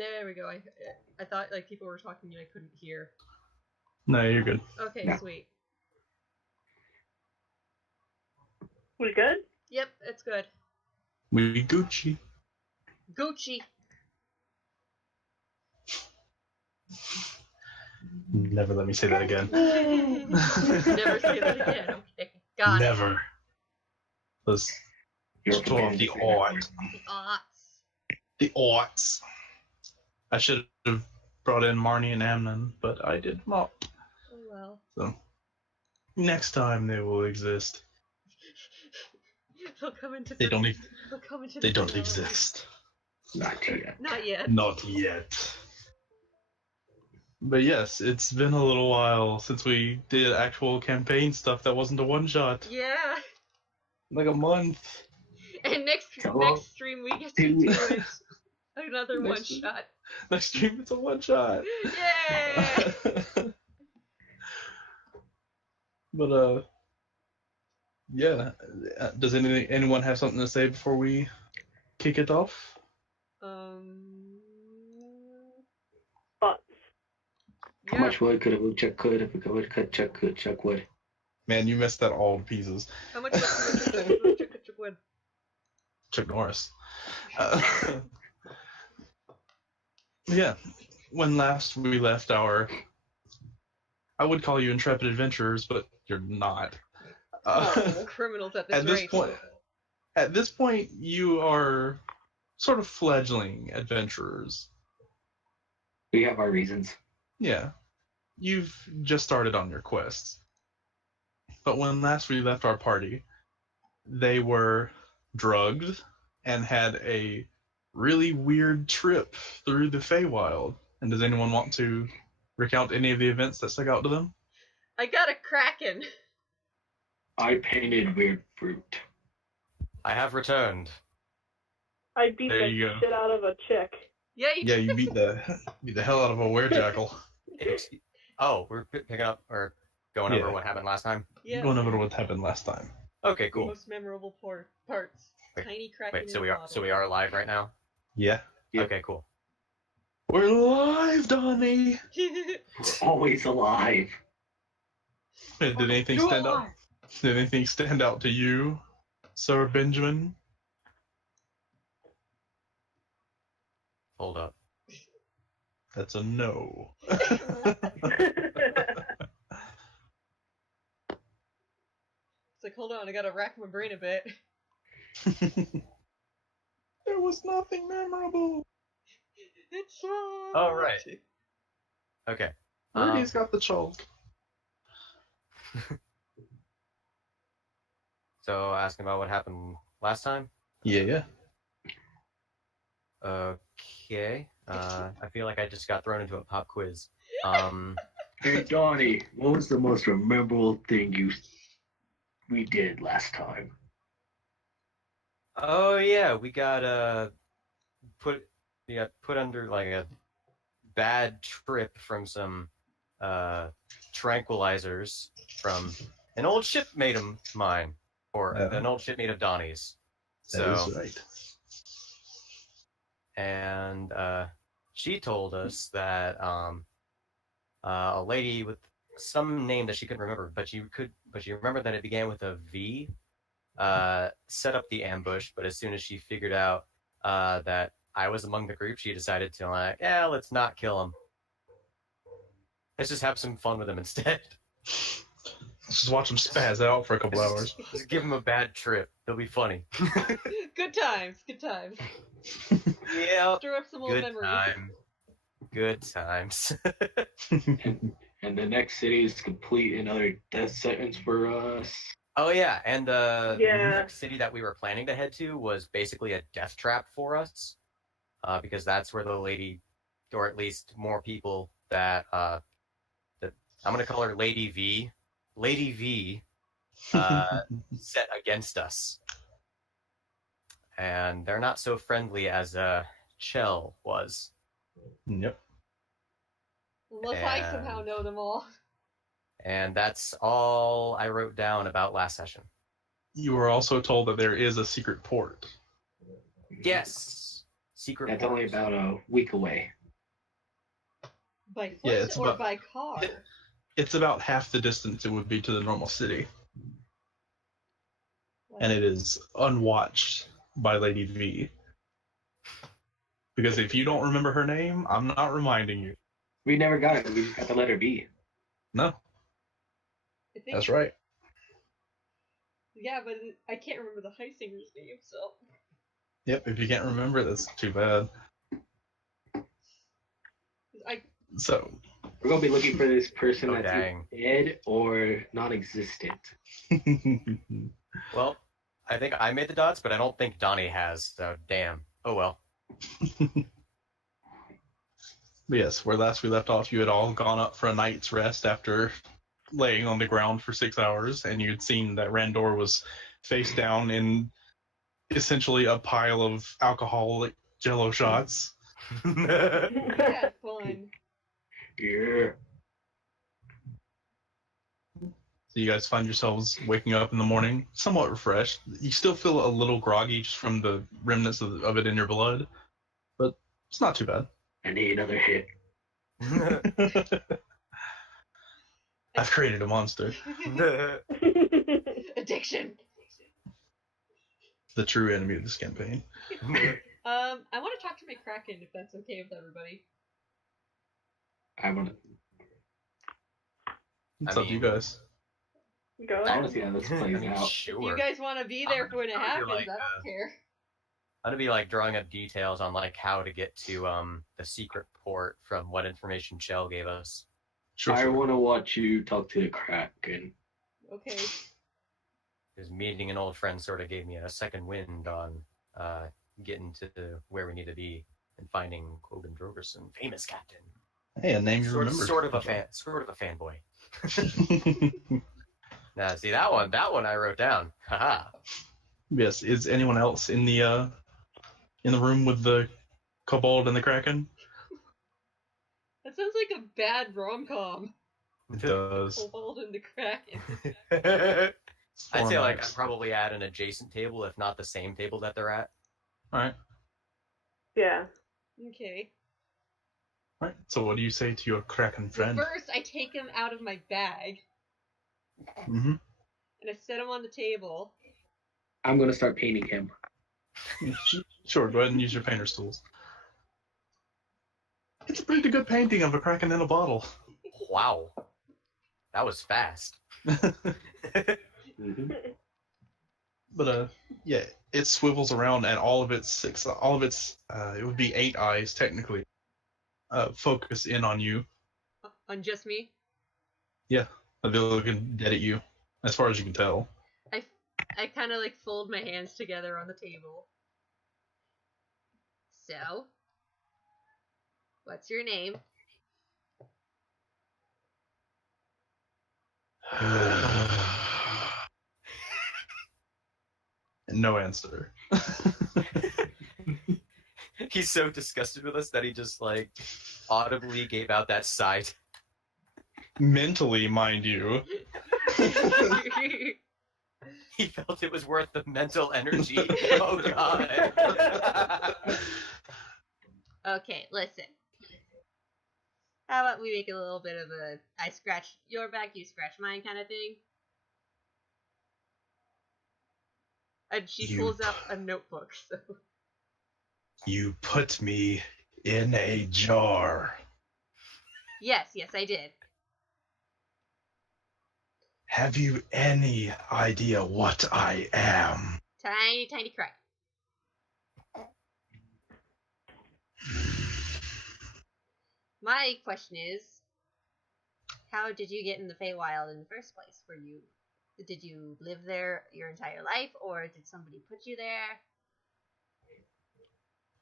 There we go. I thought like people were talking and I couldn't hear. No, you're good. Okay, No. sweet. We good? Yep, it's good. We Gucci. Gucci. Never let me say that again. Never say that again. Okay, got Never. Let's You're throw off the ought. it. The aughts. The oughts. I should have brought in Marnie and Amnon, but I did not. Oh well. So next time they will exist. They'll come into. They don't. They'll come into. They don't reality. exist. Not yet. Not yet. Not yet. But yes, it's been a little while since we did actual campaign stuff that wasn't a one-shot. Yeah. Like a month. And next stream we get to do it. Another one shot. Next stream it's a one-shot. Yay! But yeah. Does anyone have something to say before we kick it off? Thoughts. How much wood could a chuck could if a wood cut chuck could chuck wood? Man, you messed that all to pieces. How much wood? Chuck Norris. Yeah, when last we left I would call you intrepid adventurers, but you're not. Criminals at this rate. At this point, you are sort of fledgling adventurers. We have our reasons. Yeah, you've just started on your quests. But when last we left our party, they were drugged and had a really weird trip through the Feywild. And does anyone want to recount any of the events that stuck out to them? I got a kraken. I painted weird fruit. I have returned. I beat There the you go. shit out of a chick. Yeah, You beat the hell out of a werejackal. Oh, we're picking up or going over what happened last time? Yeah. Going over what happened last time. Okay, The cool. most memorable parts. Wait, Tiny kraken. Wait, so we are live right now? Yeah. Yep. Okay, cool. We're live, Donnie! We're always alive. Did anything stand out? Did anything stand out to you, Sir Benjamin? Hold up. That's a no. It's like, hold on, I gotta rack my brain a bit. There was nothing memorable. It's fine. Oh, right. Okay. Rudy's got the chalk. So asking about what happened last time? Yeah. Okay. I feel like I just got thrown into a pop quiz. Hey Donnie, what was the most memorable thing we did last time? Oh yeah, we got put under like a bad trip from some tranquilizers from an old shipmate of mine, or an old shipmate of Donnie's. That is right. And she told us that a lady with some name that she couldn't remember, but she remembered that it began with a V, set up the ambush. But as soon as she figured out that I was among the group, she decided to let's not kill him. Let's just have some fun with him instead. Let's just watch him spaz out for a couple hours. Just give him a bad trip. It'll be funny. Good times. Yeah. Stir up some old Good memories. time. Good times. And the next city is complete another death sentence for us. Oh yeah, and the Yeah. next city that we were planning to head to was basically a death trap for us, because that's where the lady, or at least more people that I'm gonna call her Lady V, set against us, and they're not so friendly as Chell was. Yep. Unless I somehow know them all. And that's all I wrote down about last session. You were also told that there is a secret port. Yes. secret. That's only ports. about a week away. By foot Yeah, it's or about- by car? It's about half the distance it would be to the normal city, and it is unwatched by Lady V. Because if you don't remember her name, I'm not reminding you. We never got it. We just got the letter B. No, I think, that's right. yeah, but I can't remember the high singer's name, so. Yep, if you can't remember, that's too bad. So, We're gonna be looking for this person Oh, that's dang. dead or non-existent. Well, I think I made the dots, but I don't think Donnie has. So damn. Oh well. yes, where last we left off, you had all gone up for a night's rest after laying on the ground for 6 hours, and you'd seen that Randor was face down in essentially a pile of alcoholic jello shots. Yeah, fun. Yeah. So you guys find yourselves waking up in the morning, somewhat refreshed. You still feel a little groggy just from the remnants of it in your blood, but it's not too bad. I need another hit. I've created a monster. Addiction. The true enemy of this campaign. I want to talk to my Kraken if that's okay with everybody. I wanna. It's I up to you mean- guys. Go I ahead. wanna see how this plays I mean, out. sure. You guys want to be there for when it I would happens? like, I don't care. I'm gonna be like drawing up details on like how to get to the secret port from what information Shell gave us. Sure. I sure. wanna watch you talk to the Kraken. Okay. Because meeting an old friend sort of gave me a second wind on getting to where we need to be and finding Coben Drogerson, famous captain. Hey, a name you Sort remember. of a fanboy. Now, see that one I wrote down. Haha. Yes. Is anyone else in the room with the kobold and the kraken? That sounds like a bad rom-com. It does. Kobold and the Kraken. I'd say like Formats. I'd probably add an adjacent table, if not the same table that they're at. All right. Yeah. Okay. All right. So, what do you say to your kraken friend? Well, first, I take him out of my bag Mm-hmm. and I set him on the table. I'm gonna start painting him. Sure. Go ahead and use your painter's tools. It's a pretty good painting of a kraken in a bottle. Wow, that was fast. Mm-hmm. But yeah, it swivels around, and all of its it would be 8 eyes technically, focus in on you. On just me? They're looking dead at you, as far as you can tell. I kind of like fold my hands together on the table. So, what's your name? No answer. He's so disgusted with us that he just like audibly gave out that sigh. Mentally, mind you. He felt it was worth the mental energy. Oh god. Okay, listen. How about we make a little bit of a I scratch your back, you scratch mine kind of thing? And she You- pulls out a notebook, so. You put me in a jar. Yes, I did. Have you any idea what I am? Tiny crack. My question is, how did you get in the Feywild in the first place? Did you live there your entire life, or did somebody put you there?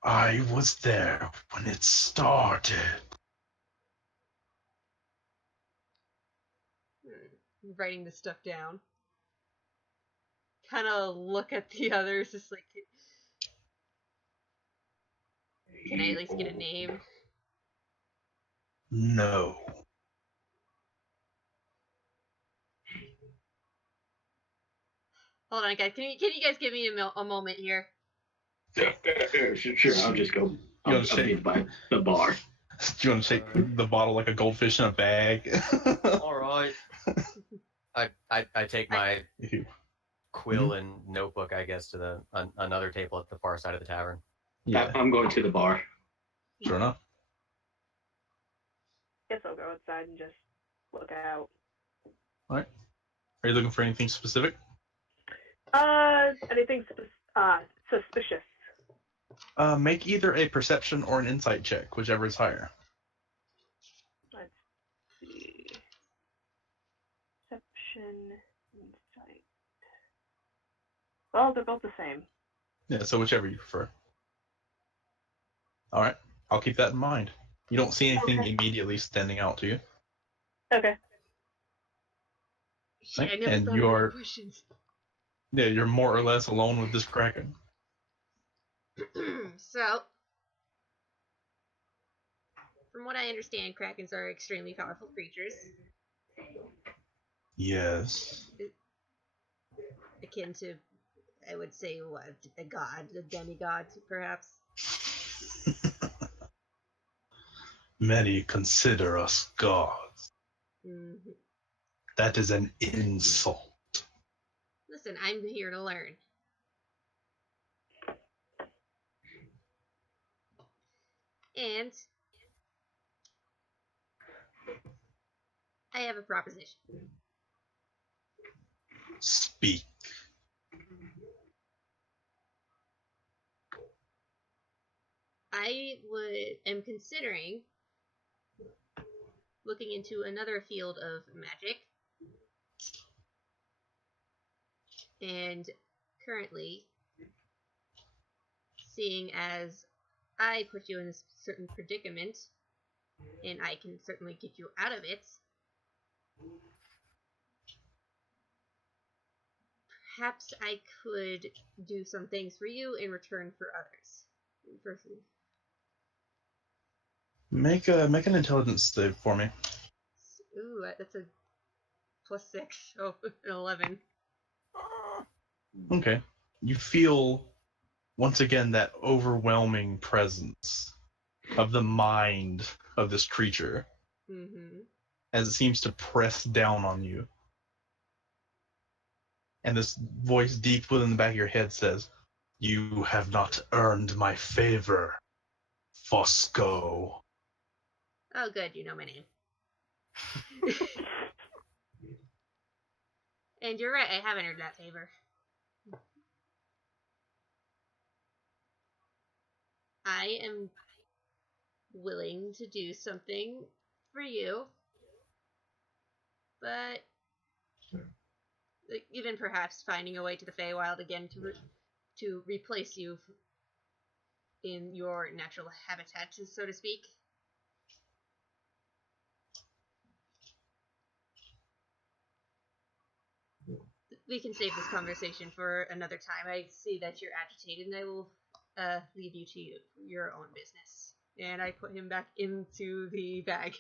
I was there when it started. I'm writing this stuff down. Kind of look at the others, just like, can I at least get a name? No. Hold on, guys. Can you guys give me a moment here? Sure, I'll just go. I'll be by the bar. Do you want to take the bottle like a goldfish in a bag? All right. I take my quill and notebook, I guess, to another table at the far side of the tavern. Yeah, I'm going to the bar. sure enough. Guess I'll go outside and just look out. All right. Are you looking for anything specific? Anything suspicious? Make either a perception or an insight check, whichever is higher. Let's see. Perception, insight. Well, they're both the same. Yeah, so whichever you prefer. All right, I'll keep that in mind. You don't see anything immediately standing out to you. Okay. Right? I never And thought you of are, any questions. yeah, you're more or less alone with this kraken. So, from what I understand, krakens are extremely powerful creatures, Yes. akin to, I would say, what, a god, a demigod, perhaps. Many consider us gods. Mm-hmm. That is an insult. Listen, I'm here to learn. And I have a proposition. Speak. I am considering looking into another field of magic, and currently, seeing as I put you in a certain predicament, and I can certainly get you out of it, perhaps I could do some things for you in return for others. Make an intelligence save for me. Ooh, that's a +6. Oh, an 11. Okay. You feel once again that overwhelming presence of the mind of this creature Mm-hmm. as it seems to press down on you. And this voice deep within the back of your head says, "You have not earned my favor, Fosco." Oh, good, you know my name. And you're right, I haven't earned that favor. I am willing to do something for you, but even perhaps finding a way to the Feywild again to replace you in your natural habitat, so to speak. We can save this conversation for another time. I see that you're agitated, and I will leave you to your own business. And I put him back into the bag.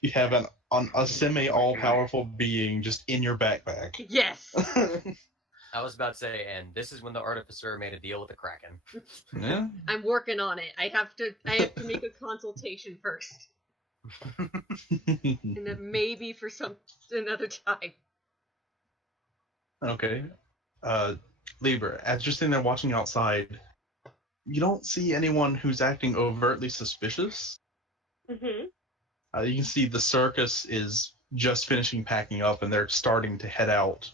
You have a semi all-powerful being just in your backpack. Yes. I was about to say, and this is when the artificer made a deal with the kraken. Yeah. I'm working on it. I have to make a consultation first. And then maybe for another time. Okay. Lieber, as you're sitting there watching outside, you don't see anyone who's acting overtly suspicious. Mm-hmm. You can see the circus is just finishing packing up, and they're starting to head out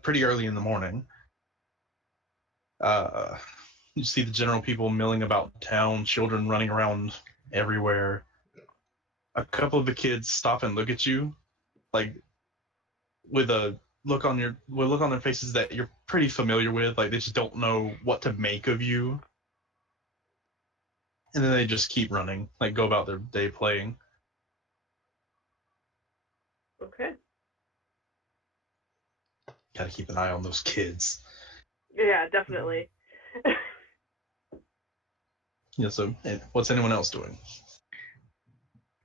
pretty early in the morning. You see the general people milling about town, children running around everywhere. A couple of the kids stop and look at you, like with a look on their faces that you're pretty familiar with. Like they just don't know what to make of you, and then they just keep running, like go about their day playing. Okay. Gotta keep an eye on those kids. Yeah, definitely. Yeah. So, what's anyone else doing?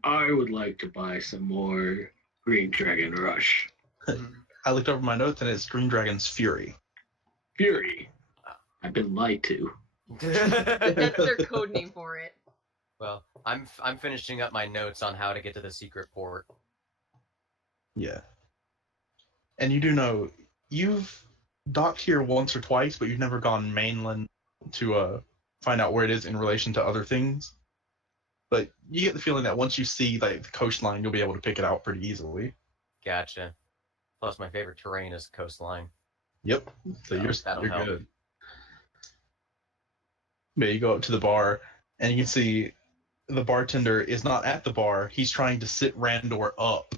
I would like to buy some more Green Dragon Rush. I looked over my notes and it's Green Dragon's Fury. Fury. I've been lied to. That's their code name for it. Well, I'm finishing up my notes on how to get to the secret port. Yeah. And you do know, you've docked here once or twice, but you've never gone mainland to find out where it is in relation to other things. But you get the feeling that once you see like the coastline, you'll be able to pick it out pretty easily. Gotcha. Plus, my favorite terrain is coastline. Yep. So that'll you're help. good. But you go up to the bar, and you can see the bartender is not at the bar. He's trying to sit Randor up.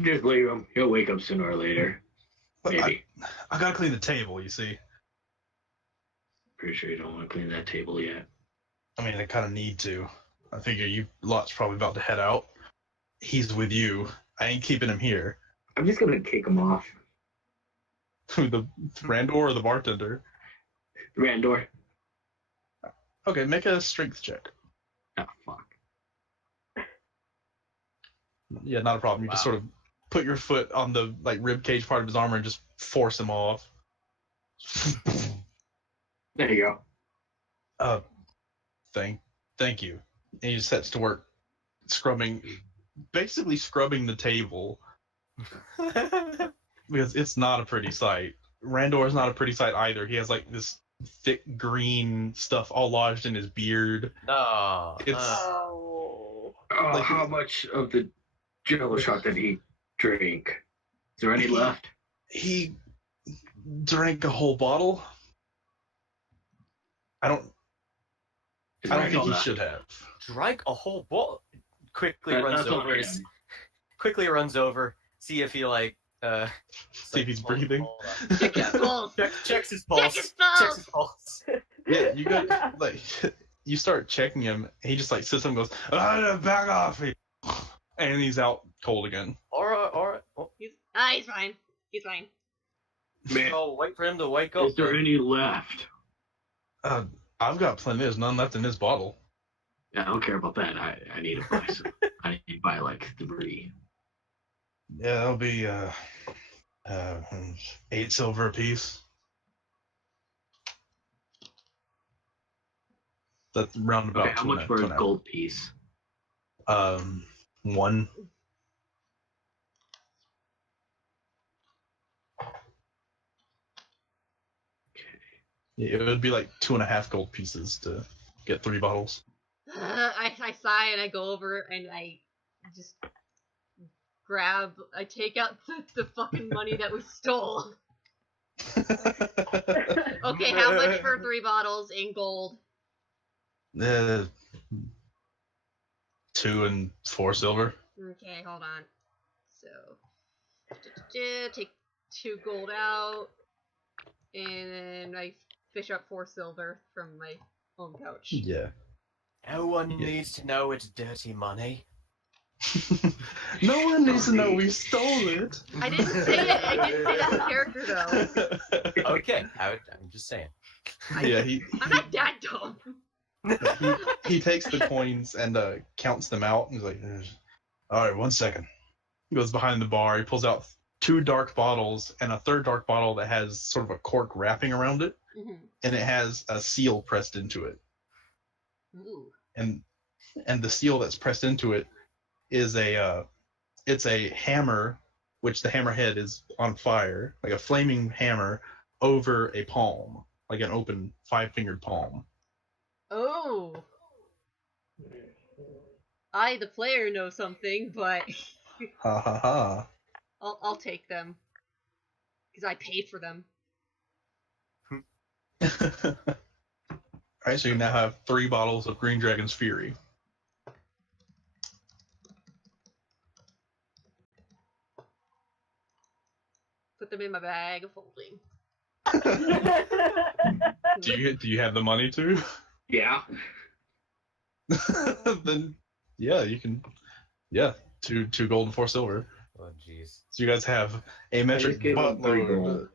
Just leave him. He'll wake up sooner or later. But Maybe. I gotta clean the table, you see. Pretty sure you don't want to clean that table yet. I mean, I kind of need to. I figure you lot's probably about to head out. He's with you. I ain't keeping him here. I'm just gonna kick him off. The Randor or the bartender? Randor. Okay, make a strength check. Oh, fuck. Yeah, not a problem. You just sort of put your foot on the like rib cage part of his armor and just force him off. There you go. Thank you. And he just sets to work basically scrubbing the table. Because it's not a pretty sight. Randor is not a pretty sight either. He has like this thick green stuff all lodged in his beard. No. It's Oh. Oh, Like- how much of the Jello shot did he drink? Is there any left? he drank a whole bottle. I don't Is there any think he left? should have. Drank a whole bowl. Quickly That- runs that's all over. I am. Quickly runs over. See if he like. See if he's breathing. Hold on. Check his pulse. Checks his pulse. Check his pulse. Checks his pulse. Yeah, you got like you start checking him. He just like sits up and goes, "Back off!" And he's out cold again. Alright. Oh, He's fine. He's fine. Man, I'll wait for him to wake up. is there any left? I've got plenty. There's none left in this bottle. Yeah, I don't care about that. I need to buy some. I need to buy like 3. Yeah, that'll be 8 silver apiece. That's round about. Okay, how much for a gold piece? 1. It would be like 2.5 gold pieces to get 3 bottles. I sigh and I go over and I just I take out the fucking money that we stole. Okay, how much for 3 bottles in gold? 2 and 4 silver. Okay, hold on. So, take 2 gold out, and then I fish up 4 silver from my own pouch. Yeah. No one needs to know it's dirty money. No one needs to know we stole it. I didn't say it. I didn't say that in character though. Okay, I'm just saying. Yeah, I'm not that dumb. he takes the coins and counts them out and he's like, all right, 1 second. He goes behind the bar. He pulls out 2 dark bottles and a third dark bottle that has sort of a cork wrapping around it, and it has a seal pressed into it. Ooh. And the seal that's pressed into it is it's a hammer, which the hammerhead is on fire, like a flaming hammer over a palm, like an open 5-fingered palm. Oh. I, the player, know something, but Ha ha ha. I'll take them because I paid for them. Alright, so you now have 3 bottles of Green Dragon's Fury. Put them in my bag of holding. Do you have the money to? Yeah. Then yeah, you can. Yeah, 2 gold and 4 silver. Oh jeez. So you guys have a metric just gave him 3 buttload. gold.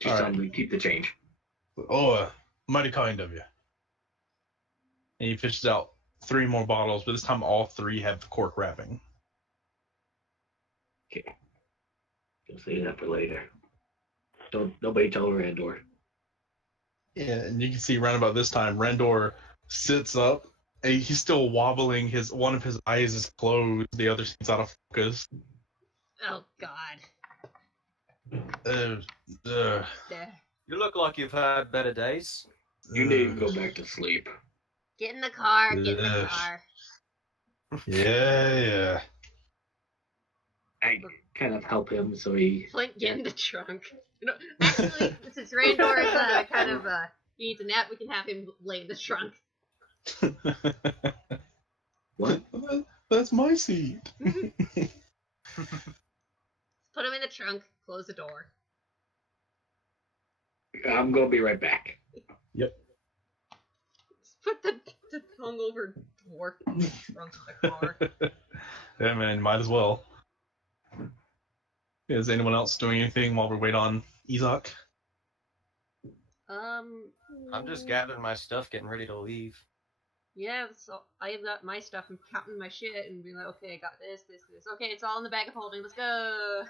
Just All tell me, keep the change. Oh, mighty kind of you. And he fishes out 3 more bottles, but this time all 3 have the cork wrapping. Okay. I'll save that for later. Nobody tell Randor. Yeah, and you can see right about this time, Rendor sits up, and he's still wobbling. One of his eyes is closed, the other seems out of focus. Oh God. Uh, There. You look like you've had better days. You need to go back to sleep. Get in the car. Get in the Ugh. car. Yeah. I kind of help him so he. Flint, get in the trunk. No, actually, since Randor is kind of he needs a nap, we can have him lay in the trunk. What? That's my seat. Put him in the trunk. Close the door. I'm gonna be right back. Yep. Just put the hungover dwarf in the trunk of the car. Yeah, man, might as well. Is anyone else doing anything while we wait on Izak? I'm just gathering my stuff, getting ready to leave. Yeah, so I've got my stuff. I'm counting my shit and being like, okay, I got this. Okay, it's all in the bag of holding. Let's go.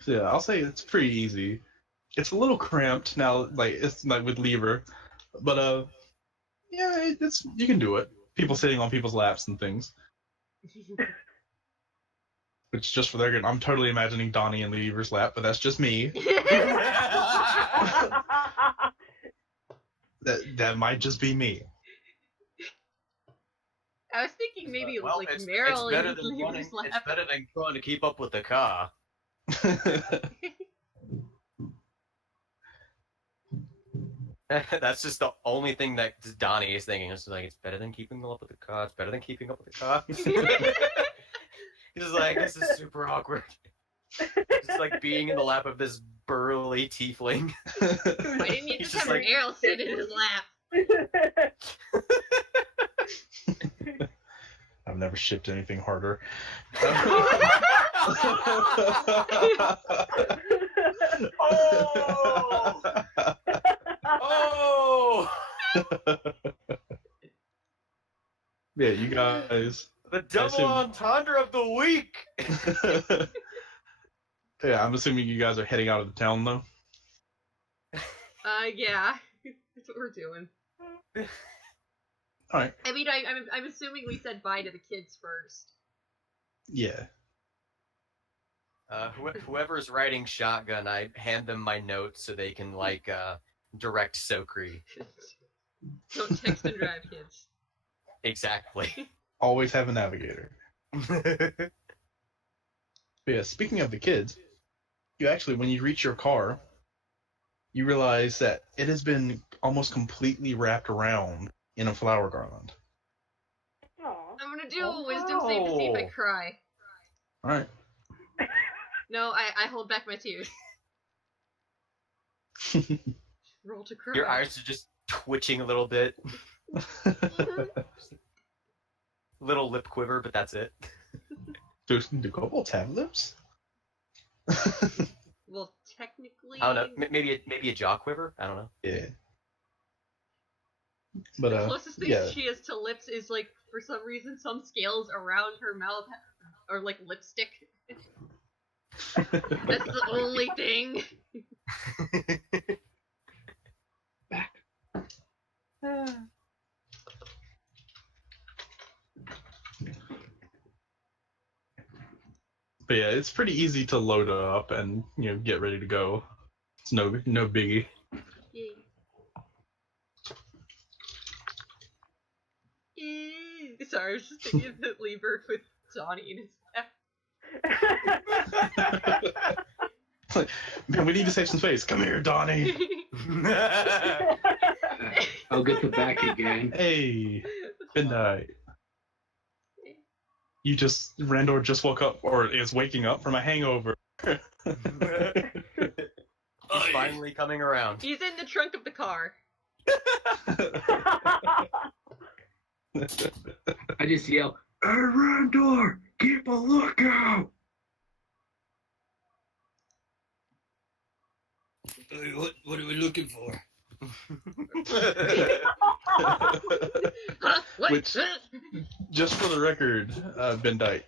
So yeah, I'll say it's pretty easy. It's a little cramped now, like it's like with lever, but yeah, it's you can do it. People sitting on people's laps and things. Which just for their good, I'm totally imagining Donnie in Lever's lap, but that's just me. That might just be me. I was thinking maybe it was Well, like it's Meryl better in than Lever's running. lap. It's better than trying to keep up with the car. That's just the only thing that Donnie is thinking. It's like, it's better than keeping up with the car. It's better than keeping up with the car. He's like, this is super awkward. It's like being in the lap of this burly tiefling. Why didn't you He's just have like, Meryl sit in his lap? I've never shipped anything harder. Oh! Oh! Yeah, you guys. The double entendre of the week! Yeah, I'm assuming you guys are heading out of the town though. Yeah. That's what we're doing. All right. I mean, I'm assuming we said bye to the kids first. Yeah. Whoever's riding shotgun, I hand them my notes so they can direct Sokri. Don't text and drive, kids. Exactly. Always have a navigator. But yeah, speaking of the kids, you actually, when you reach your car, you realize that it has been almost completely wrapped around in a flower garland. Aw. I'm gonna do a wisdom save to see if I cry. All right. No, I hold back my tears. Roll to cry. Your eyes are just twitching a little bit. Little lip quiver, but that's it. Do kobolds have lips? Well, technically. I don't know. Maybe a jaw quiver. I don't know. Yeah. But The closest thing yeah. she has to lips is like, for some reason, some scales around her mouth are like lipstick. That's the only thing. Back. But yeah, it's pretty easy to load up and get ready to go. It's no biggie. Yay. Sorry, I was just thinking of the lever with Donnie in his lap. Man, we need to save some space. Come here, Donnie. I'll get the back again. Hey, good night. Randor just woke up, or is waking up from a hangover. He's finally coming around. He's in the trunk of the car. I just yell, "Hey, Randor, keep a lookout!" What are we looking for? Huh? What? Which, just for the record, Bendite,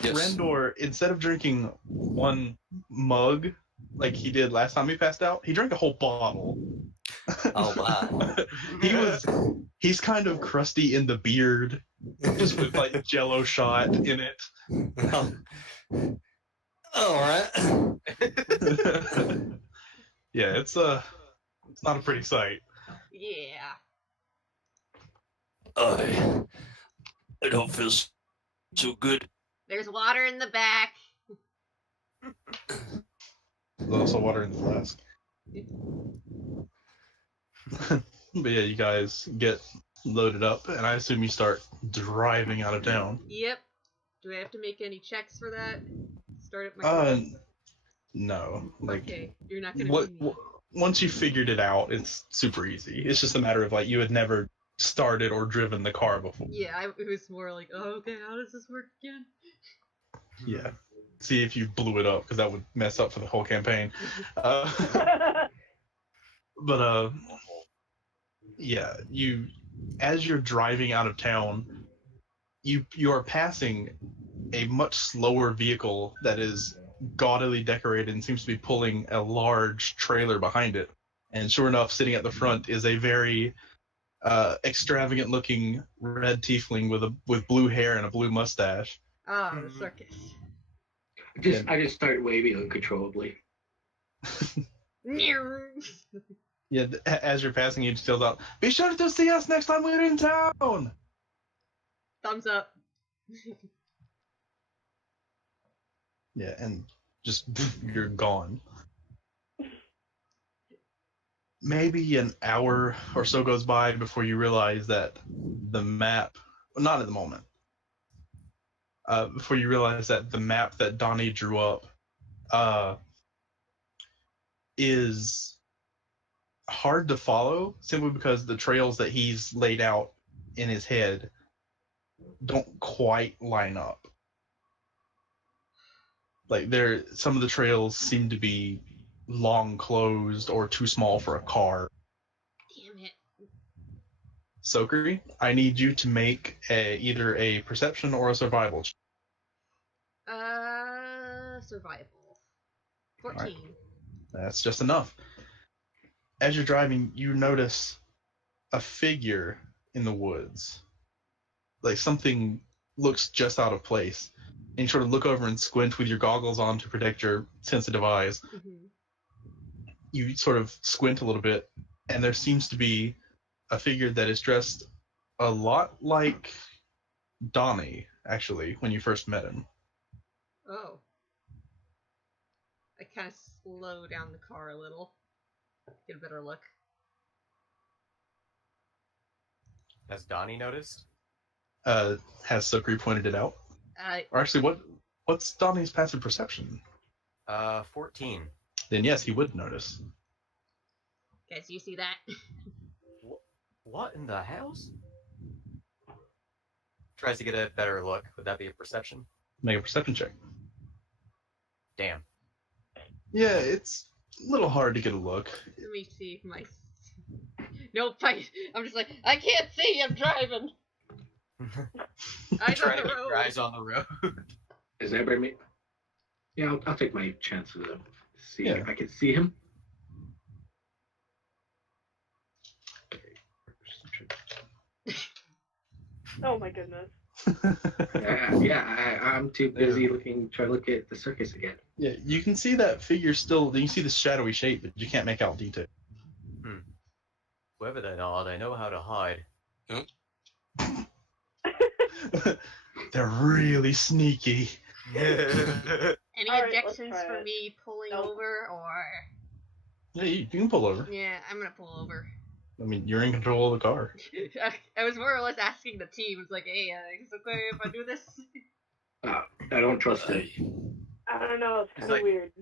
Yes. Rendor, instead of drinking one mug like he did last time he passed out, he drank a whole bottle. Oh my. He's kind of crusty in the beard, just with like Jello shot in it. All right. Yeah, it's not a pretty sight. Yeah. I don't feel so good. There's water in the back. There's also water in the flask. But yeah, you guys get loaded up, and I assume you start driving out of town. Yep. Do I have to make any checks for that? Start up my car? No. Like, Okay, you're not gonna what, be me. once you figured it out, it's super easy. It's just a matter of like you had never started or driven the car before. Yeah, it was more like, oh, okay, how does this work again? Yeah. See if you blew it up, because that would mess up for the whole campaign. But yeah, as you're driving out of town, you are passing a much slower vehicle that is gaudily decorated and seems to be pulling a large trailer behind it. And sure enough, sitting at the front is a very extravagant looking red tiefling with blue hair and a blue mustache. Ah, the circus. I just start waving uncontrollably. Yeah, as you're passing, he just yells out, "Be sure to see us next time we're in town!" Thumbs up. Yeah, and just you're gone. Maybe an hour or so goes by before you realize that the map, well, not at the moment, before you realize that the map that Donnie drew up is hard to follow, simply because the trails that he's laid out in his head don't quite line up. Like, some of the trails seem to be long closed or too small for a car. Damn it. Sokri, I need you to make either a perception or a survival check. Survival. 14. Right. That's just enough. As you're driving, you notice a figure in the woods. Like, something looks just out of place. And you sort of look over and squint with your goggles on to protect your sensitive eyes. Mm-hmm. You sort of squint a little bit, and there seems to be a figure that is dressed a lot like Donnie, actually, when you first met him. Oh. I kind of slow down the car a little. Get a better look. Has Donnie noticed? Has Sokri pointed it out? Or actually, what's Donnie's passive perception? 14. Then yes, he would notice. Guys, you see that? What in the house? Tries to get a better look. Would that be a perception? Make a perception check. Damn. Yeah, it's a little hard to get a look. Let me see my... Nope, I'm just like, I can't see, I'm driving! Eyes on Trying the to keep road! your eyes on the road. Is everybody? Yeah, I'll take my chances of see Yeah. if I can see him. Oh my goodness. I'm too busy trying to look at the circus again. Yeah, you can see that figure still. You can see the shadowy shape, but you can't make out detail. Whoever they are, they know how to hide. They're really sneaky. Any Alright, let's objections try for it. me pulling Nope. over, or... Yeah, you can pull over. Yeah, I'm gonna pull over. I mean, you're in control of the car. I was more or less asking the team, it's like, hey, is it okay if I do this? I don't trust him. I don't know, it's kind of like- weird.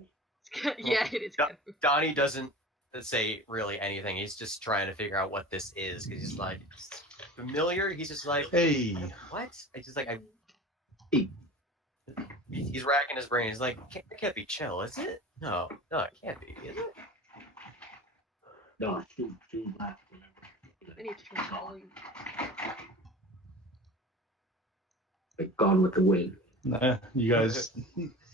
Yeah, it is kind of... Donnie doesn't say really anything. He's just trying to figure out what this is, because he's like, familiar? He's just like, Hey, what? I just like, Hey. He's racking his brain. He's like, it can't be chill, is it? No, it can't be, is it? No, Sue left. I need to turn the volume. Like Gone with the Wind. Nah, you guys,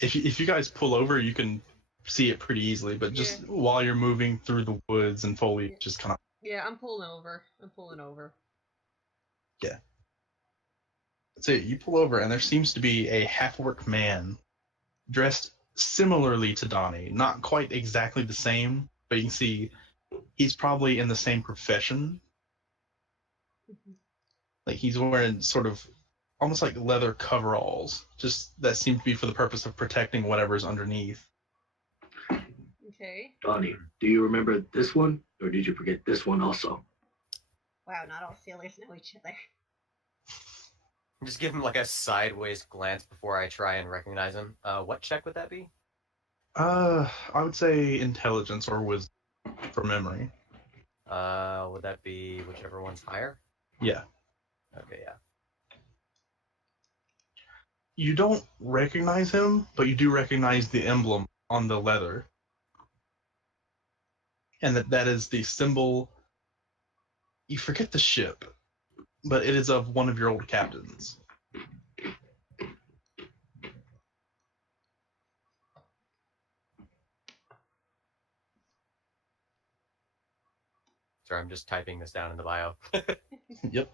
if you guys pull over, you can see it pretty easily. But just while you're moving through the woods and foliage, just kind of. Yeah, I'm pulling over. Yeah. So you pull over, and there seems to be a half-orc man dressed similarly to Donnie. Not quite exactly the same, but you can see he's probably in the same profession. Like he's wearing sort of almost like leather coveralls, just that seem to be for the purpose of protecting whatever's underneath. Okay. Donnie, do you remember this one, or did you forget this one also? Wow, not all sailors know each other. Just give him like a sideways glance before I try and recognize him. What check would that be? I would say intelligence or wisdom for memory. Would that be whichever one's higher? Yeah. Okay, yeah. You don't recognize him, but you do recognize the emblem on the leather. And that is the symbol. You forget the ship, but it is of one of your old captains. Sorry, I'm just typing this down in the bio. Yep.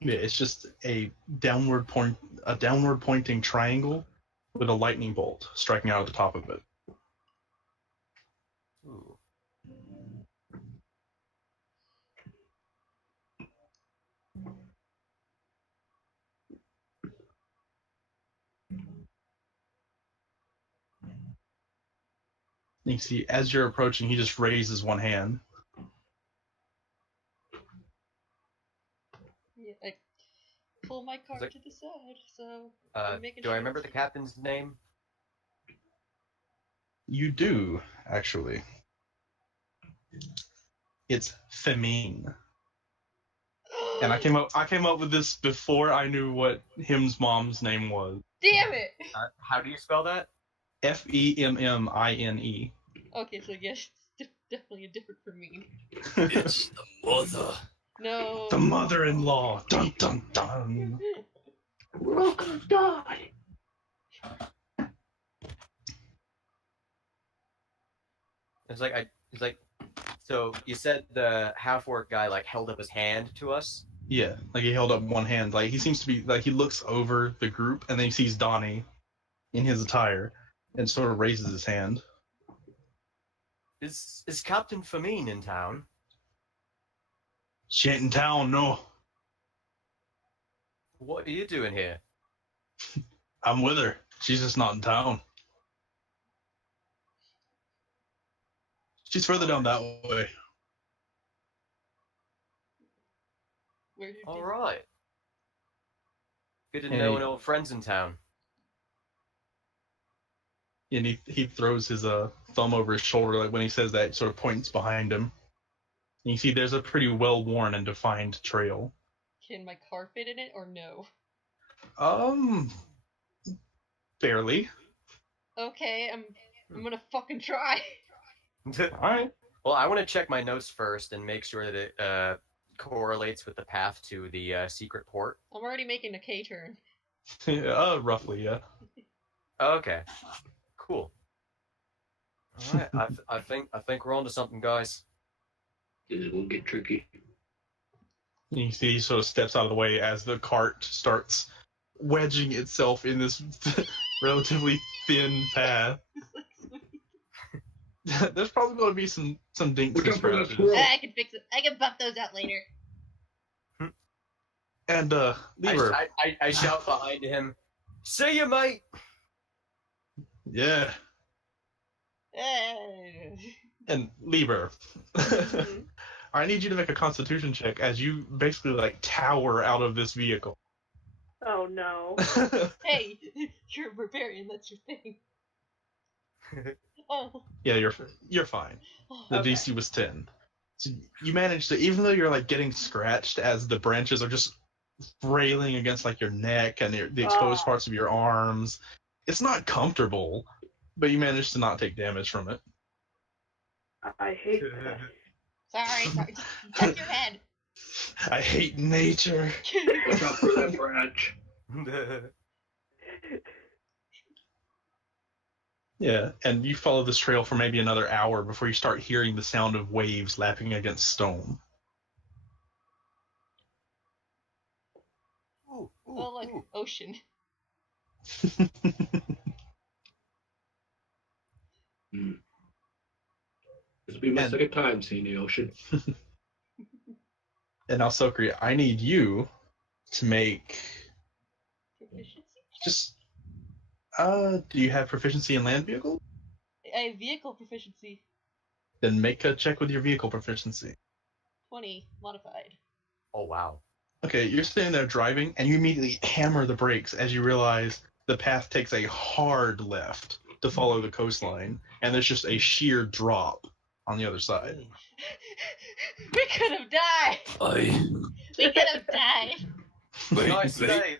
Yeah, it's just a downward pointing triangle with a lightning bolt striking out at the top of it. Ooh. You see, as you're approaching, he just raises one hand. Yeah, I pull my car Is it- to the side, so Do I remember the captain's name? You do, actually. It's Femine. And I came up with this before I knew what him's mom's name was. Damn it! How do you spell that? Femmine. Okay, so yes, it's definitely a different from me. It's the mother. No. The mother-in-law. Dun dun dun. We're all gonna die. It's like, so you said the half-orc guy like held up his hand to us? Yeah, like he held up one hand. Like he seems to be like he looks over the group and then he sees Donnie in his attire and sort of raises his hand. Is Captain Famine in town? She ain't in town, no. What are you doing here? I'm with her. She's just not in town. She's further down that way. Where did All you... right. Good to Hey. know an old friend's in town. And he throws his thumb over his shoulder, like when he says that, sort of points behind him. And you see there's a pretty well-worn and defined trail. Can my car fit in it or no? Barely. Okay, I'm gonna fucking try. Alright. Well, I want to check my notes first and make sure that it correlates with the path to the secret port. I'm already making a K-turn. Roughly, yeah. Okay. Cool. All right. I think we're onto something, guys. This will get tricky. And you see he sort of steps out of the way as the cart starts wedging itself in this relatively thin path. There's probably going to be some dinks Look and out for that scratches. squirrel. I can fix it. I can buff those out later. And Lieber, I shout behind him, "See you, mate!" yeah, Eh. and Lieber, I need you to make a Constitution check as you basically like tower out of this vehicle. Oh no. Hey, you're a barbarian. That's your thing. Oh. Yeah, you're fine. The Okay. DC was 10. So you managed to, even though you're like getting scratched as the branches are just railing against like your neck and the exposed Oh. parts of your arms, it's not comfortable, but you managed to not take damage from it. I hate that. Sorry. Just duck your head. I hate nature. Watch out for that branch. Yeah, and you follow this trail for maybe another hour before you start hearing the sound of waves lapping against stone. Ooh, ooh, Oh, look, ooh. ocean. This will be my And- second time seeing the ocean. And now, Sokri, I need you to make Proficiency? just. Do you have proficiency in land vehicles? I have vehicle proficiency. Then make a check with your vehicle proficiency. 20 modified. Oh, wow. Okay, you're sitting there driving, and you immediately hammer the brakes as you realize the path takes a hard left to follow the coastline, and there's just a sheer drop on the other side. We could have died. I. We could have died. Wait, Nice wait. save.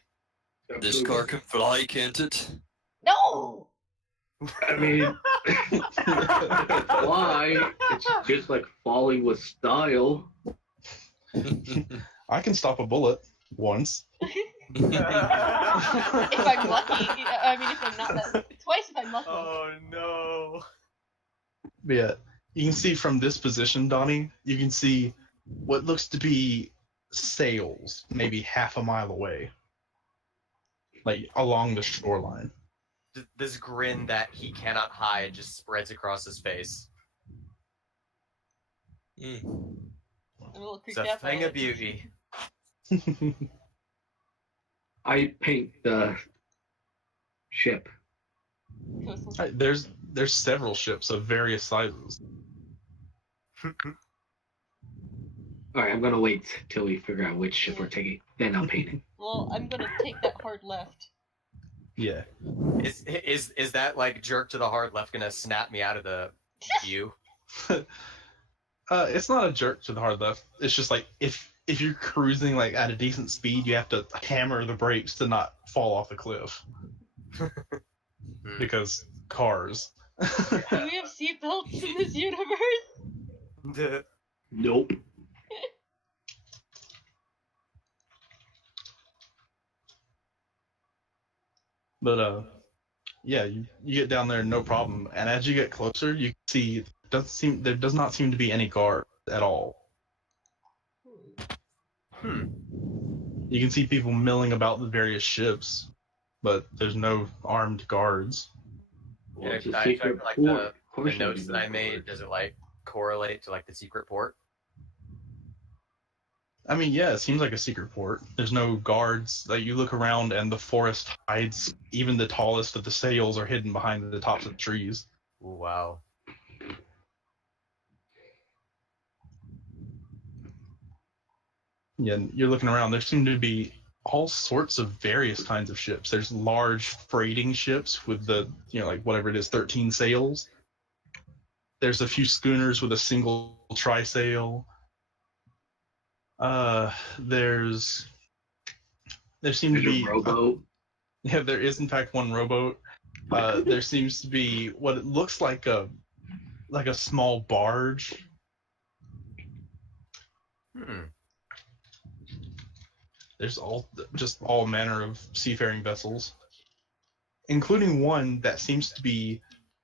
This car can fly, can't it? No. I mean, why? It's just like falling with style. I can stop a bullet once. If I'm lucky. I mean, if I'm not that. Twice if I'm lucky. Oh, no. But yeah, you can see from this position, Donnie, you can see what looks to be sails maybe half a mile away. Like along the shoreline. This grin that he cannot hide just spreads across his face. Hmm. I'm a little It's creeped a out by thing it. of beauty. I paint the ship. Coastal. Alright, there's several ships of various sizes. Alright, I'm gonna wait till we figure out which ship we're taking. Then I'll paint it. Well, I'm gonna take that hard left. Yeah. Is that like jerk to the hard left gonna snap me out of the view? It's not a jerk to the hard left. It's just like if you're cruising like at a decent speed, you have to hammer the brakes to not fall off the cliff. Because cars. Do we have seatbelts in this universe? Nope. But yeah, you get down there no problem. And as you get closer, you can see there does not seem to be any guard at all. You can see people milling about the various ships, but there's no armed guards. Well, it's a I secret checked, like, port. the Of course The there'll notes be that no I made, guards. does it like correlate to like the secret port? I mean, yeah, it seems like a secret port. There's no guards. Like you look around and the forest hides. Even the tallest of the sails are hidden behind the tops of the trees. Ooh, wow. Yeah, and you're looking around. There seem to be all sorts of various kinds of ships. There's large freighting ships with the, like whatever it is, 13 sails. There's a few schooners with a single trysail. There seem to There's be a rowboat. yeah, there is in fact one rowboat. There seems to be what it looks like a small barge. There's just all manner of seafaring vessels, including one that seems to be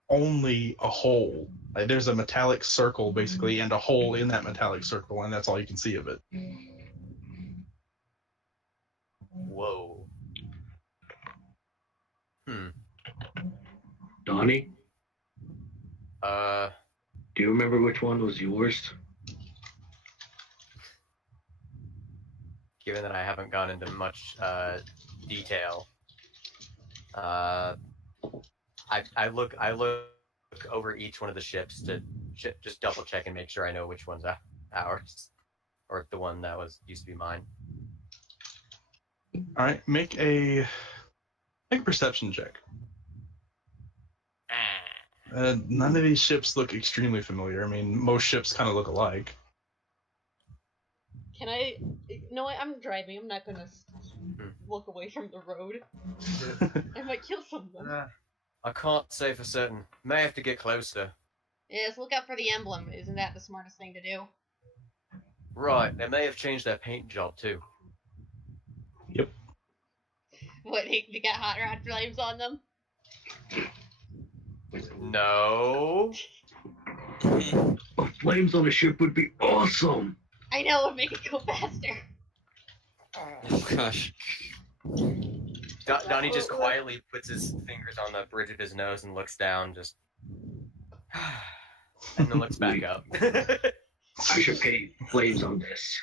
only a hole. Like there's a metallic circle basically, and a hole in that metallic circle, and that's all you can see of it. Whoa. Donnie, Uh, do you remember which one was yours? given that I haven't gone into much detail, I look over each one of the ships to just double check and make sure I know which one's ours, or the one that used to be mine. All right, make a perception check. None of these ships look extremely familiar. I mean, most ships kind of look alike. Can I? No, I'm driving. I'm not gonna look away from the road. I might kill someone. I can't say for certain. May have to get closer. Yes, look out for the emblem. Isn't that the smartest thing to do? Right, they may have changed their paint job too. What, they got hot rod flames on them? No. Flames on a ship would be awesome. I know, it'd make it go faster. Oh gosh. Donnie just quietly puts his fingers on the bridge of his nose and looks down, just... and then looks back up. I should paint flames on this.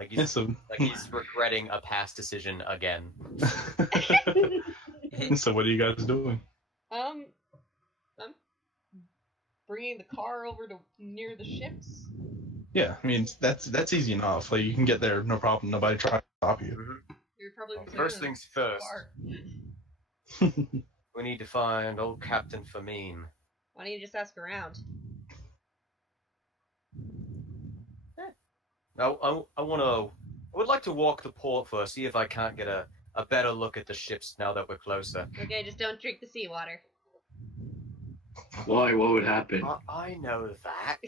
like he's regretting a past decision again. So what are you guys doing? I'm bringing the car over to near the ships. Yeah, I mean that's easy enough. Like you can get there, no problem. Nobody try to stop you. You're probably First things first. We need to find old Captain Famine. Why don't you just ask around? I would like to walk the port first, see if I can't get a better look at the ships now that we're closer. Okay, just don't drink the seawater. Why? What would happen? I know that.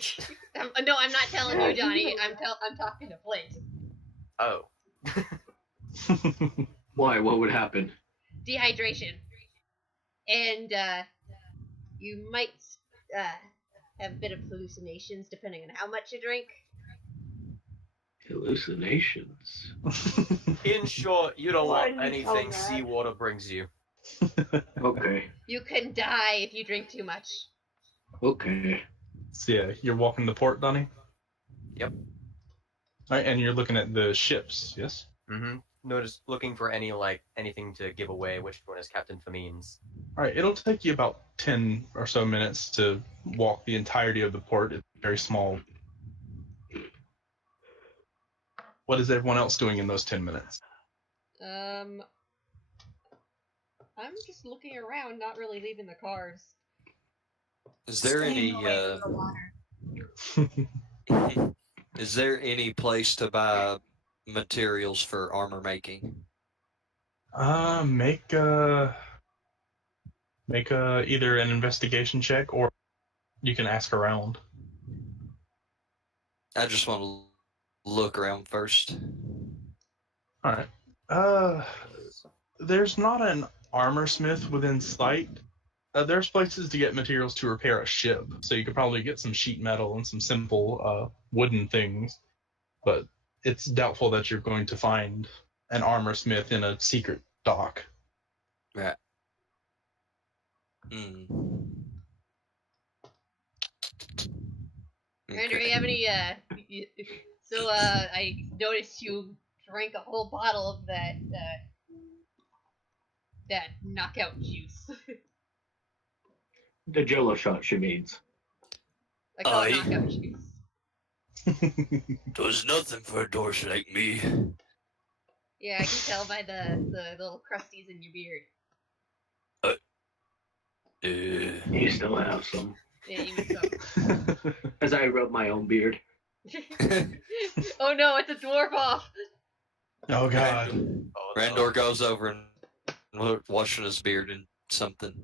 No, I'm not telling you, Johnny. I'm talking to Flint. Oh. Why? What would happen? Dehydration. And, you might, have a bit of hallucinations depending on how much you drink. Hallucinations. In short, you don't want Why didn't you anything tell me that? seawater brings you. Okay. You can die if you drink too much. Okay. So yeah, you're walking the port, Donnie? Yep. Alright, and you're looking at the ships, yes? Mm-hmm. Notice looking for anything to give away which one is Captain Famine's. Alright, it'll take you about 10 or so minutes to walk the entirety of the port. It's very small. What is everyone else doing in those 10 minutes? I'm just looking around, not really leaving the cars. Is there any is there any place to buy materials for armor making? Make either an investigation check or you can ask around. I just want to look around first. Alright. There's not an armor smith within sight. There's places to get materials to repair a ship, so you could probably get some sheet metal and some simple wooden things, but it's doubtful that you're going to find an armor smith in a secret dock. Right. Hmm. Andrew, you have any, so, I noticed you drank a whole bottle of that knockout juice. The Jello shot, she means. I call it Aye. knockout juice. Does nothing for a dork like me. Yeah, I can tell by the little crusties in your beard. You still have some. Yeah, you need some. As I rub my own beard. Oh no, it's a dwarf off! Oh god. Oh, no. Randor goes over and washing his beard in something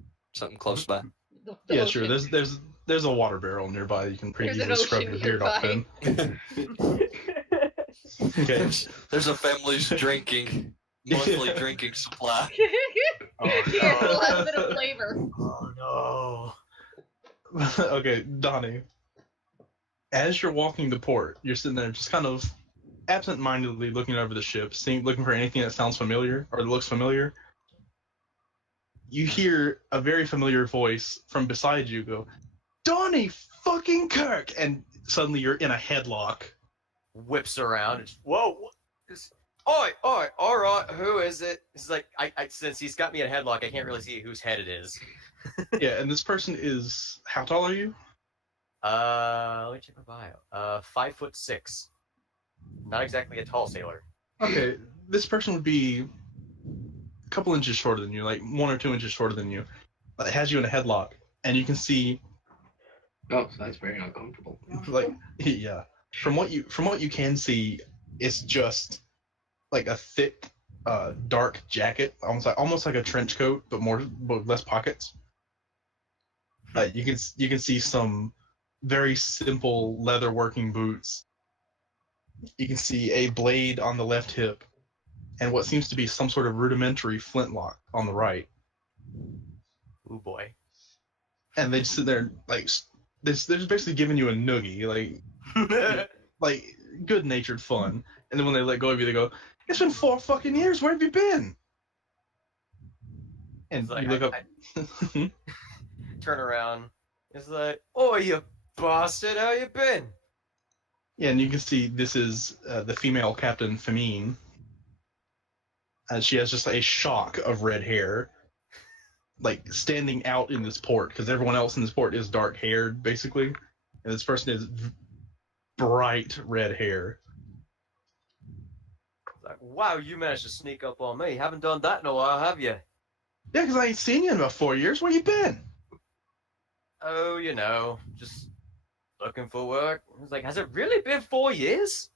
close by. The Yeah, sure. ocean. There's a water barrel nearby. You can pretty There's an easily scrub ocean your beard off in. Okay. There's a family's monthly drinking supply. Here, it'll have a bit of flavor. Oh no. Okay, Donnie. As you're walking the port, you're sitting there just kind of absent-mindedly looking over the ship, looking for anything that sounds familiar or looks familiar. You hear a very familiar voice from beside you go, "Donnie fucking Kirk!" And suddenly you're in a headlock. Whips around. And whoa! Oi! All right. Who is it? It's like I since he's got me in a headlock, I can't really see whose head it is. Yeah, and this person is, how tall are you? Let me check my bio. 5'6". Not exactly a tall sailor. Okay, this person would be a couple inches shorter than you, like 1 or 2 inches shorter than you. But it has you in a headlock, and you can see, Oh, so that's very uncomfortable. like, yeah. From what you can see, it's just like a thick dark jacket, almost like a trench coat, but less pockets. You can see some very simple leather working boots. You can see a blade on the left hip, and what seems to be some sort of rudimentary flintlock on the right. Ooh boy. And they just sit there like they're just basically giving you a noogie, like good-natured fun. And then when they let go of you, they go, "It's been 4 fucking years. Where have you been?" And It's like, you look up. Turn around. It's like, oh, you bastard, how you been? Yeah, and you can see this is the female Captain Famine. She has just a shock of red hair, like standing out in this port, because everyone else in this port is dark-haired, basically, and this person is bright red hair. Like, wow, you managed to sneak up on me. Haven't done that in a while, have you? Yeah, because I ain't seen you in about 4 years. Where you been? Oh, you know, just looking for work. I was like, has it really been 4 years?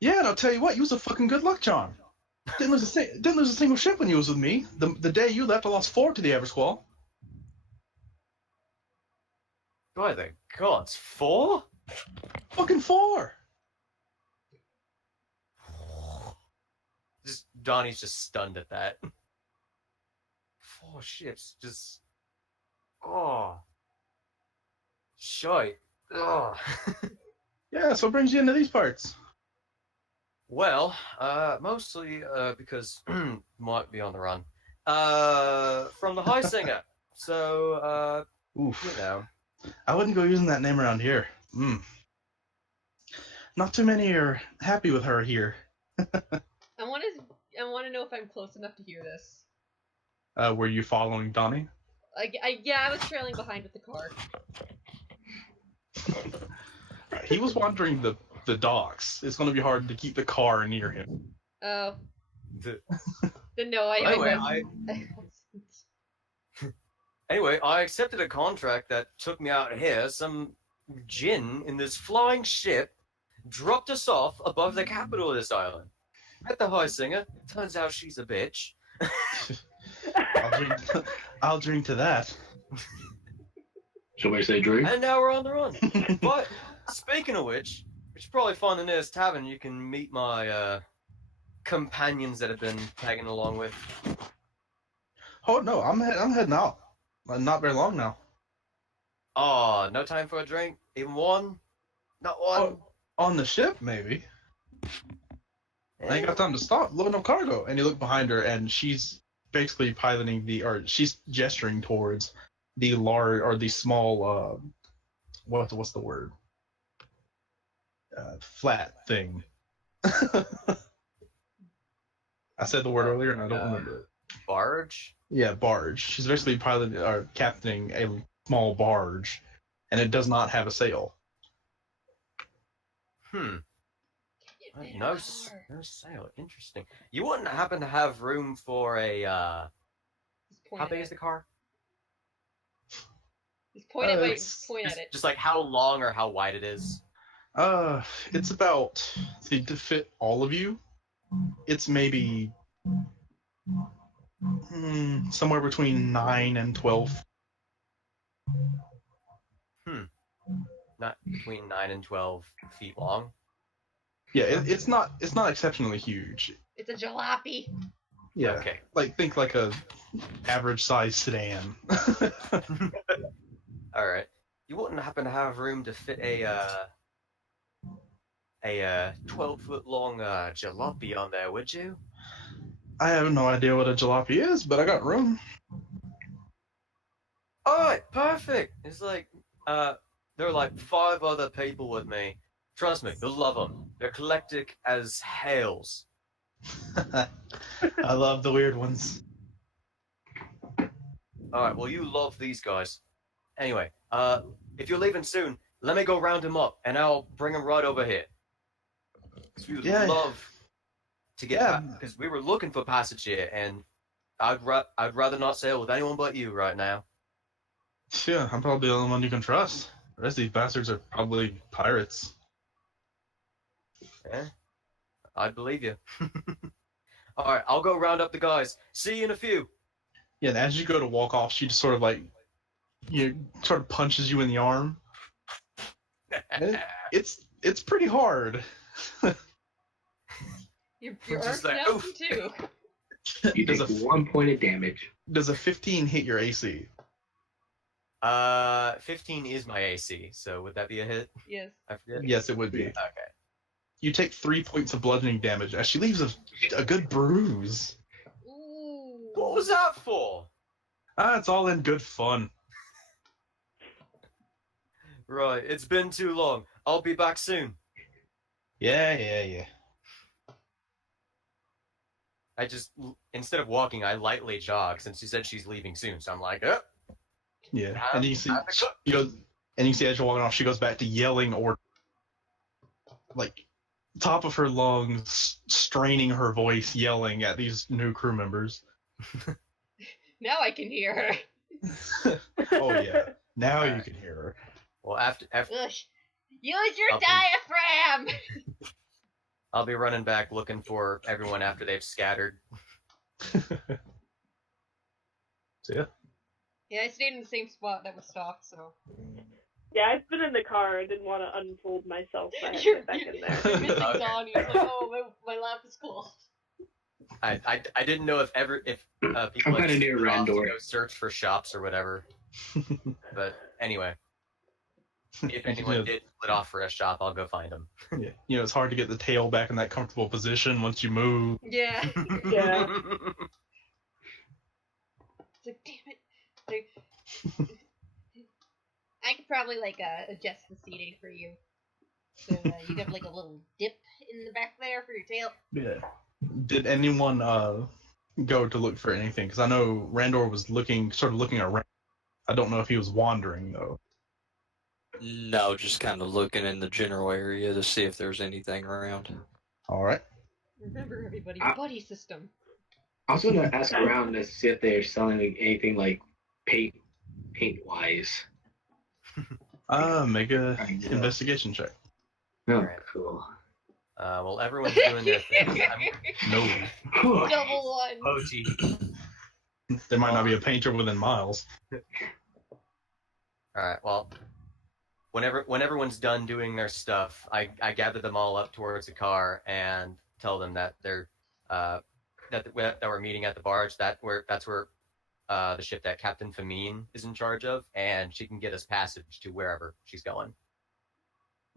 Yeah, and I'll tell you what, you was a fucking good luck charm. Didn't lose a single ship when you was with me. The day you left, I lost 4 to the Eversquall. By the gods, 4? Fucking 4. Just Donnie's just stunned at that. 4 ships, just shite. Oh. Yeah, so what brings you into these parts? Well, mostly because might be on the run. From the High Singer. So, Oof. you know. I wouldn't go using that name around here. Not too many are happy with her here. I want to know if I'm close enough to hear this. Were you following Donnie? I was trailing behind with the car. He was wandering the docks. It's going to be hard to keep the car near him. Oh. The- Then no, Anyway, I accepted a contract that took me out here. Some djinn in this flying ship dropped us off above the capital of this island. Met the High Singer. Turns out she's a bitch. I'll drink to that. Shall we say drink? And now we're on the run. But speaking of which, we should probably find the nearest tavern. You can meet my companions that have been tagging along with. Oh no, I'm heading out. Not very long now. Oh, no time for a drink? Even one? Not one? Oh, on the ship, maybe. I ain't got time to stop. Load no cargo. And you look behind her, and she's basically she's gesturing towards the large or the small. What's the word? Flat thing. I said the word earlier, and I don't remember it. Barge? Yeah, barge. She's basically piloting or captaining a small barge, and it does not have a sail. No sail. Interesting. You wouldn't happen to have room for a how big is the car? Just point at it. Just like how long or how wide it is. It's about to fit all of you. It's maybe somewhere between 9 and 12. Not between 9 and 12 feet long. Yeah, it's not exceptionally huge. It's a jalopy. Yeah. Okay. Think like a average size sedan. All right. You wouldn't happen to have room to fit a 12-foot long jalopy on there, would you? I have no idea what a jalopy is, but I got room. All right, perfect. It's like there are like 5 other people with me. Trust me, you'll love them. They're eclectic as hails. I love the weird ones. All right, well, you love these guys. Anyway, if you're leaving soon, let me go round him up, and I'll bring him right over here. Because we would love to get because we were looking for passage here, and I'd rather not sail with anyone but you right now. Yeah, I'm probably the only one you can trust. The rest of these bastards are probably pirates. Yeah, I'd believe you. Alright, I'll go round up the guys. See you in a few. Yeah, and as you go to walk off, she just sort of like, sort of punches you in the arm. And it's pretty hard. Your Just arm's like, now oof. too. You Does take a 1 point of damage. does a 15 hit your AC? 15 is my AC, so would that be a hit? Yes. I forget. Yes, it would be. Yeah. Okay. You take 3 points of bludgeoning damage as she leaves a good bruise. Ooh. What was that for? It's all in good fun. Right, it's been too long. I'll be back soon. Yeah. I just, instead of walking, I lightly jog since she said she's leaving soon. So I'm like, oh, Yeah. And you see, have to cook. she goes, and you see as you're walking off, she goes back to yelling or like top of her lungs, straining her voice, yelling at these new crew members. Now I can hear her. Oh yeah. Now you can hear her. Well, after Ugh. Use your I'll be- diaphragm! I'll be running back looking for everyone after they've scattered. So yeah. Yeah, I stayed in the same spot that was stocked, so. Yeah, I've been in the car. I didn't want to unfold myself. So I had to You're, get back in you're there. missing Okay. Dawn. He's like, oh, my lap is cool. I didn't know if people I'm had kinda near split off to Randor. go search for shops or whatever. But anyway, if anyone did split off for a shop, I'll go find them. Yeah. You know, it's hard to get the tail back in that comfortable position once you move. Yeah. Yeah. It's like, damn it. Like, I could probably, like, adjust the seating for you. So, you have, like, a little dip in the back there for your tail. Yeah. Did anyone go to look for anything? Because I know Randor was sort of looking around. I don't know if he was wandering though. No, just kind of looking in the general area to see if there's anything around. All right. Remember, everybody, Ah. buddy system. I was gonna ask around to see if they're selling anything like paint wise. Make a I guess. investigation check. Oh, Alright. cool. Well, everyone's doing their thing. No. Double one. OG. There might not be a painter within miles. Alright, well, when everyone's done doing their stuff, I gather them all up towards the car and tell them that they're that we're meeting at the barge. That's where the ship that Captain Famine is in charge of, and she can get us passage to wherever she's going.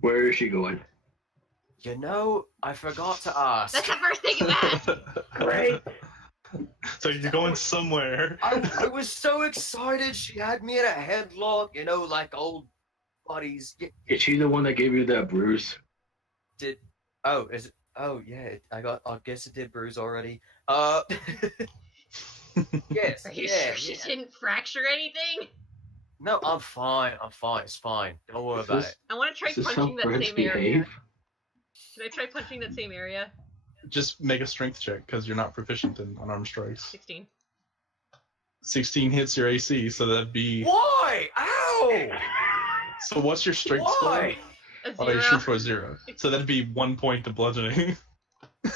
Where is she going? You know, I forgot to ask. That's the first thing you asked. Great. So you're going somewhere. I was so excited. She had me in a headlock, you know, like old buddies. Is she the one that gave you that bruise? Oh, is it? Oh, yeah. I guess it did bruise already. Yes. Are you Yeah. sure she didn't fracture anything? No, I'm fine. It's fine. Don't worry Is about this- it. I want to try Is this punching how that friends same area. behave? Can I try punching that same area? Just make a strength check because you're not proficient in unarmed strikes. 16. 16 hits your AC, so that'd be. Why? Ow! So what's your strength score? Why? A Oh, your 0. strength score is 0. So that'd be 1 point of bludgeoning.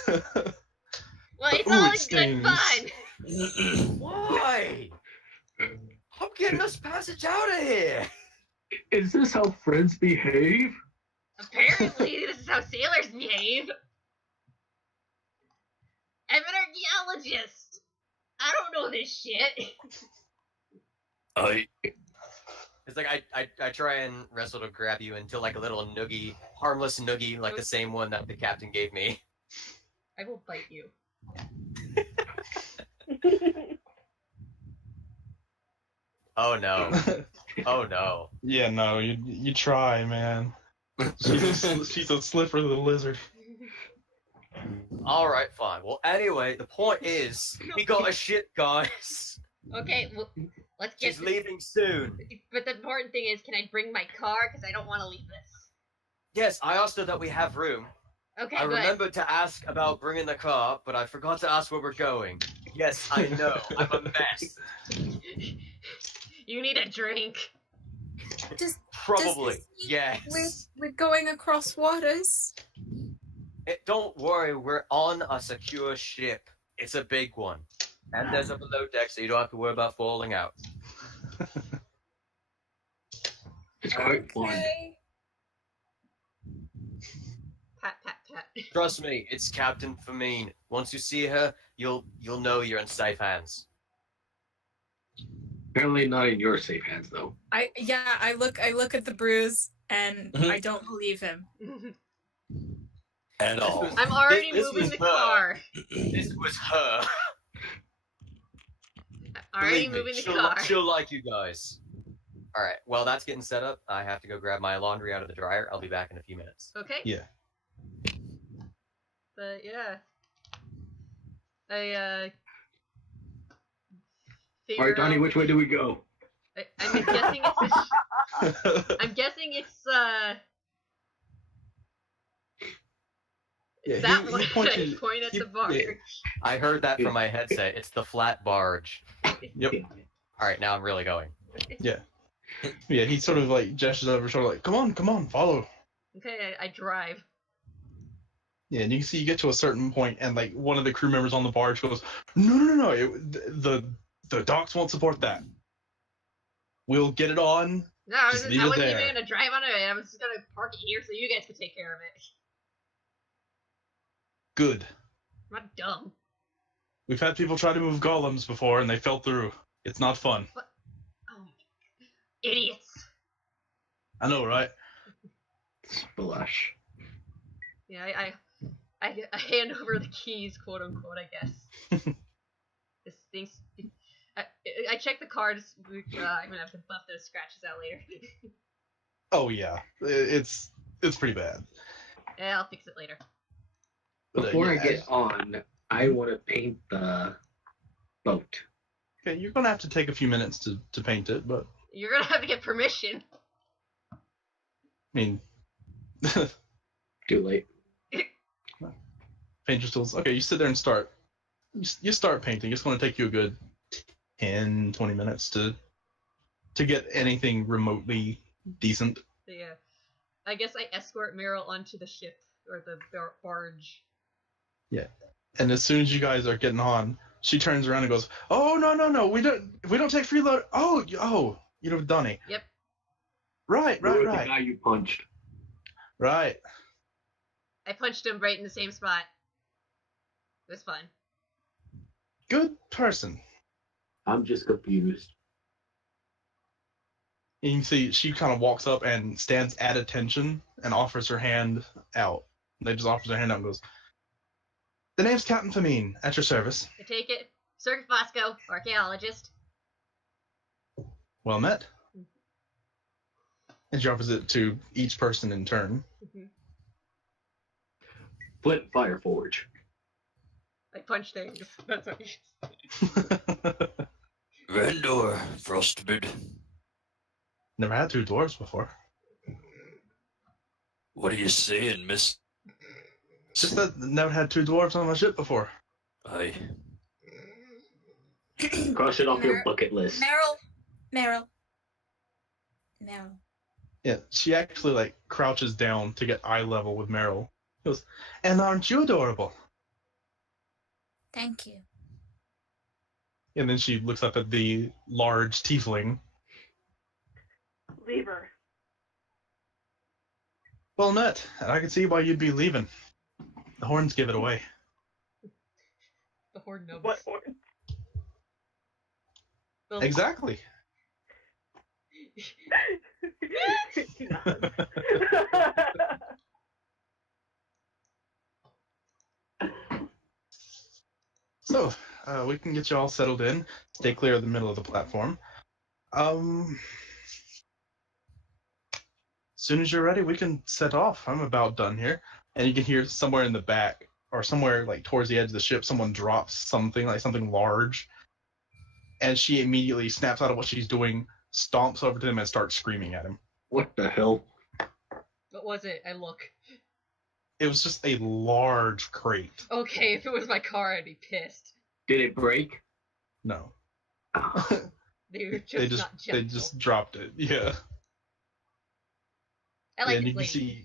Well, it's Ooh, all it in good stings. fun. Why? I'm getting us passage out of here. Is this how friends behave? Apparently, this is how sailors behave. I'm an archaeologist. I don't know this shit. It's like I try and wrestle to grab you into like a little noogie, harmless noogie, like the same one that the captain gave me. I will bite you. Oh no. Oh no. Yeah, no, you try, man. She's a slipper of the lizard. Alright, fine. Well, anyway, the point is, we got a ship, guys. Okay, well, let's get. She's leaving soon. But the important thing is, can I bring my car? Because I don't want to leave this. Yes, I asked her that we have room. Okay, I good. remembered to ask about bringing the car, but I forgot to ask where we're going. Yes, I know. I'm a mess. You need a drink. Probably. Does this mean Yes. We're going across waters. Don't worry, we're on a secure ship. It's a big one. And there's a below deck, so you don't have to worry about falling out. It's quite fun. Okay. Pat, pat, pat. Trust me, it's Captain Famine. Once you see her, you'll know you're in safe hands. Apparently not in your safe hands, though. I look at the bruise and I don't believe him. At all. I'm already This moving was the her. car. This was her. Already Believe me, moving the she'll, car. she'll like you guys. All right. Well, that's getting set up. I have to go grab my laundry out of the dryer. I'll be back in a few minutes. Okay. Yeah. But yeah. I figure Alright, Donnie, out- which way do we go? I'm guessing it's I'm guessing it's Yeah, that he one. pointed- I point at he- the bar. yeah. I heard that from my headset. It's the flat barge. Yep. All right, now I'm really going. Yeah, he sort of like gestures over, sort of like, come on, follow. Okay, I drive. Yeah, and you can see you get to a certain point, and like one of the crew members on the barge goes, no, the docks won't support that. We'll get it on. No, I Just wasn't, leave I it wasn't there. even gonna drive on it. I was just gonna park it here so you guys could take care of it. Good. I'm not dumb. We've had people try to move golems before, and they fell through. It's not fun. Oh my god. Idiots. I know, right? Splash. Yeah, I hand over the keys, quote unquote, I guess. This thing's. I check the car to I'm gonna have to buff those scratches out later. Oh yeah, it's pretty bad. Yeah, I'll fix it later. But, Before yeah, I get on, I want to paint the boat. Okay, you're gonna have to take a few minutes to paint it, but You're gonna have to get permission. I mean, Too late. paint your tools. Okay, you sit there and start. You start painting. It's gonna take you a good 10, 20 minutes to get anything remotely decent. So, yeah. I guess I escort Meryl onto the ship or the barge. And as soon as you guys are getting on, she turns around and goes, "Oh no, we don't take freeload." Oh, you know, Donnie. Yep. Right. You're the guy you punched. Right. I punched him right in the same spot. It was fun. Good person. I'm just confused. And you can see she kind of walks up and stands at attention and offers her hand out. They just offers her hand out and goes, "The name's Captain Famine, at your service." I take it. Circuit Fosco, archaeologist. Well met. And she offers it to each person in turn. Flint Fire Forge. I punch things. That's what Vendor, Frostbid. Never had two dwarves before. What are you saying, miss? Just that never had two dwarves on my ship before. Aye. Cross it off your bucket list. Meryl. Yeah, she actually like crouches down to get eye level with Meryl. She goes, "And aren't you adorable?" Thank you. And then she looks up at the large tiefling. Leave her. Well met, and I can see why you'd be leaving. The horns give it away. the horde nobles. What horn? Well, Exactly. So, we can get you all settled in. Stay clear of the middle of the platform. As soon as you're ready, we can set off. I'm about done here. And you can hear somewhere in the back, or somewhere like towards the edge of the ship, someone drops something, like something large. And she immediately snaps out of what she's doing, stomps over to him, and starts screaming at him. What the hell? what was it? I look. It was just a large crate. Okay, if it was my car, I'd be pissed. Did it break? No. Oh, They were just they not gentle. just dropped it. Yeah. I like and this you can lady. see,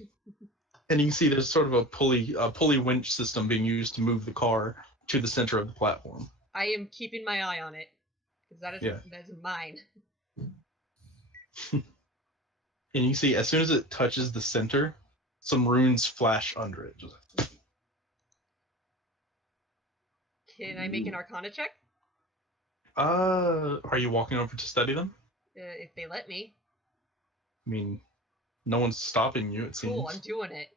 and you can see there's sort of a pulley winch system being used to move the car to the center of the platform. I am keeping my eye on it because that Yeah. is mine. And you see, as soon as it touches the center, some runes flash under it. Can I make an Arcana check? Are you walking over to study them? If they let me. I mean, no one's stopping you, it seems. Cool, I'm doing it.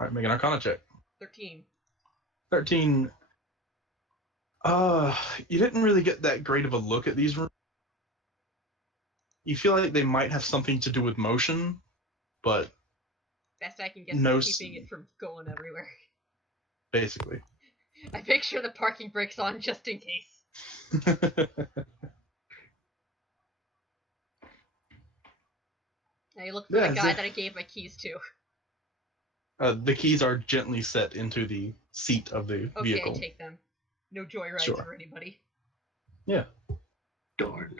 Alright, make an Arcana check. 13. 13. You didn't really get that great of a look at these runes. You feel like they might have something to do with motion, but Best I can guess No is keeping it from going everywhere. basically. I make sure the parking brake's on just in case. I look for the guy that I gave my keys to. The keys are gently set into the seat of the vehicle. Okay, I take them. No joyrides Sure. for anybody. Yeah. Darn.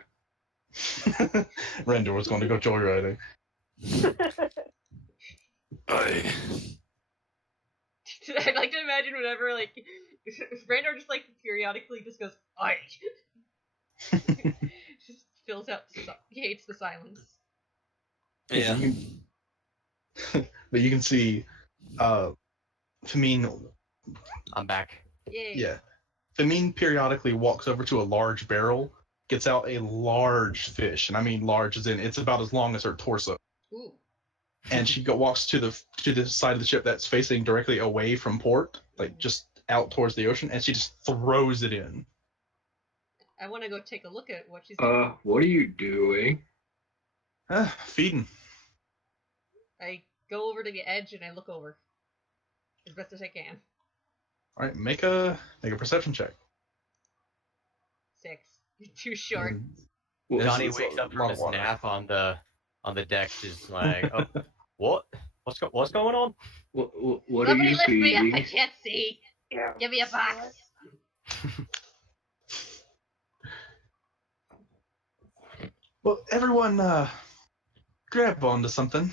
Randor was going to go joyriding. I... I'd like to imagine whenever, like, Randor just, like, periodically just goes, "Aye." Just fills out, he hates the silence. Yeah. But you can see, Famine, I'm back. Yay. yeah. Famine periodically walks over to a large barrel, gets out a large fish, and I mean large as in it's about as long as her torso. Ooh. And she walks to the side of the ship that's facing directly away from port, like just out towards the ocean, and she just throws it in. I want to go take a look at what she's doing. What are you doing? Feeding. I go over to the edge and I look over. As best as I can. All right, make a perception check. 6. You're too short. Well, Donnie it's wakes a up lot from of his water. nap on the deck, just like, oh, what? What's going on? what are Somebody you lift me up, I feeding? can't see. Yeah. Give me a box. Well, everyone, grab onto something.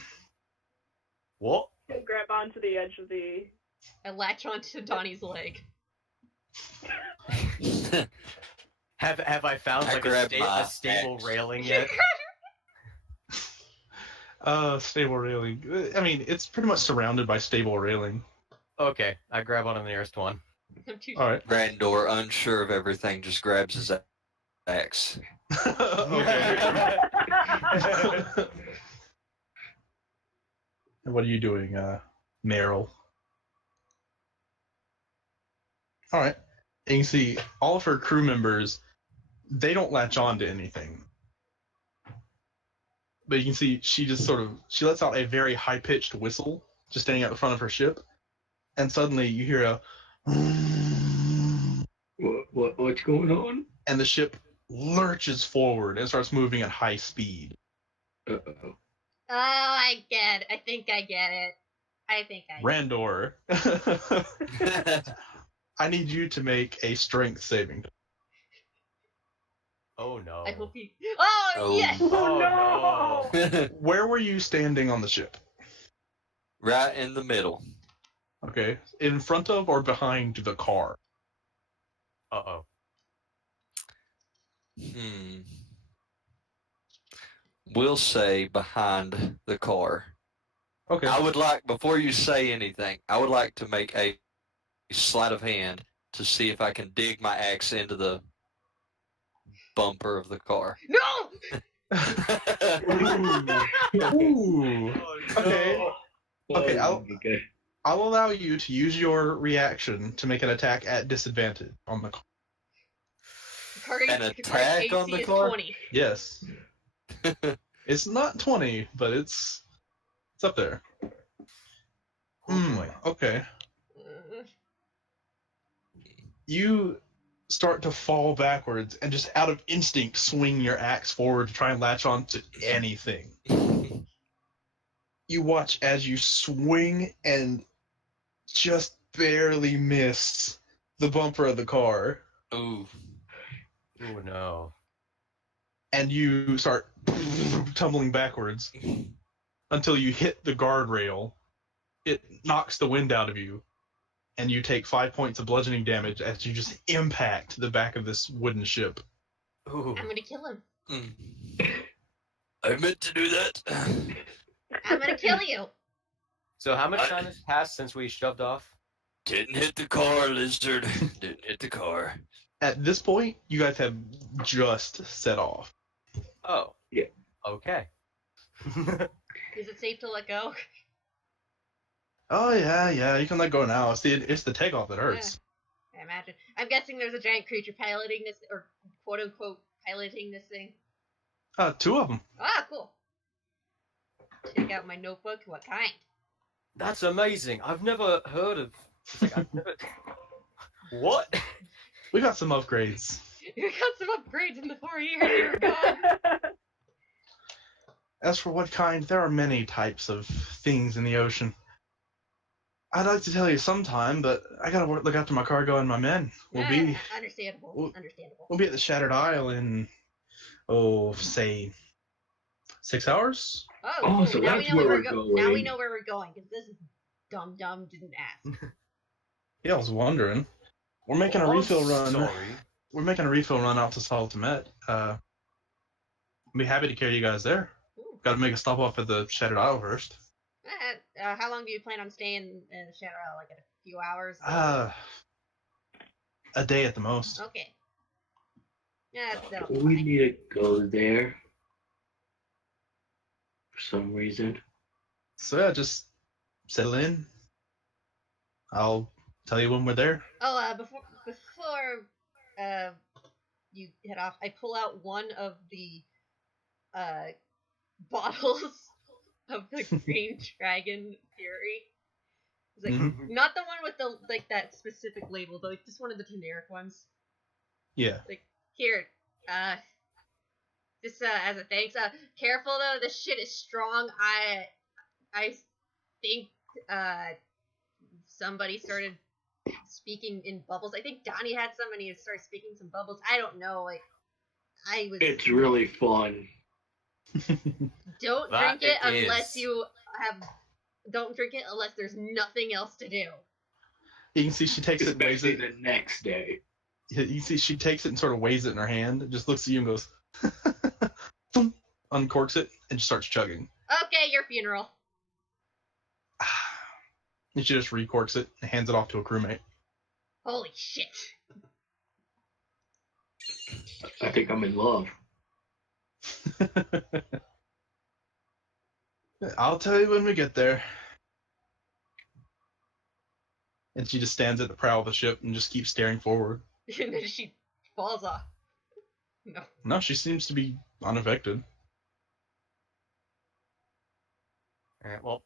What? I grab onto the edge of the. I latch onto Donnie's leg. Have I found I like grabbed my a stable axe. railing yet? Stable railing. I mean, it's pretty much surrounded by stable railing. Okay, I grab onto the nearest one. I'm too All right. Randor, unsure of everything, just grabs his axe. Okay. And what are you doing, Meryl? All right. And you can see all of her crew members, they don't latch on to anything. But you can see she lets out a very high-pitched whistle, just standing at the front of her ship. And suddenly you hear a What's going on? and the ship lurches forward and starts moving at high speed. Uh-oh. Oh, I think I get it. Randor, I need you to make a strength saving. Oh no. I hope he. Oh, Oh. yes! Oh no. Where were you standing on the ship? Right in the middle. Okay, in front of or behind the car? Uh-oh. We'll say behind the car. Okay. I would like, before you say anything, I would like to make a sleight of hand to see if I can dig my axe into the bumper of the car. No! Ooh. Okay. Okay, Okay. I'll allow you to use your reaction to make an attack at disadvantage on the car. An attack on the car? 20. Yes. It's not 20, but it's up there. Oh boy. Okay. You start to fall backwards and just out of instinct swing your axe forward to try and latch on to anything. You watch as you swing and just barely miss the bumper of the car, Ooh. Oh no. and you start tumbling backwards until you hit the guardrail. It knocks the wind out of you, and you take 5 points of bludgeoning damage as you just impact the back of this wooden ship. Ooh. I'm gonna kill him. I meant to do that. I'm gonna kill you. So how much time has passed since we shoved off? Didn't hit the car, lizard. Didn't hit the car. At this point, you guys have just set off. Oh. Yeah. Okay. Is it safe to let go? Oh yeah, you can let go now. See, it's the takeoff that hurts. I imagine. I'm guessing there's a giant creature piloting this, or quote unquote piloting this thing. 2 of them. Ah, cool. Take out my notebook. What kind? That's amazing. I've never heard of. What? We got some upgrades. You got some upgrades in the 4 years you were gone. As for what kind, there are many types of things in the ocean. I'd like to tell you sometime, but I gotta look after my cargo and my men. Understandable. We'll be at the Shattered Isle in, say, 6 hours? Oh, Oh, cool. so Now that's we know where where we're Now going. we know where we're going, because this dumb didn't ask. Yeah, I was wondering. We're making a refill run. Sorry. We're making a refill run out to Saltamet. I'd be happy to carry you guys there. Ooh. Gotta make a stop off at the Shattered Isle first. How long do you plan on staying in Shadow Isle? Like a few hours? A day at the most. Okay. Yeah, that'll be We fine. need to go there for some reason. So yeah, just settle in. I'll tell you when we're there. Oh, before you head off, I pull out one of the bottles of the Green Dragon Fury. It's like Mhm. not the one with the that specific label, though, like just one of the generic ones. Yeah. Like here, just as a thanks. Careful though, this shit is strong. I think somebody started speaking in bubbles. I think Donnie had some and he started speaking some bubbles. I don't know, like I was It's really fun. Don't That drink it it unless is. you have don't drink it unless there's nothing else to do. You can see she takes it, weighs Especially it. the next day. You can see she takes it and sort of weighs it in her hand. And just looks at you and goes, thump, uncorks it, and just starts chugging. Okay, your funeral. And she just recorks it and hands it off to a crewmate. Holy shit. I think I'm in love. I'll tell you when we get there. And she just stands at the prow of the ship and just keeps staring forward. And then she falls off. No. No, she seems to be unaffected. All right. Well,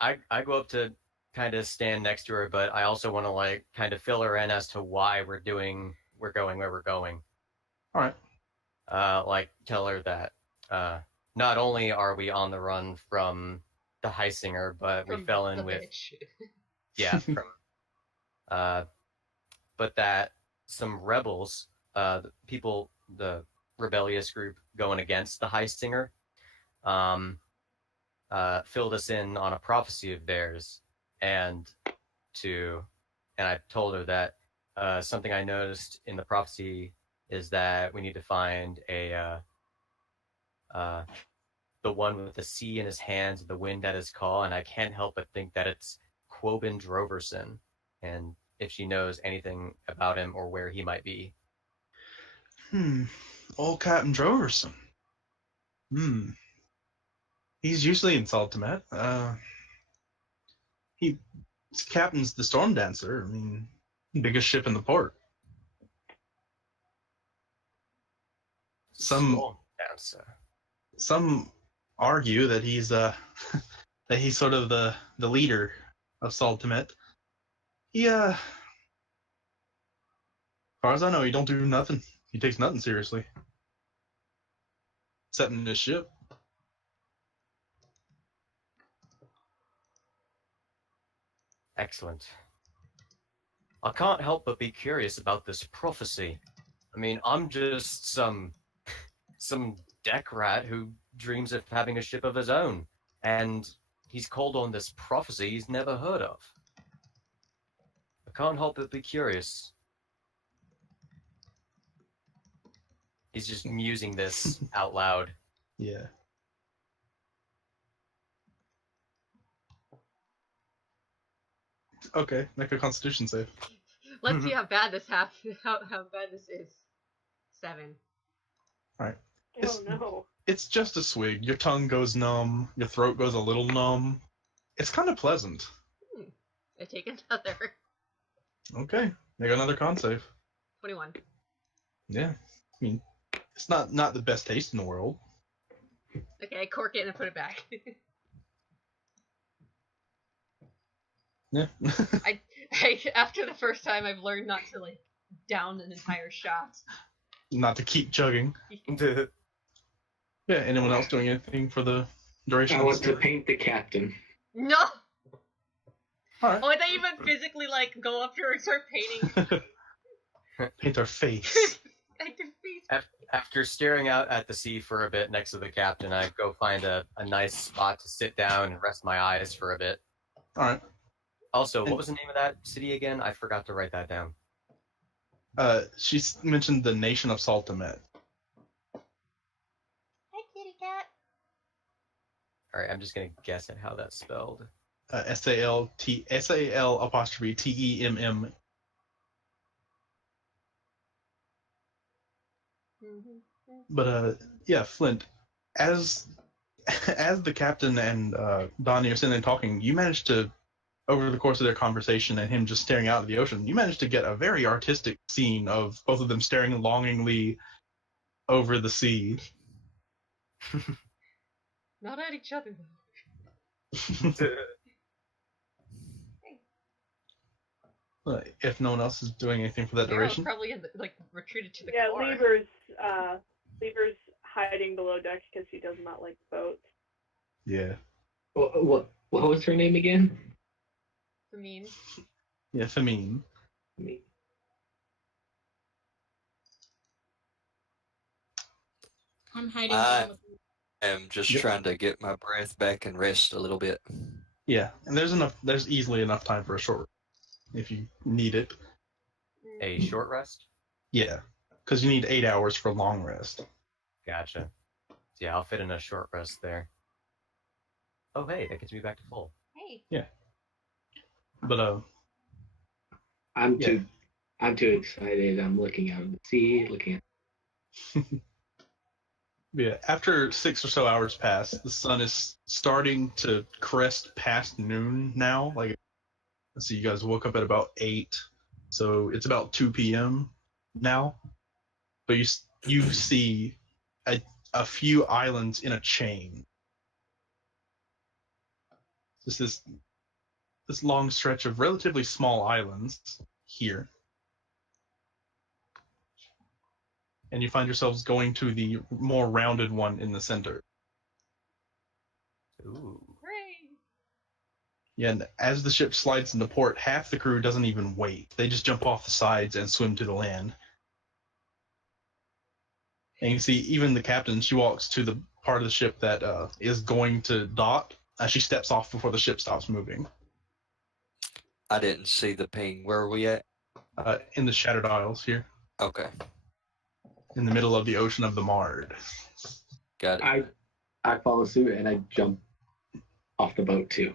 I go up to kind of stand next to her, but I also want to like kind of fill her in as to why we're going where we're going. All right. Like tell her that not only are we on the run from the Heisinger, but we From fell in the with bitch. yeah from but that some rebels, the rebellious group going against the Heisinger, filled us in on a prophecy of theirs, and I told her that something I noticed in the prophecy is that we need to find the one with the sea in his hands, the wind at his call, and I can't help but think that it's Quoben Droverson, and if she knows anything about him or where he might be. Old Captain Droverson. He's usually in Saltamet. He captains the Storm Dancer. I mean, biggest ship in the port. Some argue that he's sort of the leader of Saltamet. He as far as I know, he don't do nothing. He takes nothing seriously. Except in this ship. Excellent. I can't help but be curious about this prophecy. I mean, I'm just some deck rat who dreams of having a ship of his own, and he's called on this prophecy he's never heard of. can't help but be curious. He's just musing this out loud. Yeah. Okay, make a Constitution save. Let's see how bad this how bad this is. 7. Oh no. It's just a swig. Your tongue goes numb. Your throat goes a little numb. It's kind of pleasant. I take another. Okay, make another con save. 21. Yeah, I mean, it's not the best taste in the world. Okay, I cork it and I put it back. Yeah. I after the first time, I've learned not to like down an entire shot. Not to keep chugging. Yeah. Anyone else doing anything for the duration? I of the want to story? paint the captain. No. All right. Oh, I thought you meant physically like go up to her and start painting. Paint our face. Like the face. After staring out at the sea for a bit next to the captain, I go find a nice spot to sit down and rest my eyes for a bit. All right. Also, what was the name of that city again? I forgot to write that down. She mentioned the nation of Saltamet. Hi, kitty cat. Alright, I'm just gonna guess at how that's spelled. SAL apostrophe TEMM. But yeah, Flint, as the captain and Donnie are sitting there talking, you managed to, over the course of their conversation and him just staring out at the ocean, you managed to get a very artistic scene of both of them staring longingly over the sea. Not at each other though. If no one else is doing anything for that Daryl's duration. probably in the, like retreated to the Yeah, car. Lever's hiding below deck because he does not like boats. Yeah. What was her name again? I mean, Yeah, Famine. I'm hiding I down with am just Yep. trying to get my breath back and rest a little bit. Yeah, and there's easily enough time for a short if you need it. A short rest? Yeah, because you need 8 hours for a long rest. Gotcha. So yeah, I'll fit in a short rest there. Oh hey, that gets me back to full. hey. But I'm Yeah. too excited. I'm looking out at the sea, looking at yeah, after 6 or so hours pass, the sun is starting to crest past noon now. Like, let's see, you guys woke up at about 8, so it's about 2 p.m. now. But you see a few islands in a chain. Just this long stretch of relatively small islands here. And you find yourselves going to the more rounded one in the center. Ooh. Hooray. Yeah, and as the ship slides into port, half the crew doesn't even wait. They just jump off the sides and swim to the land. And you see, even the captain, she walks to the part of the ship that is going to dock. She steps off before the ship stops moving. I didn't see the ping. Where are we at? In the Shattered Isles here, Okay, in the middle of the ocean of the Mard. got it. I follow suit and I jump off the boat too.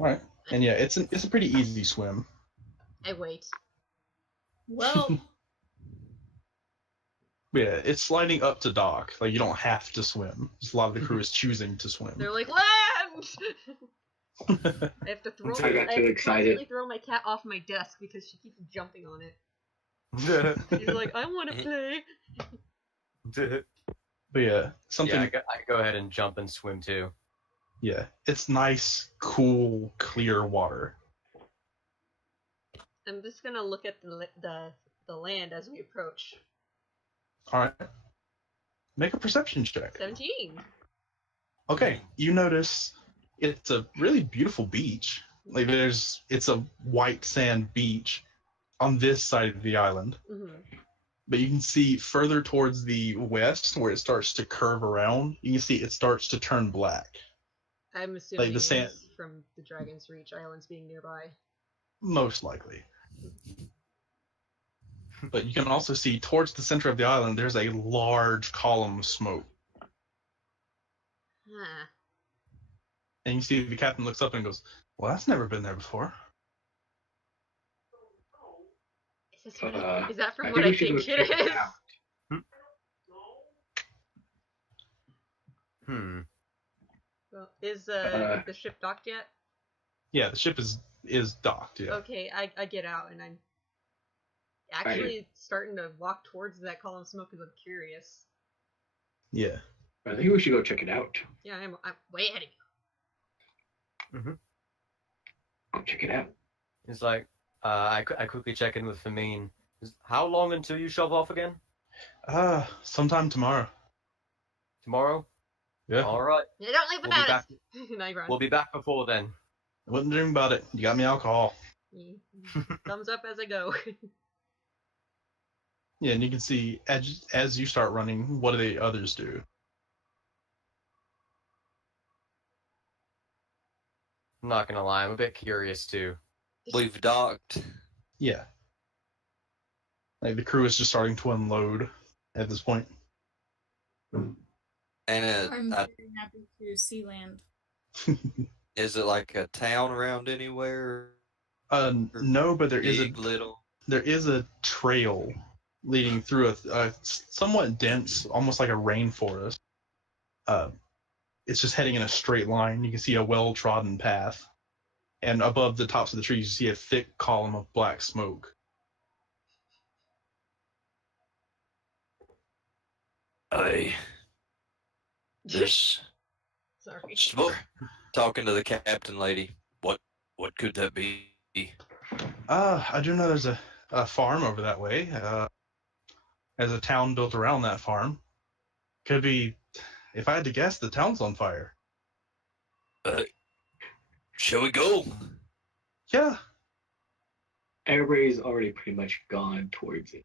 All right, and yeah, it's a pretty easy swim. I wait. well, Yeah, it's sliding up to dock. Like, you don't have to swim. Just a lot of the crew is choosing to swim. They're like, land! I have to throw. I got too have to excited. constantly throw my cat off my desk because she keeps jumping on it. She's like, I want to play. But yeah, something. Yeah, I go ahead and jump and swim too. Yeah, it's nice, cool, clear water. I'm just gonna look at the land as we approach. All right, make a perception check. 17. Okay, you notice it's a really beautiful beach. Like, it's a white sand beach on this side of the island. Mm-hmm. But you can see further towards the west, where it starts to curve around, you can see it starts to turn black. I'm assuming the sand- it's from the Dragon's Reach Islands being nearby. Most likely. But you can also see towards the center of the island, there's a large column of smoke. Huh. And you see the captain looks up and goes, "Well, that's never been there before." Is that from I what think I we should go think it check it is? out. Well, is Uh, the ship docked yet? Yeah, the ship is docked. Yeah. Okay, I get out and I'm actually starting to walk towards that column of smoke because I'm curious. Yeah. I think we should go check it out. Yeah, I'm way ahead of you. Go check it out. It's like, I quickly check in with Famine. How long until you shove off again? Sometime tomorrow. Tomorrow? Yeah. All right. Yeah, don't leave We'll without be us. back. Now you run. We'll be back before then. Wouldn't dream about it. You got me alcohol. Thumbs up as I go. Yeah, and you can see as you start running, what do the others do? I'm not gonna lie, I'm a bit curious too. We've docked. Yeah. Like the crew is just starting to unload at this point. And I'm very happy to see land. is it like a town around anywhere? No, but there is Big, little. a trail leading through a somewhat dense, almost like a rainforest. It's just heading in a straight line. You can see a well-trodden path, and above the tops of the trees, you see a thick column of black smoke. This Sorry. smoke. Talking to the captain lady. What could that be? I do know there's a farm over that way. There's a town built around that farm. Could be, if I had to guess, the town's on fire. Shall we go? Yeah. Everybody's already pretty much gone towards it.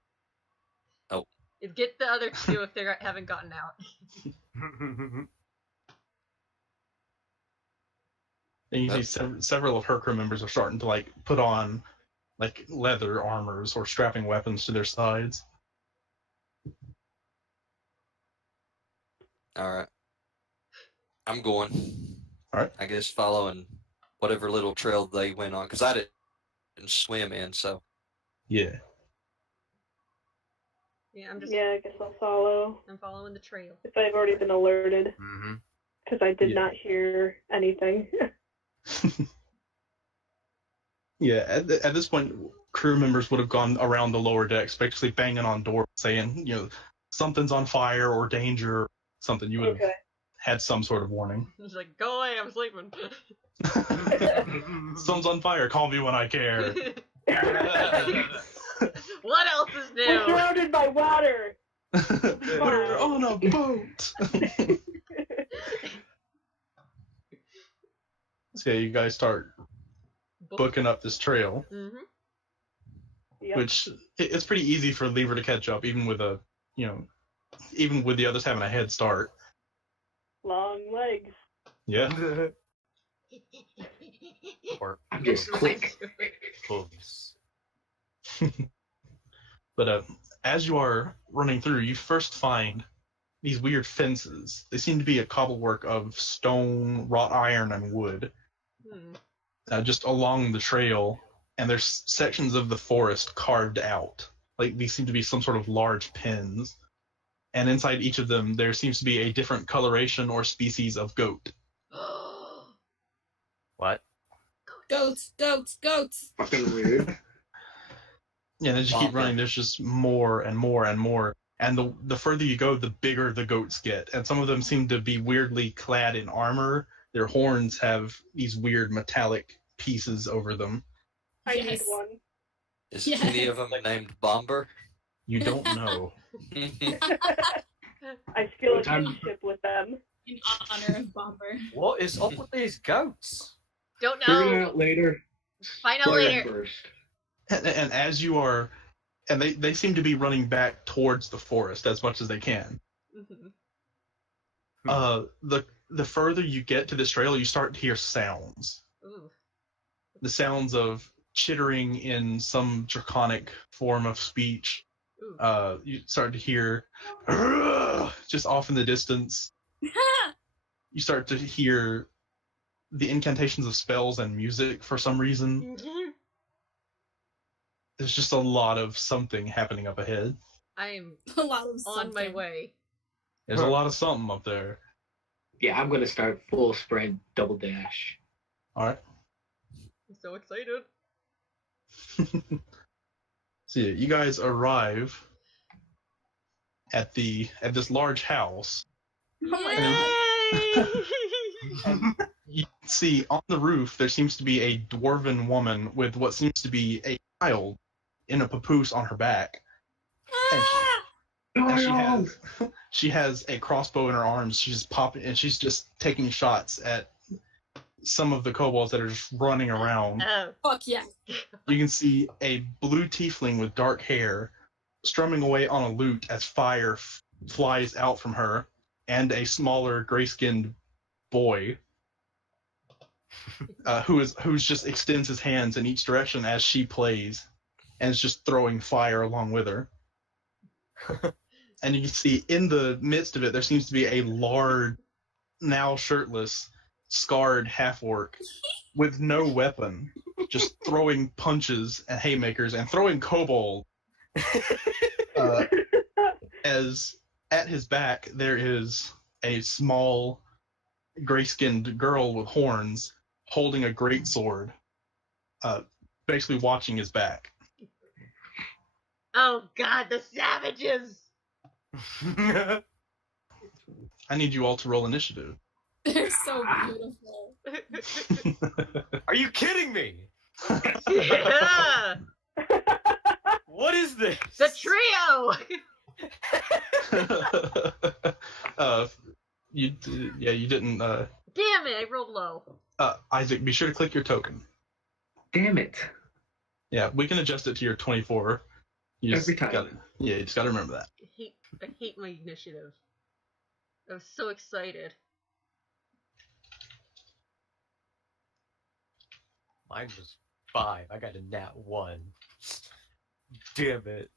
Get the other two if they haven't gotten out. And you see several of her crew members are starting to like put on like leather armors or strapping weapons to their sides. All right. I'm going. All right. I guess following whatever little trail they went on, because I didn't swim in, so. Yeah. Yeah, Yeah, I guess I'll follow. I'm following the trail. If I've already been alerted, Mm-hmm. because I did Yeah. not hear anything. Yeah, at this point, crew members would have gone around the lower decks, basically banging on doors, saying, something's on fire or danger, something. You would have Okay. had some sort of warning. He's like, go away, I'm sleeping. Sun's on fire, call me when I care. What else is We're new? surrounded by water. We're on a boat. So yeah, you guys start booking up this trail, Mm-hmm. Yep. which it's pretty easy for Lever to catch up, even with even with the others having a head start. Long legs. Yeah. Or I'm just quick. hooves. But as you are running through, you first find these weird fences. They seem to be a cobblework of stone, wrought iron, and wood, just along the trail. And there's sections of the forest carved out. Like these seem to be some sort of large pens. And inside each of them, there seems to be a different coloration or species of goat. What? Goats, goats, goats. Fucking weird. Yeah, and as you keep Bonker. running, there's just more and more and more. And the further you go, the bigger the goats get. And some of them seem to be weirdly clad in armor. Their horns have these weird metallic pieces over them. I Yes. need one. Is Yeah. any of them named Bomber? You don't know. I feel a What time- kinship with them. In honor of Bomber. What is up with these goats? Don't Figure it know. out later. Find out Play it later. first. And as you are, and they seem to be running back towards the forest as much as they can. The further you get to this trail, you start to hear sounds. Ooh. The sounds of chittering in some draconic form of speech. Ooh. You start to hear just off in the distance. You start to hear the incantations of spells and music for some reason. There's just a lot of something happening up ahead. I'm A lot of on my something. way. There's a lot of something up there. Yeah, I'm gonna start full sprint, double dash. All right. I'm so excited. So yeah, you guys arrive at this large house. Oh my god. Yay! You see on the roof there seems to be a dwarven woman with what seems to be a child in a papoose on her back. And she has a crossbow in her arms. She's popping and she's just taking shots at some of the kobolds that are just running around. Oh. Fuck yeah. You can see a blue tiefling with dark hair strumming away on a lute as fire flies out from her, and a smaller gray-skinned boy who's just extends his hands in each direction as she plays, and is just throwing fire along with her. And you can see in the midst of it, there seems to be a large, now shirtless, scarred half-orc with no weapon, just throwing punches and haymakers and throwing kobold. As at his back there is a small gray-skinned girl with horns holding a greatsword, basically watching his back. Oh god, the savages! I need you all to roll initiative. They're so beautiful. Are you kidding me? Yeah! What is this? The trio! You didn't. Damn it, I rolled low. Isaac, be sure to click your token. Damn it. Yeah, we can adjust it to your 24. You just Every time. You just gotta remember that. I hate my initiative. I was so excited. Mine was 5. I got a nat 1. Damn it.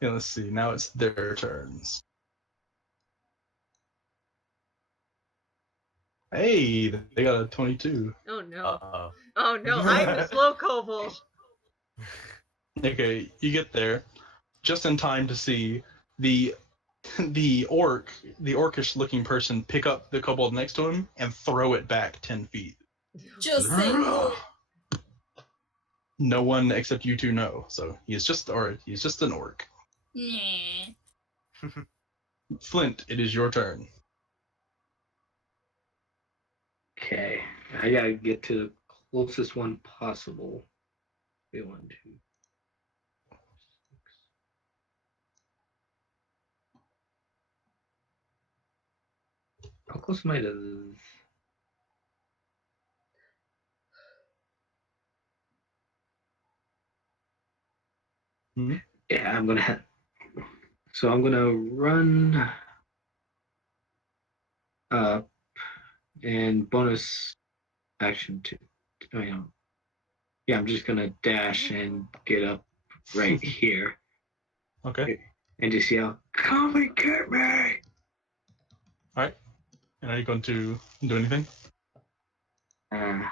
Yeah, let's see. Now it's their turns. Hey, they got a 22. Oh no. Uh-oh. Oh no, I'm the slow kobold. Okay, you get there just in time to see the orcish looking person pick up the kobold next to him and throw it back 10 feet. Just say no. No one except you two know, so he's just an orc. Nah. Flint, it is your turn. Okay, I gotta get to the closest one possible. 1, 2, 4, 6. How close am I to? Hmm? Yeah, I'm gonna. So I'm gonna run up and bonus action to. Oh, yeah, I'm just gonna dash and get up right here Okay. and just yell, "Come and get me!" Alright. And are you going to do anything? I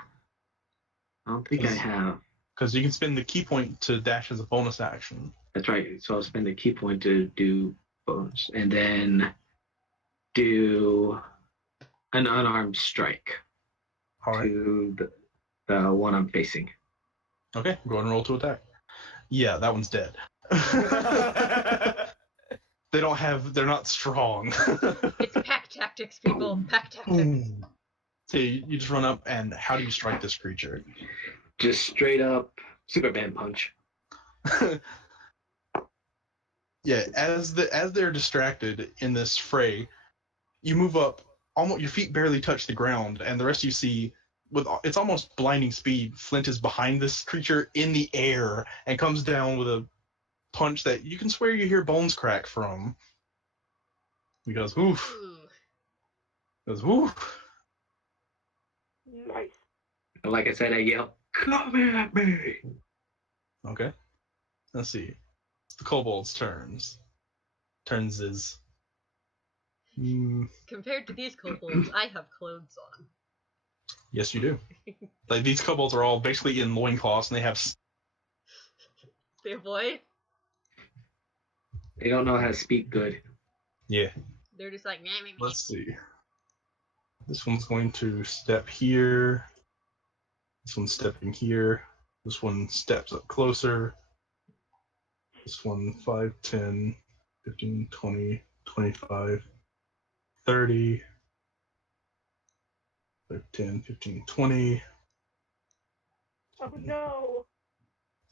don't think I have. Because you can spend the key point to dash as a bonus action. That's right. So I'll spend the key point to do bonus, and then do an unarmed strike Alright. to the one I'm facing. Okay, go ahead and roll to attack. Yeah, that one's dead. They're not strong. It's pack tactics, people. Pack tactics. So you just run up, and how do you strike this creature? Just straight up Superman punch. Yeah, as they're distracted in this fray, you move up, almost your feet barely touch the ground, and the rest you see, it's almost blinding speed. Flint is behind this creature in the air and comes down with a punch that you can swear you hear bones crack from. He goes, oof. Ooh. He goes, oof. Nice. And like I said, I yell, "Come at me!" Okay. Let's see. It's the kobold's turns. Turns is. Compared to these kobolds, I have clothes on. Yes, you do. Like these kobolds are all basically in loincloths, and they have. They avoid. They don't know how to speak good. Yeah. They're just like, meh, meh, meh. Let's see. This one's going to step here. This one's stepping here. This one steps up closer. This one 5, 10, 15, 20, 25, 30. 5, 10, 15, 20, Oh no.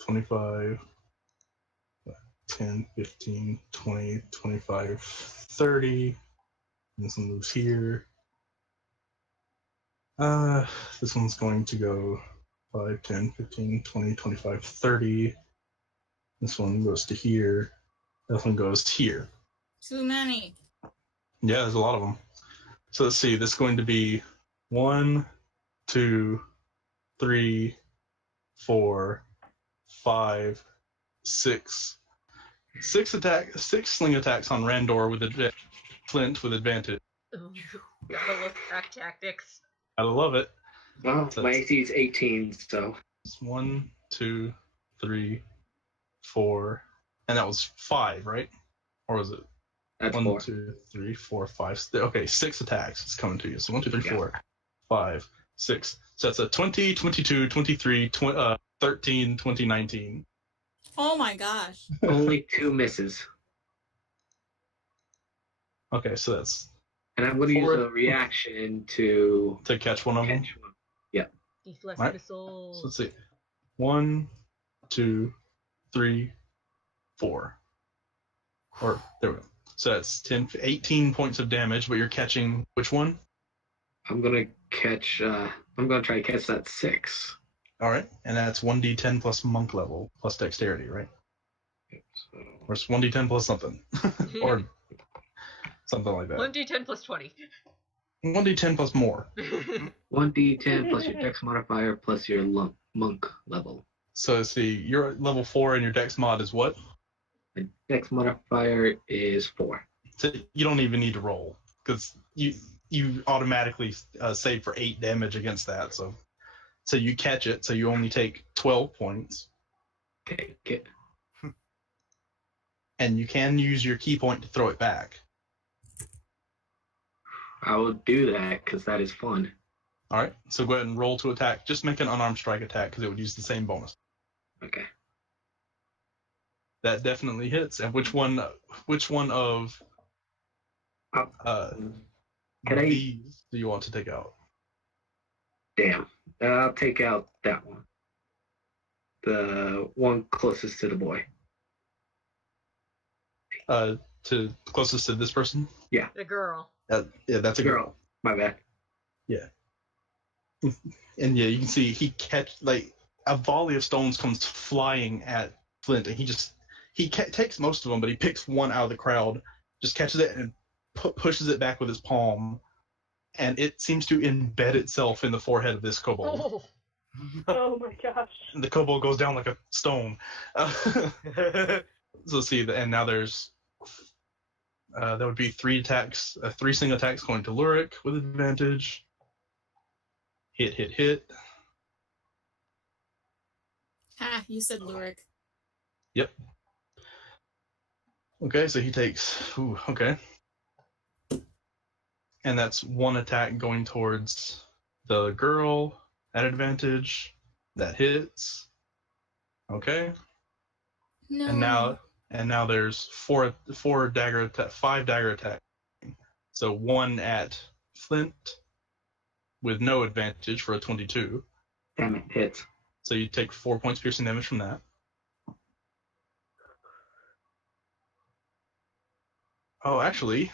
25, 10, 15, 20, 25, 30. And this one moves here. This one's going to go 5, 10, 15, 20, 25, 30. This one goes to here. This one goes here. Too many. Yeah, there's a lot of them. So let's see. This is going to be 1, 2, 3, 4, 5, 6. 6 sling attacks on Randor with Flint with advantage. Gotta look back tactics. I love it. Well, So my AC is 18, so it's 1, 2, 3, 4, and that was 5, right? Or was it that's 1, 4. 2, 3, 4, 5? Okay, 6 attacks. It's coming to you. So 1, 2, 3, Yeah. 4, 5, 6. So that's a 20, 22, 23, 13, 20, 19. Oh my gosh. Only 2 misses. Okay, so that's And I'm going to use 4 a reaction to to catch one of them. catch one. Deflect Right. missiles. So let's see. 1, 2, 3, 4. Or there we go. So that's 10, 18 points of damage, but you're catching which one? I'm going to catch, I'm going to try to catch that 6. All right, and that's 1d10 plus monk level plus dexterity, right? So, Or it's 1d10 plus something, or something like that. 1d10 plus 20. 1d10 plus more. 1d10 plus your dex modifier plus your monk level. So see, you're at level 4 and your dex mod is what? My dex modifier is 4. So you don't even need to roll because you automatically save for 8 damage against that. So you catch it, so you only take 12 points, Take it. and you can use your key point to throw it back. I will do that because that is fun. All right, so go ahead and roll to attack. Just make an unarmed strike attack because it would use the same bonus. Okay. That definitely hits. And which one of Can I- these do you want to take out? Damn. I'll take out that one. The one closest to the boy. To closest to this person? The girl. Yeah, that's a girl. Girl. My bad. And yeah, you can see he like a volley of stones comes flying at Flint, and he takes most of them, but he picks one out of the crowd, just catches it and pushes it back with his palm, and it seems to embed itself in the forehead of this kobold. Oh. Oh my gosh. And the kobold goes down like a stone. So see, and now there's that would be 3 attacks, 3 single attacks going to Lurik with advantage. Hit. Ah, you said Lurik. Yep. Okay, so he takes. Okay. And that's 1 attack going towards the girl at advantage. That hits. Okay. No. And now there's 5 dagger attack. So 1 at Flint with no advantage for a 22. Damn it, hits. So you take 4 points piercing damage from that. Oh, actually,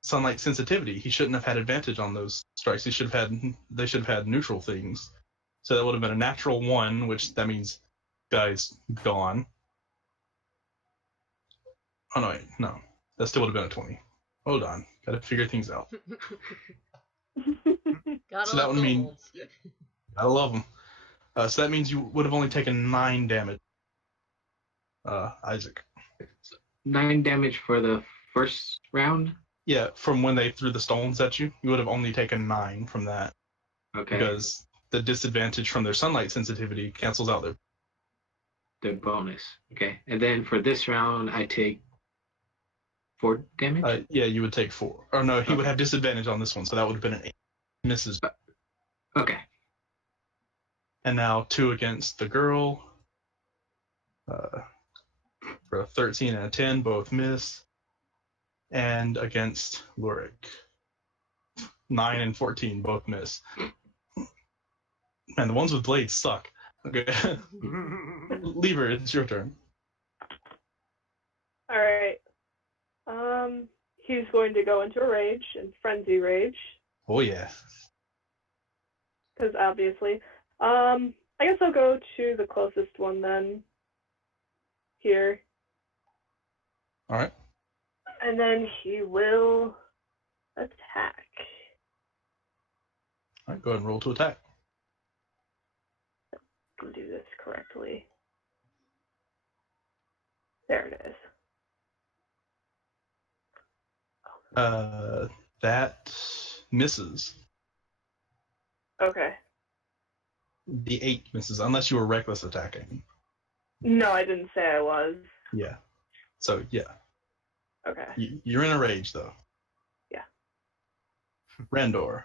sunlight sensitivity. He shouldn't have had advantage on those strikes. They should have had neutral things. So that would have been a natural 1, which that means guy's gone. Oh no, wait, no. That still would have been a 20. Hold on. Gotta figure things out. Gotta So that love would mean- kobolds. Gotta love them. So that means you would have only taken 9 damage. Isaac. 9 damage for the first round. Yeah, from when they threw the stones at you, you would have only taken 9 from that. Okay. Because the disadvantage from their sunlight sensitivity cancels out The bonus. Okay. And then for this round, I take 4 damage. yeah, you would take 4. Or no, he would Okay. have disadvantage on this one, so that would have been an 8. Misses. Okay. And now 2 against the girl. For a 13 and a 10, both miss. And against Lurik. 9 and 14, both miss. Man, the ones with blades suck. Okay. Lever, it's your turn. All right. He's going to go into a rage, and frenzy rage, Oh, yeah. because obviously. I guess I'll go to the closest one then. Here. All right. And then he will attack. All right, go ahead and roll to attack. Can do this correctly. There it is. That misses. Okay. The 8 misses, unless you were reckless attacking. No, I didn't say I was. Yeah. So, yeah. Okay. You're in a rage, though. Yeah. Randor.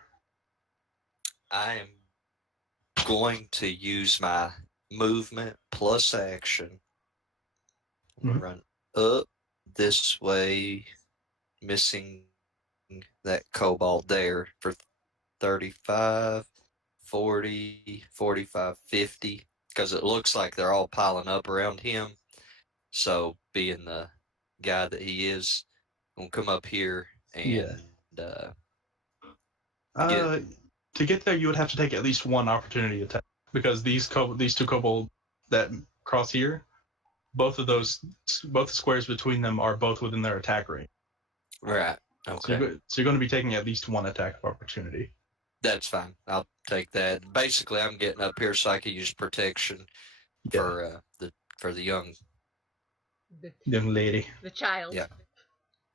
I am going to use my movement plus action. I'm gonna run up this way, missing that cobalt there for 35, 40, 45, 50, because it looks like they're all piling up around him. So, being the guy that he is, I'm going to come up here and to get there, you would have to take at least one opportunity attack, because these 2 kobolds that cross here, both squares between them are both within their attack range. Right. Okay. So you're going to be taking at least one attack of opportunity. That's fine. I'll take that. Basically, I'm getting up here so I can use protection for the young lady. The child. Yeah.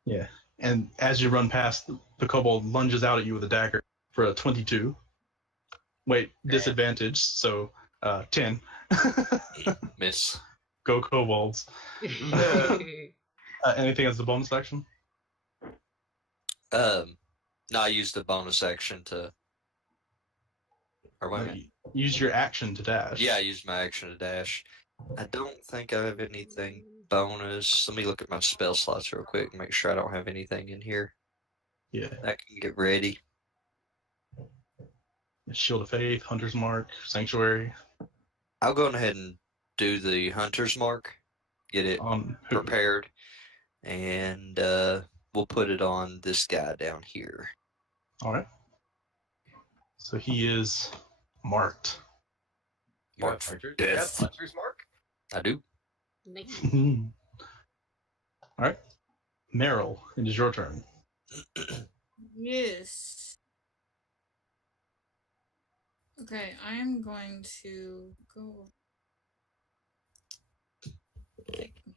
Yeah. And as you run past, the kobold lunges out at you with a dagger for a 22. Wait, disadvantage, so 10. miss. Go kobolds. Anything as a bonus action? No, I used the bonus action to. Or wait a minute. Use your action to dash. Yeah, I used my action to dash. I don't think I have anything bonus. Let me look at my spell slots real quick and make sure I don't have anything in here. Yeah. I can get ready. Shield of Faith, Hunter's Mark, Sanctuary. I'll go ahead and do the Hunter's Mark. Get it prepared. And we'll put it on this guy down here. All right. So he is marked. Marked for death. Hunter's Mark? I do. Nice. All right. Meryl, it is your turn. Yes. Okay, I am going to go. Take me.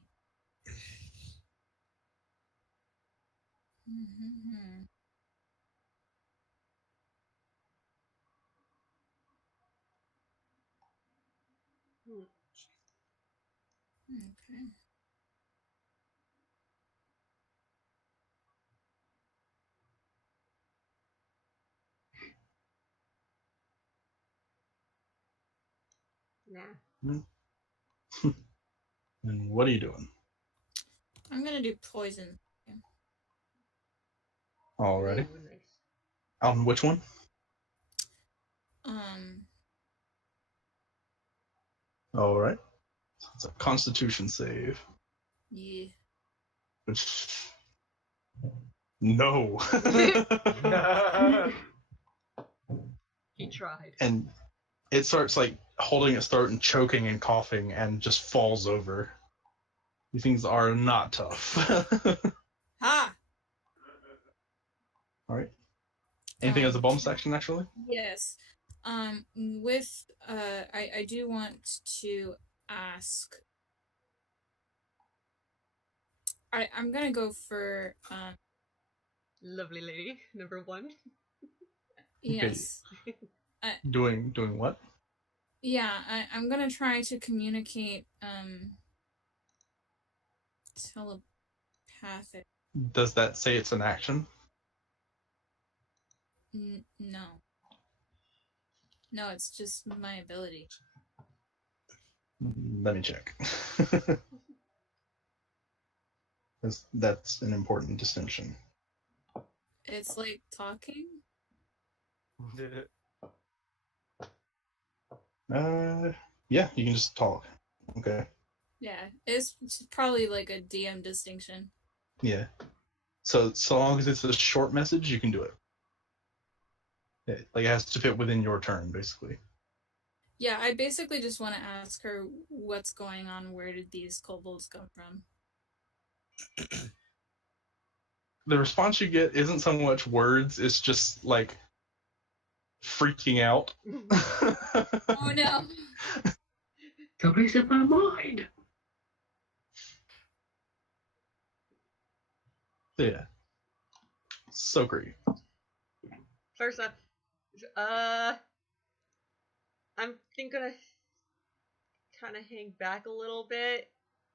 Okay. Nah. And what are you doing? I'm gonna do poison. Alrighty. Ooh, nice. On which one? All right. So it's a Constitution save. Yeah. Which. No. He tried. And it starts like holding its throat and choking and coughing and just falls over. These things are not tough. Ha! All right. Anything as a bonus action, actually? Yes. I do want to ask. I'm gonna go for Lovely lady, number 1. yes. Doing what? Yeah, I'm gonna try to communicate telepathic. Does that say it's an action? No. No, it's just my ability. Let me check. That's an important distinction. It's like talking. Yeah, you can just talk. Okay. Yeah, it's probably like a DM distinction. Yeah. So long as it's a short message, you can do it. It has to fit within your turn, basically. Yeah, I basically just want to ask her what's going on. Where did these kobolds come from? The response you get isn't so much words; it's just like freaking out. Oh no! Somebody's in my mind. Yeah. So great. First up, I'm gonna kind of hang back a little bit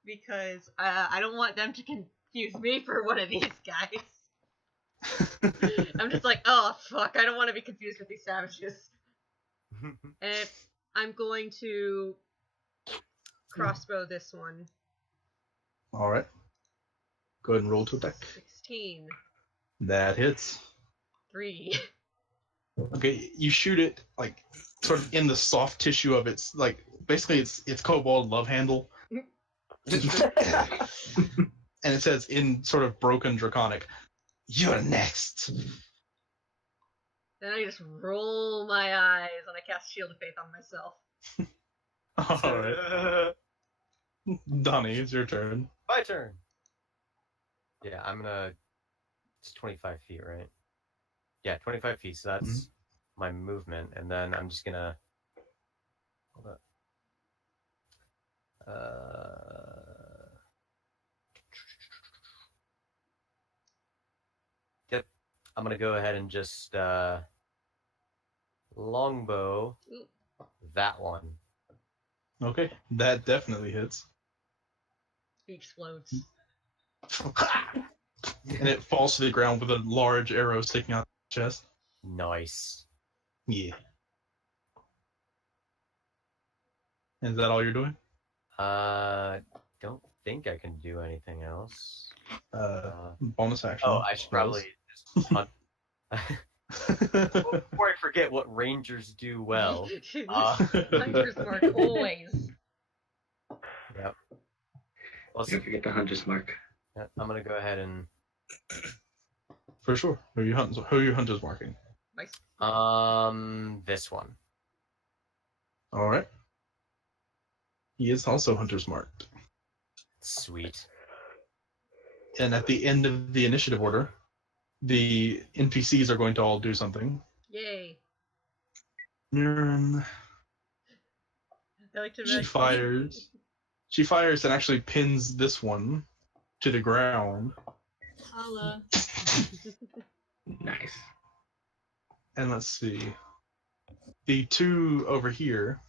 because I don't want them to confuse me for one of these guys. I'm just like, oh fuck, I don't want to be confused with these savages. And I'm going to crossbow this one. All right. Go ahead and roll to attack. 16. That hits. 3. Okay, you shoot it like sort of in the soft tissue of its like basically it's kobold love handle. And it says in sort of broken draconic, "You're next." Then I just roll my eyes and I cast Shield of Faith on myself. All right. Donnie, it's your turn. My turn. Yeah, I'm gonna. It's 25 feet, right? Yeah, 25 feet. So that's my movement, and then I'm just gonna. Hold up. Yep. I'm gonna go ahead and just longbow that one. Okay, that definitely hits. He explodes. And it falls to the ground with a large arrow sticking out the chest. Nice. Yeah. Is that all you're doing? Don't think I can do anything else. Bonus action. Oh, I should probably just hunt. Before I forget what rangers do well. Hunter's mark always. Yep. Well, Don't forget the hunter's mark. I'm gonna go ahead and. For sure. Who are your hunters marking? Nice. This one. All right. He is also hunter's marked. Sweet. And at the end of the initiative order, the NPCs are going to all do something. Yay. Mirren. I like to She fires. She fires and actually pins this one to the ground. Holla. Nice. And let's see. The two over here,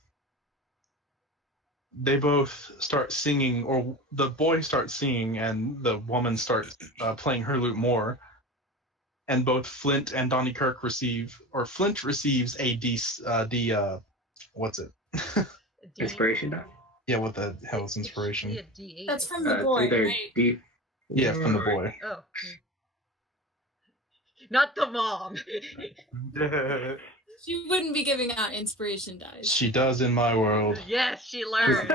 they both start singing, or the boy starts singing and the woman starts playing her lute more. And both Flint and Donnie Kirk Flint receives a what's it? Inspiration die. Yeah, what the hell is inspiration? D8. That's from the boy, Either right? Yeah, from the boy. Oh. Not the mom. She wouldn't be giving out inspiration dice. She does in my world. Yes, she learned.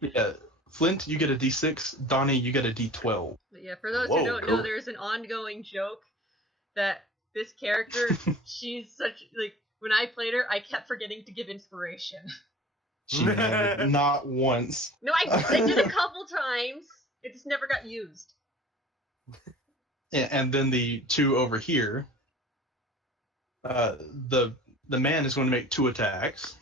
Yeah, Flint, you get a D6. Donnie, you get a D12. But yeah, for those Whoa, who don't cool. know, there's an ongoing joke that this character, she's such, like, when I played her, I kept forgetting to give inspiration. She never, not once. No, I did a couple times. It just never got used. And then the two over here, The man is going to make 2 attacks,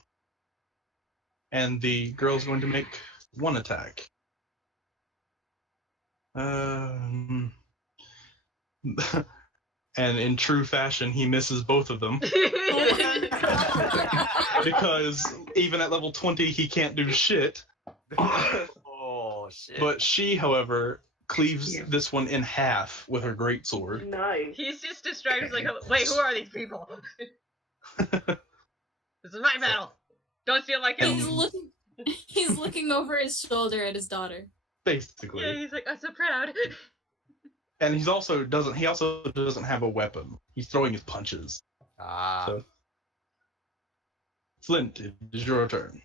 and the girl is going to make 1 attack. And in true fashion, he misses both of them because even at level 20, he can't do shit. Oh shit! But she, however, cleaves this one in half with her greatsword. Nice. He's just distracted. He's like, wait, who are these people? This is my battle. Don't steal my He's kill. looking. He's looking over his shoulder at his daughter. Basically. Yeah, he's like, I'm so proud. And he also doesn't have a weapon. He's throwing his punches. So, Flint, it is your turn.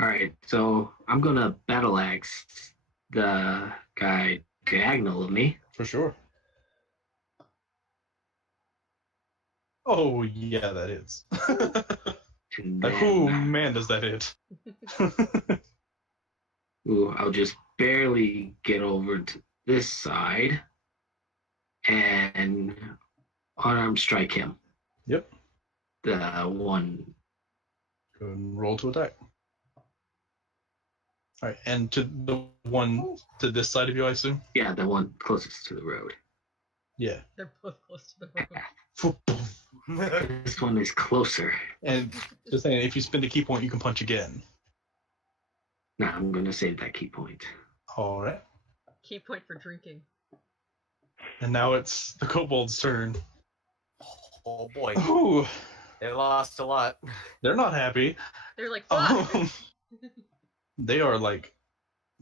Alright, so I'm gonna battle axe the guy diagonal of me. For sure. Oh yeah, that is. And Like, then, oh man, does that hit? I'll just barely get over to this side and unarmed strike him. Yep. The one. Go and roll to attack. Alright, and to the one to this side of you, I assume? Yeah, the one closest to the road. Yeah. They're both close to the road. This one is closer. And just saying, if you spend a key point, you can punch again. Nah, I'm gonna save that key point. Alright. Key point for drinking. And now it's the kobold's turn. Oh boy, Ooh, they lost a lot. they're not happy. They're like, fuck. They are like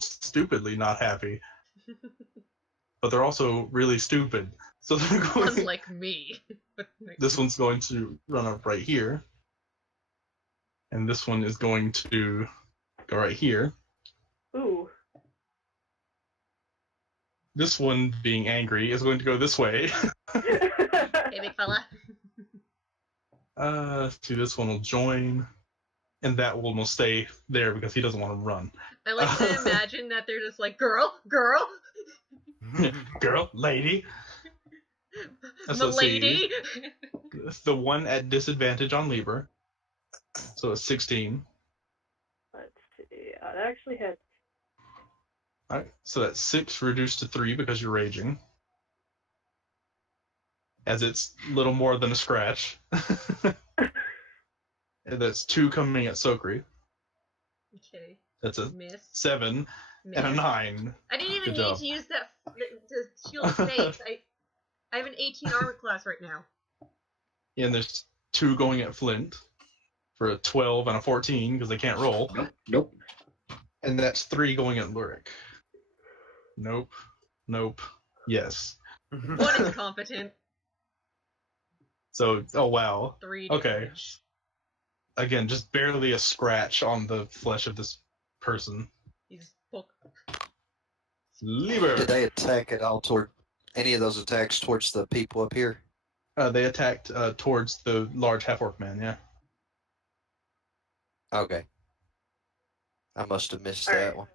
stupidly not happy. But they're also really stupid. So they're going. Unlike me. This one's going to run up right here. And this one is going to go right here. Ooh. This one, being angry, is going to go this way. Hey, big fella. See, this one will join. And that one will stay there because he doesn't want to run. I like to imagine that they're just like, girl. Girl, lady. So let's see. Milady. The one at disadvantage on Lieber. So it's 16. Let's see. That actually hits. Alright, so that's 6 reduced to 3 because you're raging. As it's little more than a scratch. And that's 2 coming at Sokri. Okay. That's a Miss. 7 Miss. and a 9. I didn't even Good need job. to use that to shield his face. I have an 18 armor class right now. And there's 2 going at Flint for a 12 and a 14 because they can't roll. Nope. And that's 3 going at Lurik. Nope. Yes. One is competent. So, oh wow. 3 Okay. damage. Again, just barely a scratch on the flesh of this person. He's poke. Lieber. Did they attack at all toward any of those attacks towards the people up here? They attacked towards the large half-orc man, yeah. Okay. I must have missed All that right. one.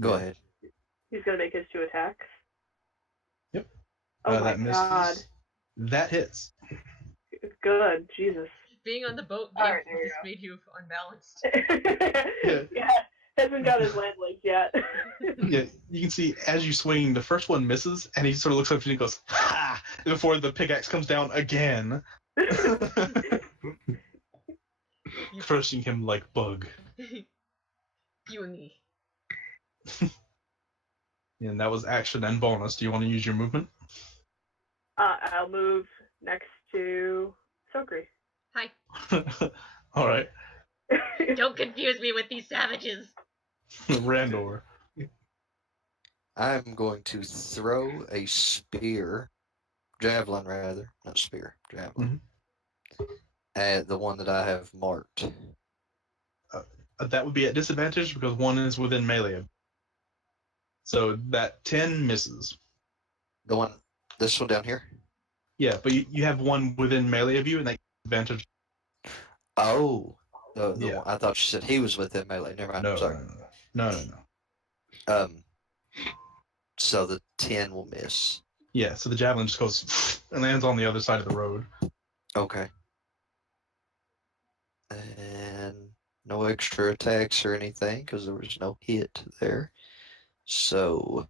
Go ahead. He's gonna make his 2 attacks. Yep. Oh my That misses. god. That hits. Good. Jesus. Being on the boat Alright, there we just go. made you unbalanced. Yeah. Hasn't got his land legs yet. Yeah, you can see as you swing, the first one misses, and he sort of looks up and he goes, ha! Before the pickaxe comes down again. Crushing him like bug. You and me. And that was action and bonus. Do you want to use your movement? I'll move next to Sokri. Hi. Alright. Don't confuse me with these savages. Randor. I'm going to throw a javelin rather, not spear, javelin, at the one that I have marked. That would be at disadvantage because one is within melee. So that 10 misses. This one down here? Yeah, but you have one within melee of you, and that advantage. Oh, the Yeah. one, I thought you said he was within melee. Never mind. No, Sorry. no. So the 10 will miss. Yeah, so the javelin just goes and lands on the other side of the road. Okay. no extra attacks or anything because there was no hit there. So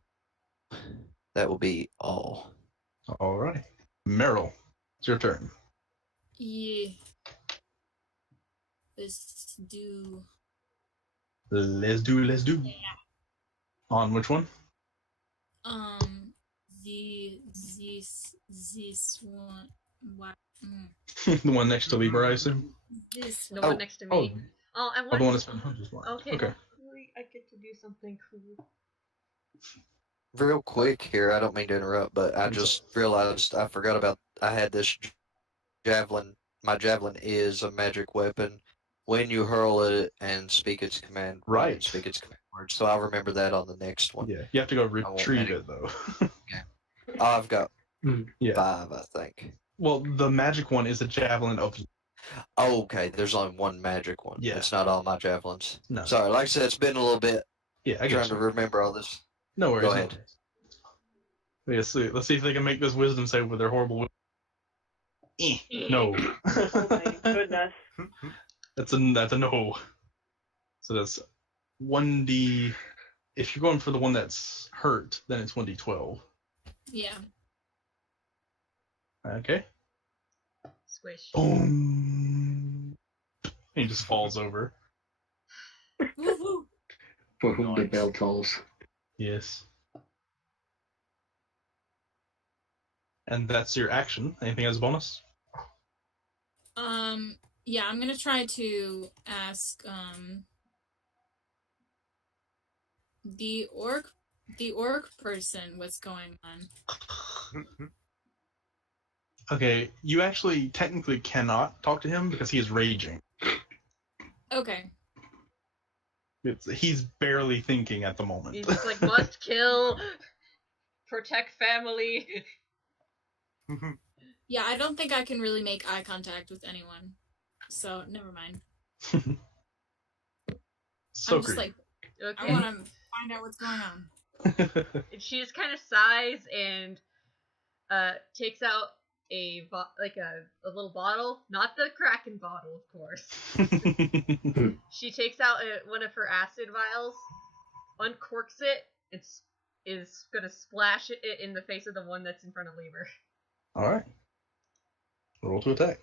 that will be all. All right. Meryl, it's your turn. Yeah. Let's do. Let's do. On which one? This one. What? The one next to Lieber, I assume? This The one. one next to me. Oh, and Oh, what? the one that's been Hunter's Mark. Okay. Hopefully I get to do something cool. Real quick here, I don't mean to interrupt, but I just realized I forgot about I had this javelin. My javelin is a magic weapon. When you hurl it and speak its command, Right. speak its command word. So I'll remember that on the next one. Yeah, you have to go retrieve it, though. Oh, I've got Yeah. 5, I think. Well, the magic one is a javelin of... Oh, okay, there's only one magic one. Yeah. It's not all my javelins. No. Sorry, like I said, it's been a little bit Yeah, I trying get to you. remember all this. No worries. Go ahead. Let's see if they can make this wisdom save with their horrible... No. Oh my goodness. That's a no. So that's 1d... If you're going for the one that's hurt, then it's 1d12. Yeah. Okay. Squish. Boom. He just falls over. Woohoo! For whom the Nice. bell tolls. Yes. And that's your action. Anything as a bonus? Yeah, I'm gonna try to ask the orc person what's going on. Okay, you actually technically cannot talk to him because he is raging. Okay. He's barely thinking at the moment. He's just like, must kill, protect family. Yeah, I don't think I can really make eye contact with anyone. So, never mind. So I'm just creepy. like, I Okay. want to find out what's going on. And she just kind of sighs and takes out a little bottle, not the Kraken bottle, of course. She takes out one of her acid vials, uncorks it, and is gonna splash it in the face of the one that's in front of Lieber. All right. Roll to attack.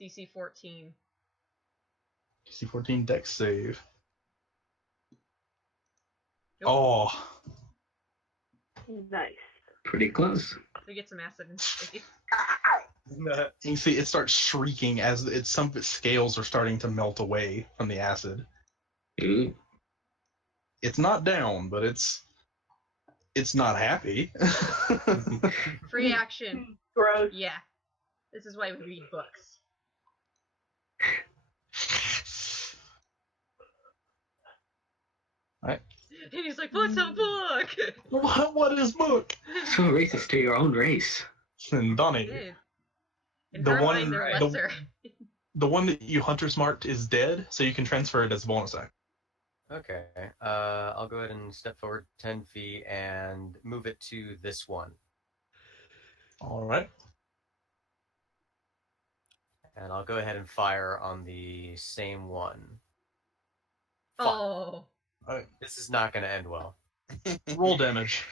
DC 14. DC 14 dex save. Nope. Oh. Nice. Pretty close. We get some acid in his face. You see, it starts shrieking as some of its scales are starting to melt away from the acid. Ooh. It's not down, but it's not happy. Free action. Gross. Yeah. This is why we read books. Right. And he's like, what's a book? What is book? So racist to your own race. And Donnie, Dude. In The her one- mind, they're the- lesser. the one that you hunter's marked is dead, so you can transfer it as a bonus action. Okay. I'll go ahead and step forward 10 feet and move it to this one. All right. And I'll go ahead and fire on the same one. Oh. This is not going to end well. Roll damage.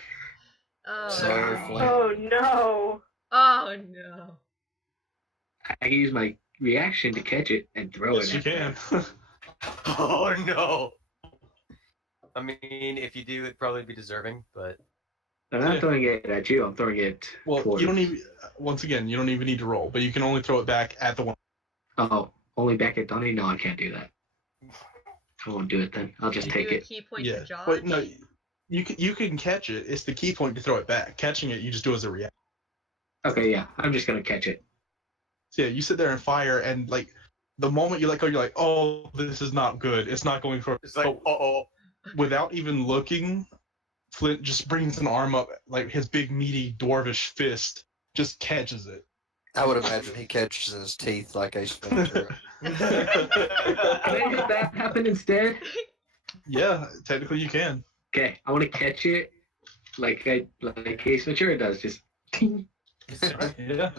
Oh. Sorry, no. Flint. Oh no. Oh no. I can use my reaction to catch it and throw Yes, it. you at can. Oh, no! I mean, if you do, it'd probably be deserving, but... I'm not Yeah. throwing it at you. I'm throwing it. Well, toward you don't even. Once again, you don't even need to roll, but you can only throw it back at the one. Oh, only back at Donnie? No, I can't do that. I won't do it then. I'll just You take do a it. key point Yeah. to Josh. Wait, no. You can catch it. It's the key point to throw it back. Catching it, you just do as a reaction. Okay, yeah. I'm just gonna catch it. So yeah, you sit there and fire, and like the moment you let go, you're like, "Oh, this is not good. It's not going for." It's like, uh-oh. Without even looking, Flint just brings an arm up, like his big meaty dwarvish fist, just catches it. I would imagine he catches in his teeth like Ace Ventura. Can I have that happen instead? Yeah, technically you can. Okay, I want to catch it like Ace Ventura does. Just ting. Yeah,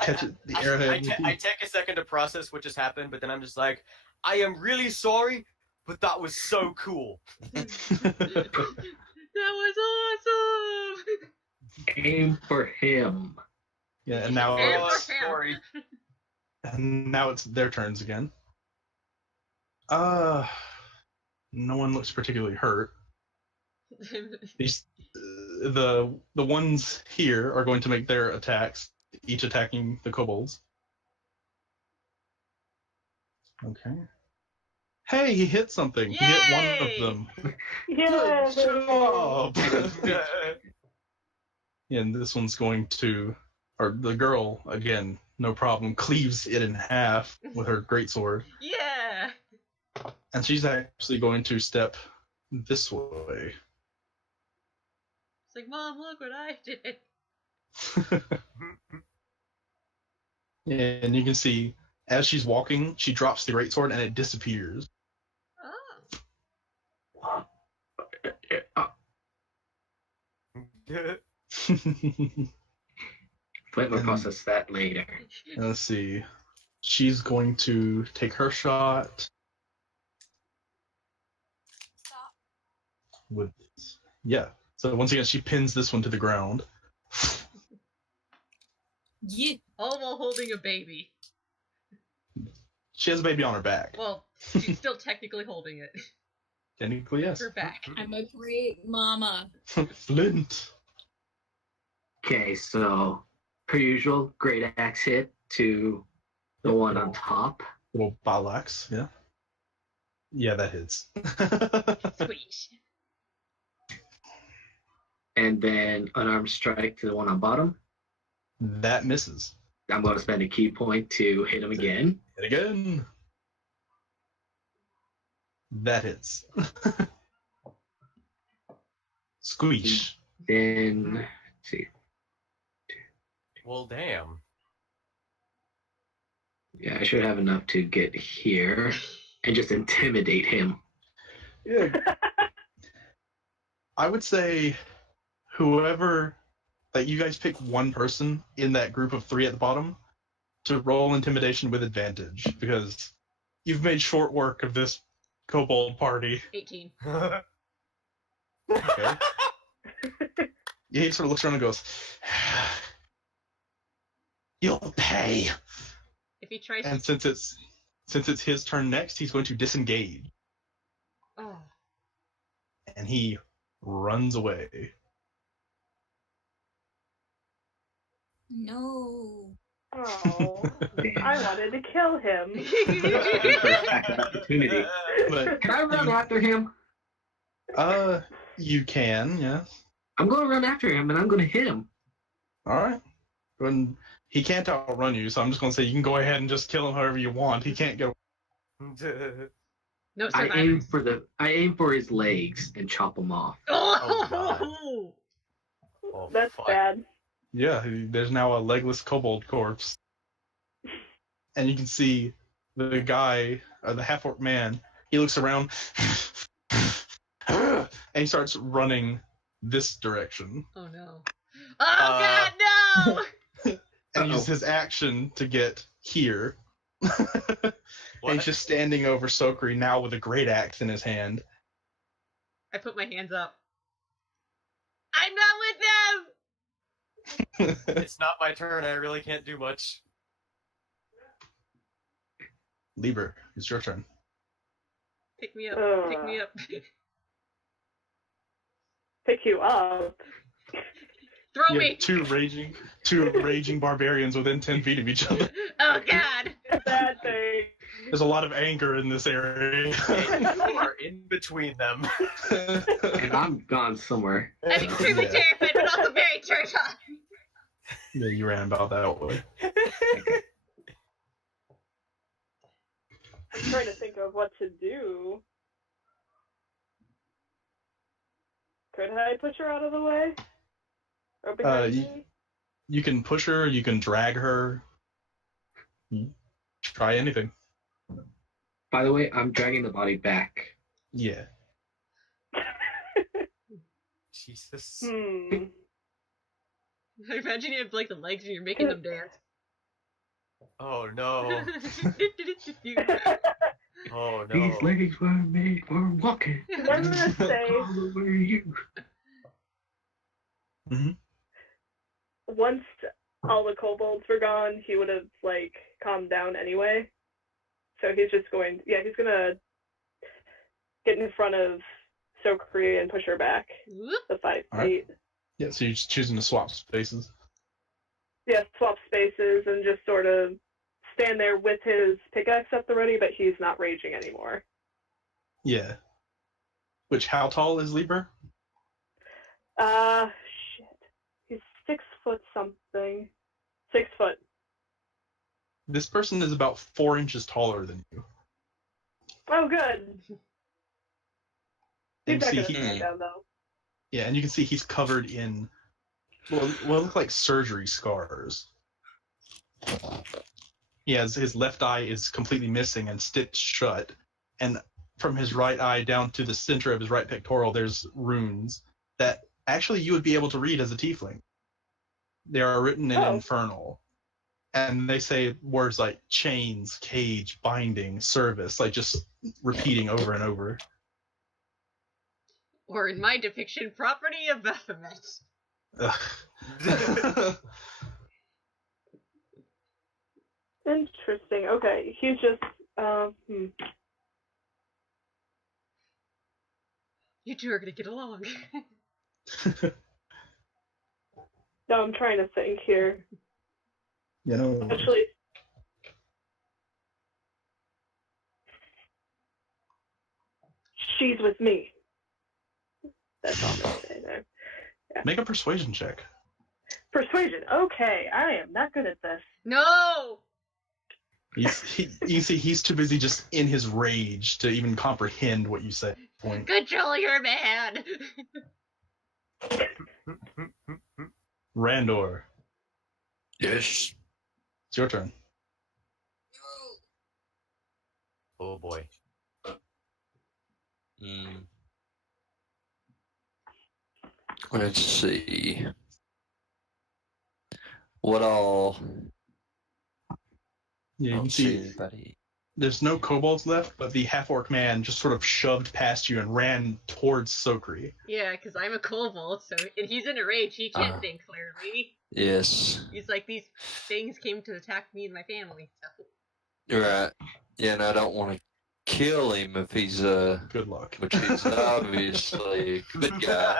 catch it. The arrowhead. I take a second to process what just happened, but then I'm just like, I am really sorry, but that was so cool. That was awesome! Aim for him. Yeah, and now Aim Oh, for it's, him. sorry. and now it's their turns again. No one looks particularly hurt. These the ones here are going to make their attacks, each attacking the kobolds. Okay. Hey, he hit something. He hit one of Yay! them. Yeah. Good job. And this one's going to, or the girl again, no problem, cleaves it in half with her greatsword, Yeah! and she's actually going to step this way. It's like, Mom, look what I did. And you can see as she's walking, she drops the greatsword and it disappears. Oh. Flint will And- process that later. Let's see. She's going to take her shot Stop. with, yeah. So once again, she pins this one to the ground. Yeah. All while holding a baby. She has a baby on her back. Well, she's still technically holding it. Technically, yes. Her back. I'm a great mama. Flint. Okay, so per usual, great axe hit to the one on top. Little balax, yeah. Yeah, that hits. Squeeze. And then unarmed strike to the one on bottom. That misses. I'm going to spend a key point to hit him again. Hit again. That hits. Squeeze. Then, let's see. Well, damn. Yeah, I should have enough to get here and just intimidate him. Yeah. I would say whoever, like, you guys pick one person in that group of three at the bottom to roll intimidation with advantage, because you've made short work of this kobold party. 18. Okay. Yeah, he sort of looks around and goes, "You'll pay." If he tries And since it's his turn next, he's going to disengage, Oh. and he runs away. No. Oh, I wanted to kill him. Attack of opportunity. But Can I run after him? you can, yeah. I'm going to run after him and I'm going to hit him. All right. And he can't outrun you, so I'm just going to say you can go ahead and just kill him however you want. He can't get. No I survivors. aim for his legs and chop him off. Oh! Oh, That's fuck. bad. Yeah, there's now a legless kobold corpse, and you can see the guy, the half-orc man. He looks around, and he starts running this direction, Oh no. Oh god, no! and he uses his action to get here. And What? he's just standing over Sokri now with a great axe in his hand. I put my hands up. I'm not with them! It's not my turn. I really can't do much. Lieber, it's your turn. Pick me up. Pick me up. Pick you up. Throw You me! have two raging barbarians within 10 feet of each other. Oh god! Bad thing. There's a lot of anger in this area. And you are in between them. And I'm gone somewhere. I'm extremely terrified, but also very turned on. Yeah, you ran about that way. I'm trying to think of what to do. Could I push her out of the way? Or behind me? You can push her, you can drag her. Try anything. By the way, I'm dragging the body back. Yeah. Jesus. Hmm. I imagine you have like the legs and you're making them dance. Oh no. Oh no. These legs were made for walking. I'm gonna say All over you. once all the kobolds were gone, he would have like calmed down anyway. So he's just going. Yeah, he's gonna get in front of Sokri and push her back Whoop. the 5 All right. feet. Yeah, so you're just choosing to swap spaces. Yeah, swap spaces and just sort of stand there with his pickaxe at the ready, but he's not raging anymore. Yeah. Which, how tall is Lieber? Shit. He's 6 foot something. 6 foot. This person is about 4 inches taller than you. Oh, good. He's And not see, gonna he, stand down though. yeah, and you can see he's covered in what look like surgery scars. His left eye is completely missing and stitched shut, and from his right eye down to the center of his right pectoral, there's runes that actually you would be able to read as a tiefling. They are written in Infernal, and they say words like chains, cage, binding, service, like just repeating over and over. Or in my depiction, property of Baphomet. Ugh. Interesting. Okay, he's just You two are gonna get along. No, I'm trying to think here. You know, Actually, she's with me. That's all I'm gonna say there. make a persuasion check. Persuasion. Okay, I am not good at this. No! You see, he's too busy just in his rage to even comprehend what you say. Point. Control your man! Randor, Yes. it's your turn. Oh boy. Let's see. What all? Yeah, you Don't can see see anybody. there's no kobolds left, but the half-orc man just sort of shoved past you and ran towards Sokri. Yeah, because I'm a kobold, so and he's in a rage. He can't think clearly. Yes. He's like, these things came to attack me and my family. So. You're right. Yeah, and I don't want to kill him if he's Good luck. which he's obviously a good guy.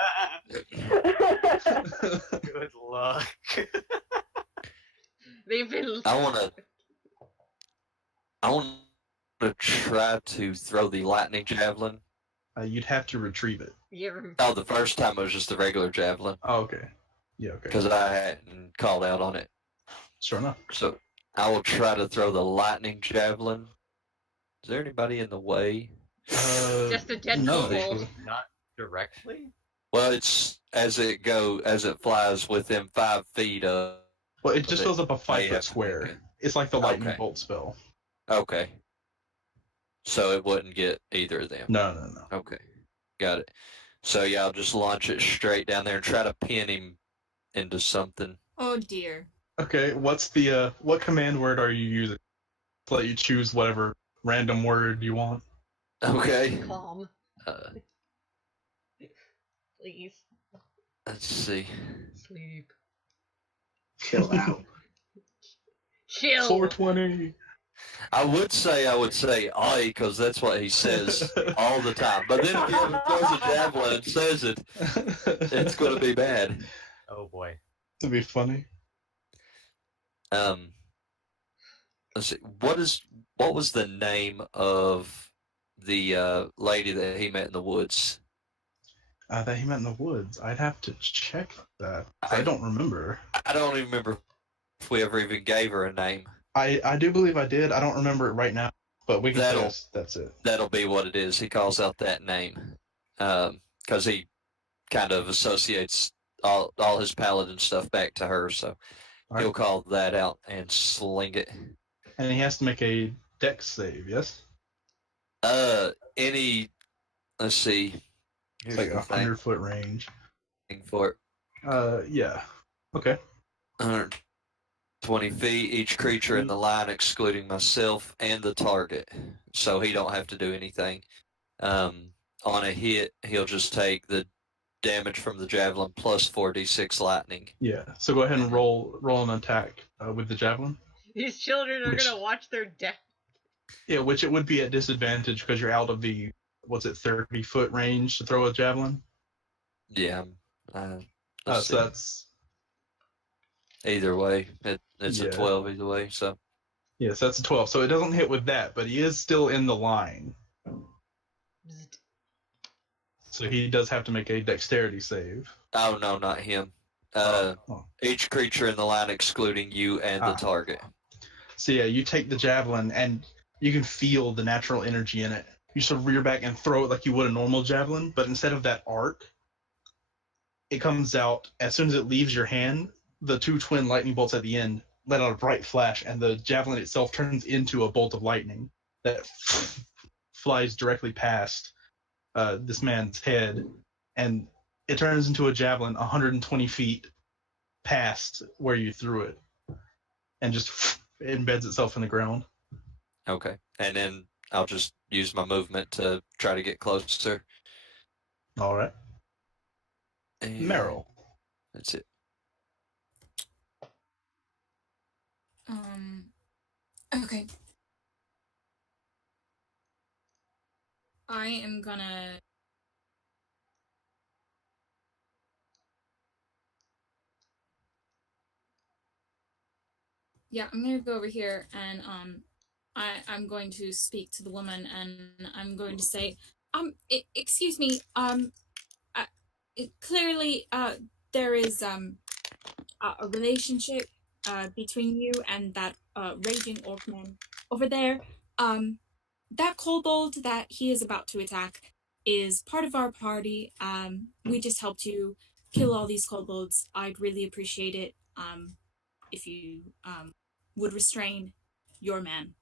Good luck. They've been. I want to try to throw the lightning javelin. You'd have to retrieve it. You ever... Oh, the first time it was just the regular javelin Oh, okay. Yeah, okay. because I hadn't called out on it. Sure enough. So I will try to throw the lightning javelin. Is there anybody in the way? Just a dead no, kobold. actually. Not directly? Well, it's as it flies within 5 feet of. Well, it just fills up a May 5-foot have to square. make it. It's like the lightning Okay. bolt spell. Okay. So it wouldn't get either of them. No. Okay. Got it. So yeah, I'll just launch it straight down there and try to pin him into something. Oh dear. Okay, what's the what command word are you using? To let you choose whatever random word you want. Okay. Calm, Uh, please. let's see. Sleep. Chill out. Chill. 420. I would say I because that's what he says all the time. But then if he ever throws a javelin and says it, it's going to be bad. Oh boy. It'd be funny. Let's see. What was the name of the lady that he met in the woods? That he met in the woods. I'd have to check that. I don't remember. I don't even remember if we ever even gave her a name. I do believe I did. I don't remember it right now, but we can guess that's it. That'll be what it is. He calls out that name because he kind of associates all his paladin stuff back to her, so All he'll right. call that out and sling it. And he has to make a dex save, yes? Let's see. It's Here's like the 100-foot range. thing for it. Yeah. Okay. 100 20 feet, each creature in the line excluding myself and the target. So he don't have to do anything. On a hit, he'll just take the damage from the javelin plus 4d6 lightning. Yeah. So go ahead and roll an attack with the javelin. These children are gonna watch their death. Yeah, which it would be at disadvantage because you're out of the 30-foot range to throw a javelin. Yeah. So that's either way. It's a Yeah. 12 either way. So yeah, so that's a 12. So it doesn't hit with that, but he is still in the line. So he does have to make a dexterity save. oh no, not him. Each creature in the line excluding you and the target. So yeah, you take the javelin and you can feel the natural energy in it. You sort of rear back and throw it like you would a normal javelin, but instead of that arc, it comes out as soon as it leaves your hand. The two twin lightning bolts at the end let out a bright flash, and the javelin itself turns into a bolt of lightning that flies directly past this man's head, and it turns into a javelin 120 feet past where you threw it, and just embeds itself in the ground. Okay. And then I'll just use my movement to try to get closer. All right. And Meryl. That's it. Okay. I am gonna... Yeah, I'm gonna go over here and I'm going to speak to the woman and I'm going to say, excuse me, clearly there is a relationship between you and that raging orcman over there. That kobold that he is about to attack is part of our party. We just helped you kill all these kobolds. I'd really appreciate it if you would restrain your man.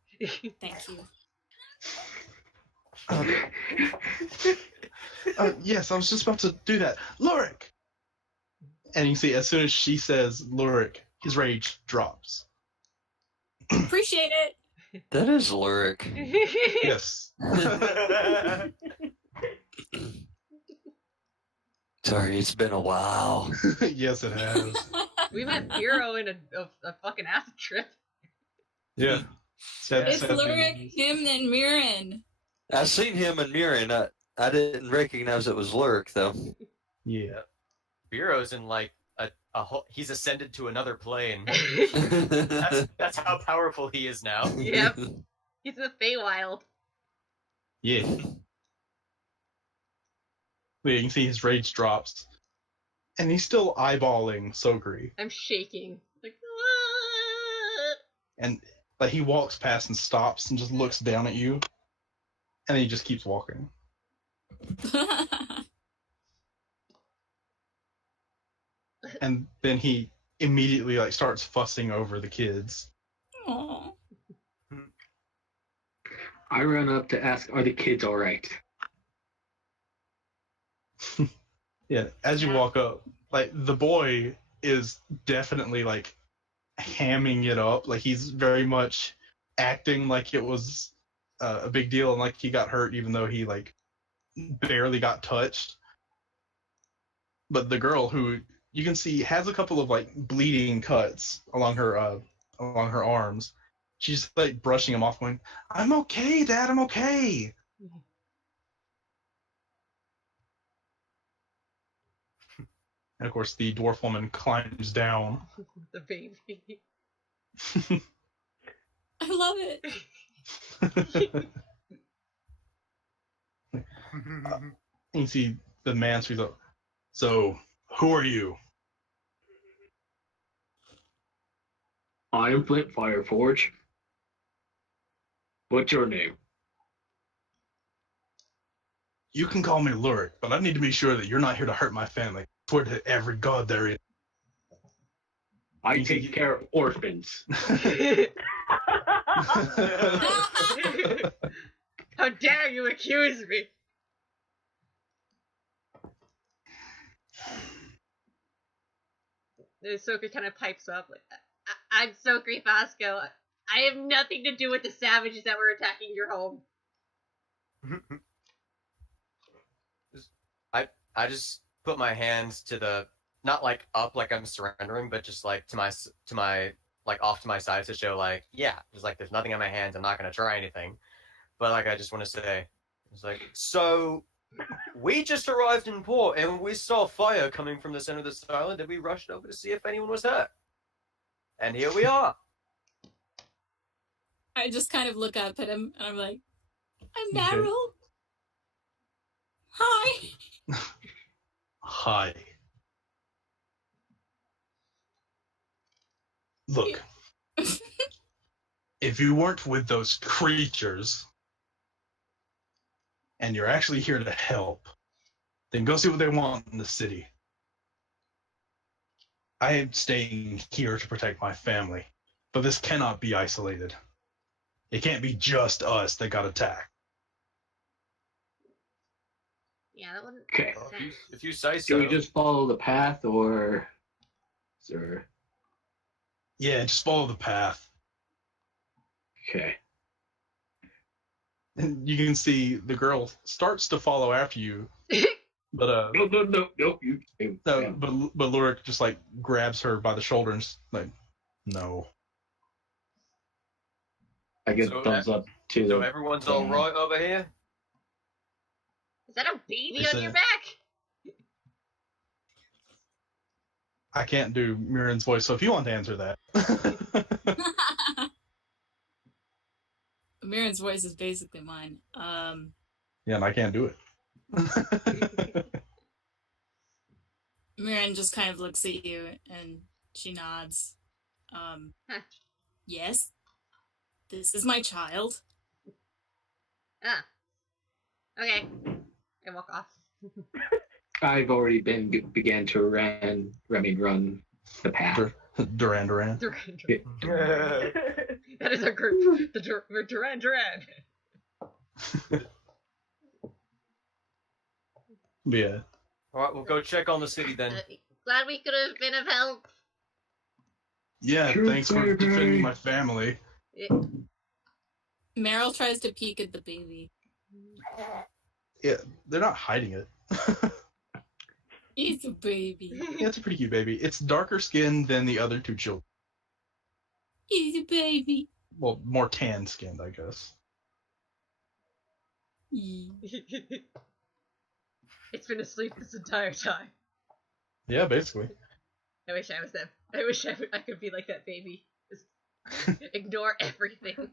Thank you. Yes, I was just about to do that. Lurik! And you see, as soon as she says Lurik, his rage drops. Appreciate it. That is Lurik. Yes. Sorry, it's been a while. Yes, it has. We met Bureau in a fucking acid trip. Yeah. It's Lurik, him, and Mirren. I seen him and Murin. I didn't recognize it was Lurik, though. Yeah. Bureau's in like a whole, he's ascended to another plane. That's how powerful he is now. Yep. He's in the Feywild. Yeah. Yeah, you can see his rage drops. And he's still eyeballing Sogri. I'm shaking. Like, And like he walks past and stops and just looks down at you. And then he just keeps walking. And then he immediately like starts fussing over the kids. Aww. I run up to ask, are the kids all right? Yeah, as you walk up, like the boy is definitely like hamming it up. Like he's very much acting like it was a big deal and like he got hurt even though he like barely got touched. But the girl, who you can see has a couple of like bleeding cuts along her arms, she's like brushing him off, going, "I'm okay, Dad. I'm okay." And of course, the dwarf woman climbs down. the baby. I love it. You see the man speaks up. So, who are you? I am Flint Fireforge. What's your name? You can call me Lurik, but I need to be sure that you're not here to hurt my family. I swear to every god there is. I take care of orphans. How dare you accuse me? Ahsoka kind of pipes up like, I'm so Creepasco. I have nothing to do with the savages that were attacking your home. I just put my hands to the, not like up like I'm surrendering, but just like to my like off to my side to show like, yeah, just like there's nothing on my hands. I'm not gonna try anything. But like I just want to say, it's like, so we just arrived in port and we saw fire coming from the center of this island and we rushed over to see if anyone was hurt. And here we are. I just kind of look up at him and I'm like, I'm Okay. Meryl. Hi. Hi. Look, if you weren't with those creatures and you're actually here to help, then go see what they want in the city. I am staying here to protect my family, but this cannot be isolated. It can't be just us that got attacked. Yeah, that wouldn't Okay. make sense. If you say Do so. we just follow the path, or is there... Yeah, just follow the path. Okay. And you can see the girl starts to follow after you, but No. no, but Lurik just like grabs her by the shoulder and like, no. I give So, thumbs up to So everyone's all right over here? Is that a baby It's on a- your back? I can't do Mirren's voice, so if you want to answer that. Mirren's voice is basically mine. Yeah, and I can't do it. Mirren just kind of looks at you and she nods. Yes, this is my child. Ah. Okay. I walk off. I've already began to run the path. Duran. Duran. That is our group. We're Duran. Yeah. Alright, we'll go check on the city then. Glad we could have been of help. Yeah, True, thanks for baby. defending my family. Meryl tries to peek at the baby. Yeah, they're not hiding it. He's a baby. Yeah, it's a pretty cute baby. It's darker skinned than the other two children. He's a baby. Well, more tan skinned, I guess. It's been asleep this entire time. Yeah, basically. I wish I was them. I wish I could be like that baby. Just ignore everything.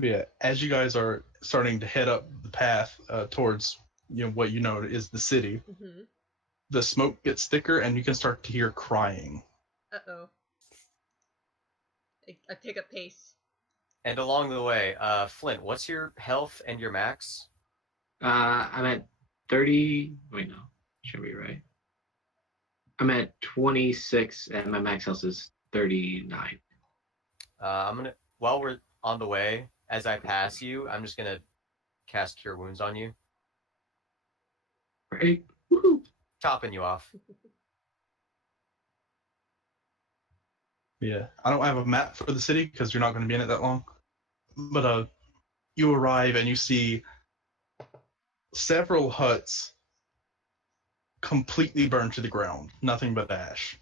Yeah, as you guys are starting to head up the path towards what you know is the city, Mm-hmm. the smoke gets thicker and you can start to hear crying. Uh-oh. I pick up pace. And along the way, Flint, what's your health and your max? I'm at 30. Wait, no. Should be right. I'm at 26, and my max health is 39. I'm gonna, while we're on the way, as I pass you, I'm just gonna cast Cure Wounds on you, Right? Woohoo! topping you off. Yeah, I don't have a map for the city because you're not going to be in it that long. But you arrive and you see several huts completely burned to the ground, nothing but ash.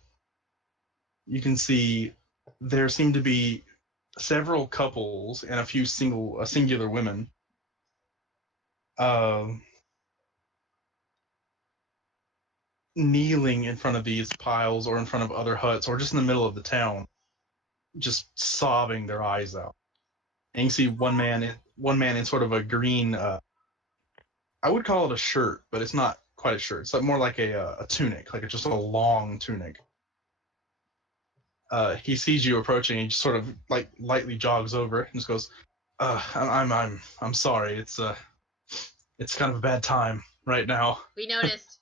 You can see there seem to be several couples and a few singular women. Kneeling in front of these piles or in front of other huts or just in the middle of the town, just sobbing their eyes out. And you see one man in sort of a green, I would call it a shirt, but it's not quite a shirt. It's more like a tunic, like just a long tunic. He sees you approaching and he just sort of like lightly jogs over and just goes, I'm sorry. It's kind of a bad time right now. We noticed.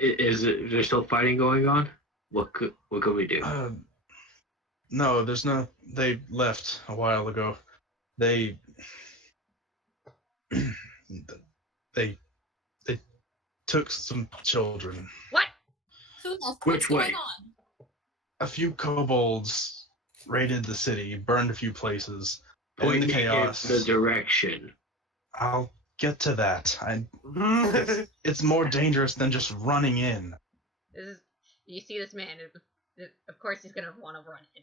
Is there still fighting going on? What could we do? No, there's no. They left a while ago. They took some children. What? Who knows Which what's way? going on? a few kobolds raided the city, burned a few places, and in Point the me chaos. in the direction. I'll get to that. It's more dangerous than just running in. You see this man, of course he's gonna want to run in.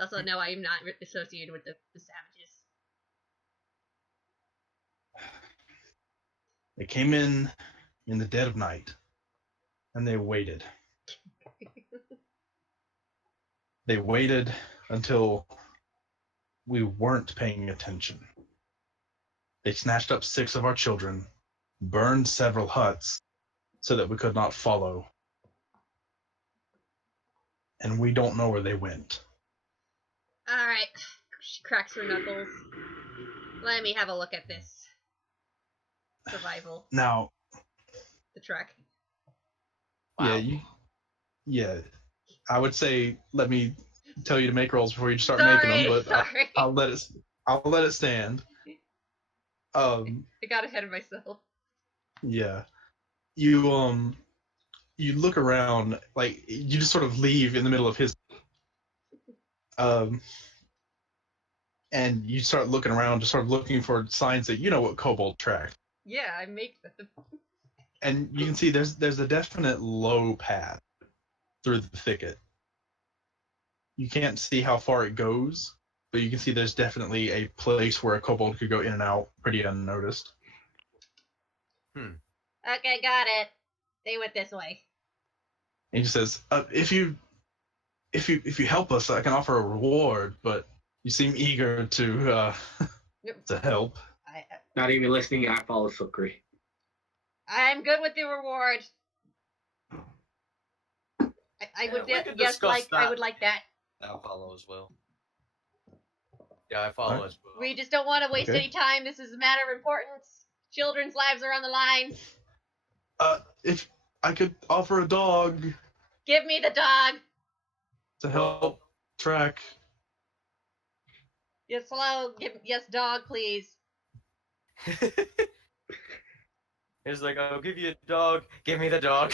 Also, no, I'm not associated with the savages. They came in the dead of night, and they waited. They waited until we weren't paying attention. They snatched up 6 of our children, burned several huts so that we could not follow. And we don't know where they went. Alright. She cracks her knuckles. Let me have a look at this. Survival. Now, The trek. Wow. Yeah, I would say let me tell you to make rolls before you start Sorry, making them, but sorry. I'll let it stand. I got ahead of myself. Yeah. You look around, like you just sort of leave in the middle of his and you start looking around, just sort of looking for signs that you know what kobold track. Yeah, I make them. And you can see there's a definite low path through the thicket. You can't see how far it goes, but you can see there's definitely a place where a kobold could go in and out pretty unnoticed. Okay, got it. They went this way. And he says, if you help us, I can offer a reward, but you seem eager to help. Not even listening, I follow Sukri. I'm good with the reward. I would we could yes, discuss like that. I would like that. I'll follow as well. Yeah, I follow Alright. as well. We just don't want to waste Okay. any time. This is a matter of importance. Children's lives are on the line. If I could offer a dog Give me the dog. to help track. Yes, hello. Yes, dog, please. He's like, I'll give you a dog. Give me the dog.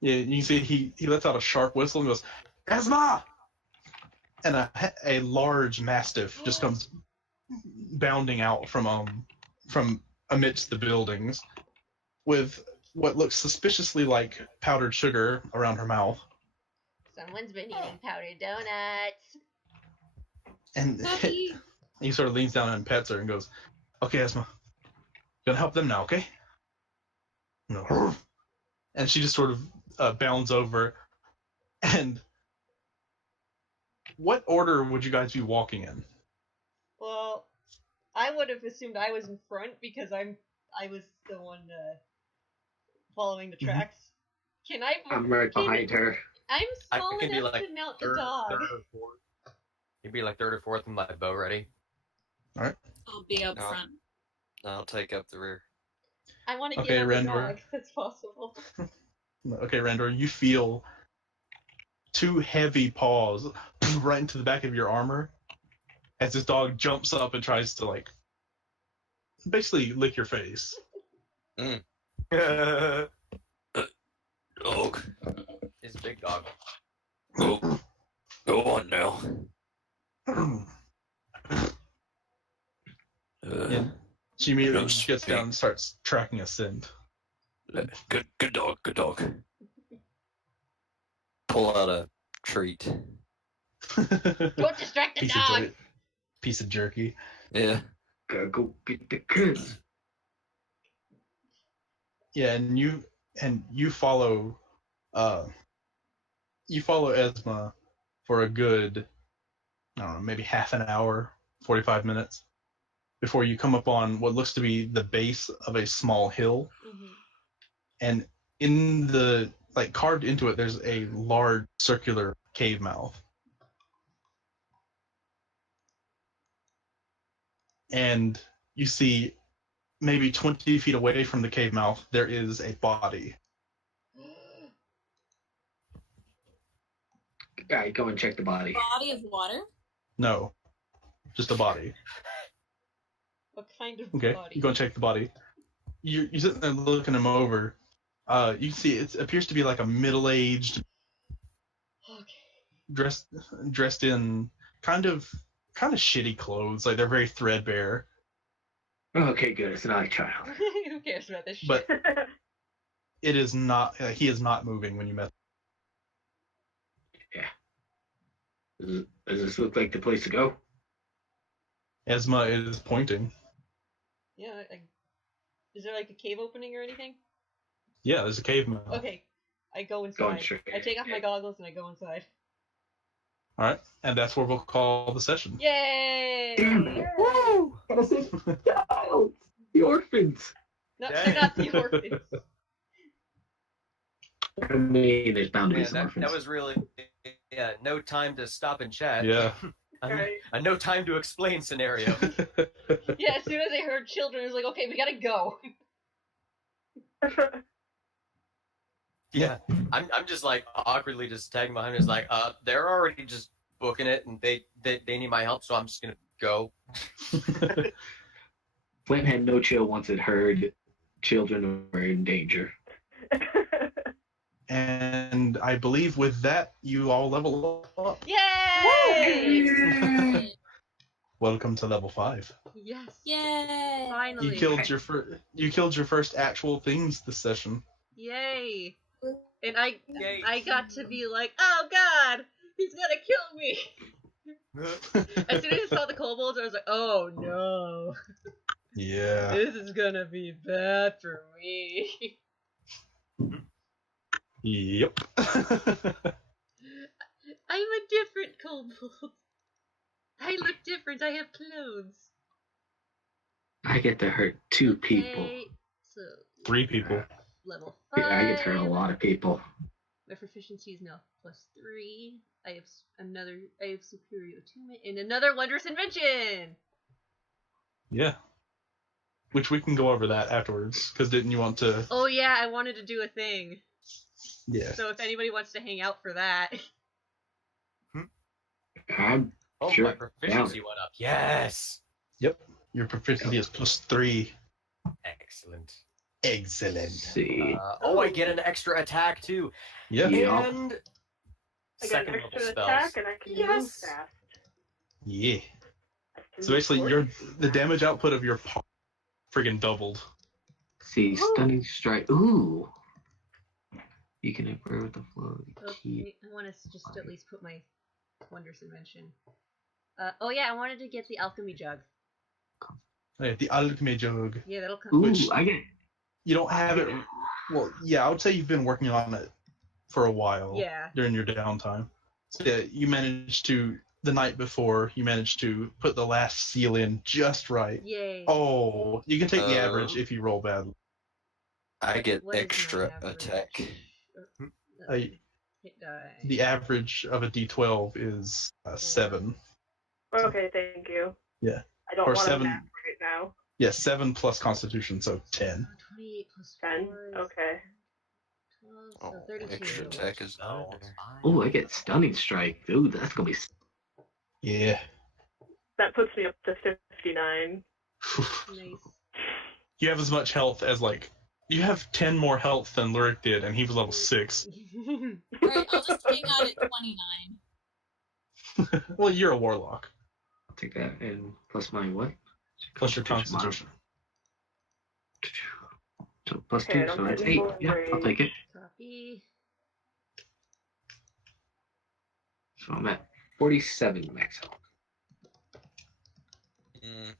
Yeah, you can see he lets out a sharp whistle and goes, Esma! And a large mastiff just comes bounding out from amidst the buildings with what looks suspiciously like powdered sugar around her mouth. Someone's been eating powdered donuts. And Puppy. he sort of leans down and pets her and goes, okay, Esma, gonna help them now, okay? No. And she just sort of bounds over. And what order would you guys be walking in? Well, I would have assumed I was in front because I was the one following the tracks. Can I? I'm right behind her. I'm I small can be enough like to mount the third dog. or fourth. You'd be like third or fourth with my bow ready. I'll be up No. front. I'll take up the rear. I want to Okay, get on the Rendor. dog. That's possible. Okay, Randor, you feel 2 heavy paws right into the back of your armor as this dog jumps up and tries to, like, basically lick your face. Dog. It's a big dog. Go on now. Yeah. She immediately No, gets down and starts tracking a scent. Good dog, good dog. Pull out a treat. Don't distract the dog. Piece of jerky. Yeah. Gotta go get the kids. Yeah, and you follow Esma for a good, I don't know, maybe half an hour, 45 minutes before you come up on what looks to be the base of a small hill. Mm-hmm. And in the, like, carved into it, there's a large circular cave mouth. And you see maybe 20 feet away from the cave mouth, there is a body. Alright, go and check the body. Body of water. No, just a body. What kind of Okay, body? you go and check the body. You're sitting there looking him over. You can see it appears to be like a middle-aged, Okay. dressed in kind of shitty clothes. Like they're very threadbare. Okay, good. It's not a child. Who cares about this shit? But it is not. He is not moving when you met. Does this look like the place to go? Esma is pointing. Yeah. Is there like a cave opening or anything? Yeah, there's a cave mouth. Okay. I go Going inside. straight. I take off my goggles and I go inside. All right, and that's where we'll call the session. Yay! Damn it! Woo! Gotta save child. The orphans. No, they're not the orphans. I mean, there's bound to be Man, some that orphans. was really no time to stop and chat. Yeah. A no time to explain scenario. Yeah, as soon as I heard children, I was like, okay, we gotta go. Yeah, I'm just like awkwardly just tagging behind. Is like, they're already just booking it, and they need my help, so I'm just gonna go. Flint had no chill once it heard children were in danger. And I believe with that, you all level up. Yay! Welcome to level 5. Yes. Yay! Finally. You killed your first actual things this session. Yay. And Yay. I got to be like, oh god, he's gonna kill me. As soon as I saw the kobolds, I was like, oh no. Yeah. This is gonna be bad for me. Yep. I'm a different kobold. I look different, I have clothes. I get to hurt 2 people. Okay, so 3 people. level 5. Yeah, I get to hurt a lot of people. My proficiency is now +3. I have superior attunement and another wondrous invention. Yeah. Which we can go over that afterwards, because didn't you want to? Oh yeah, I wanted to do a thing. Yeah. So if anybody wants to hang out for that. I'm Oh, Sure. my proficiency went up. Yes. Yep. Your proficiency is +3. Excellent. Excellent. see. I get an extra attack too. Yeah. Yeah. And I got second an level extra spells. attack and I can move Yes. fast. Yeah. I can So basically, move the damage output of your paw friggin' doubled. See, stunning strike. Ooh. You can improve with the flow. Okay, I want to just at least put my wondrous invention. Oh yeah, I wanted to get the alchemy jug. Yeah, the alchemy jug. Yeah, that'll come. Ooh, Which- I get. You don't have it. Well, yeah, I would say you've been working on it for a while. Yeah. During your downtime. So yeah, you managed to the night before. You managed to put the last seal in just right. Yay. Oh, you can take the Oh. average if you roll badly. I get What is my extra average? attack. Hit die. The average of a D12 is 7. Okay, thank you. Yeah. I don't Or want 7. a map right now. Yeah, 7 plus Constitution, so 10. 28 plus 10? 4 is Okay. 12, so Oh, 32. extra attack is Oh, better. Ooh, I get stunning strike. Ooh, that's gonna be. Yeah. That puts me up to 59. Nice. You have as much health as you have 10 more health than Lurik did, and he was level 6. Alright, I'll just hang out at 29. Well, you're a warlock. I'll take that and plus my what? Plus your Constitution. So plus Okay, 2, I don't so that's get 8. full Yeah, I'll range. take it. Copy. So I'm at 47 max health. Mm.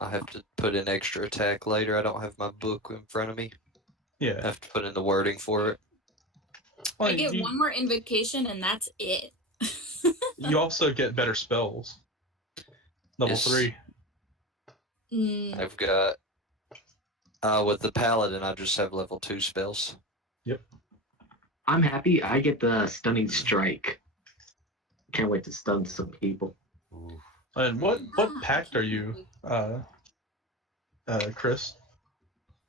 I have to put in extra attack later. I don't have my book in front of me. I Yeah. have to put in the wording for it. Well, I get you, one more invocation and that's it. you also get better spells. Level Yes. 3. Mm, I've got with the paladin. I just have level 2 spells. I'm happy. I get the stunning strike. Can't wait to stun some people. Ooh. And what Ah, pact are you, Chris?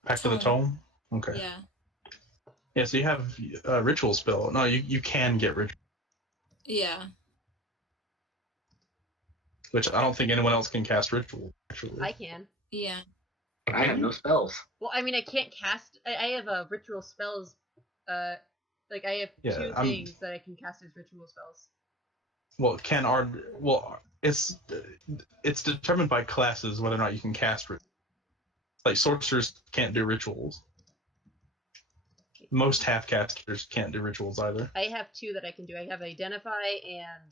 Pact of the Tome? Okay. yeah. Yeah, so you have a ritual spell. No, you can get ritual, Yeah. which I don't think anyone else can cast ritual, actually. I can. Yeah. I have no spells. Well, I mean, I can't cast. I have ritual spells. Like I have Yeah, two things that I can cast as ritual spells. Well, it's determined by classes whether or not you can cast rituals. Like sorcerers can't do rituals. Most half-casters can't do rituals either. I have two that I can do. I have identify and.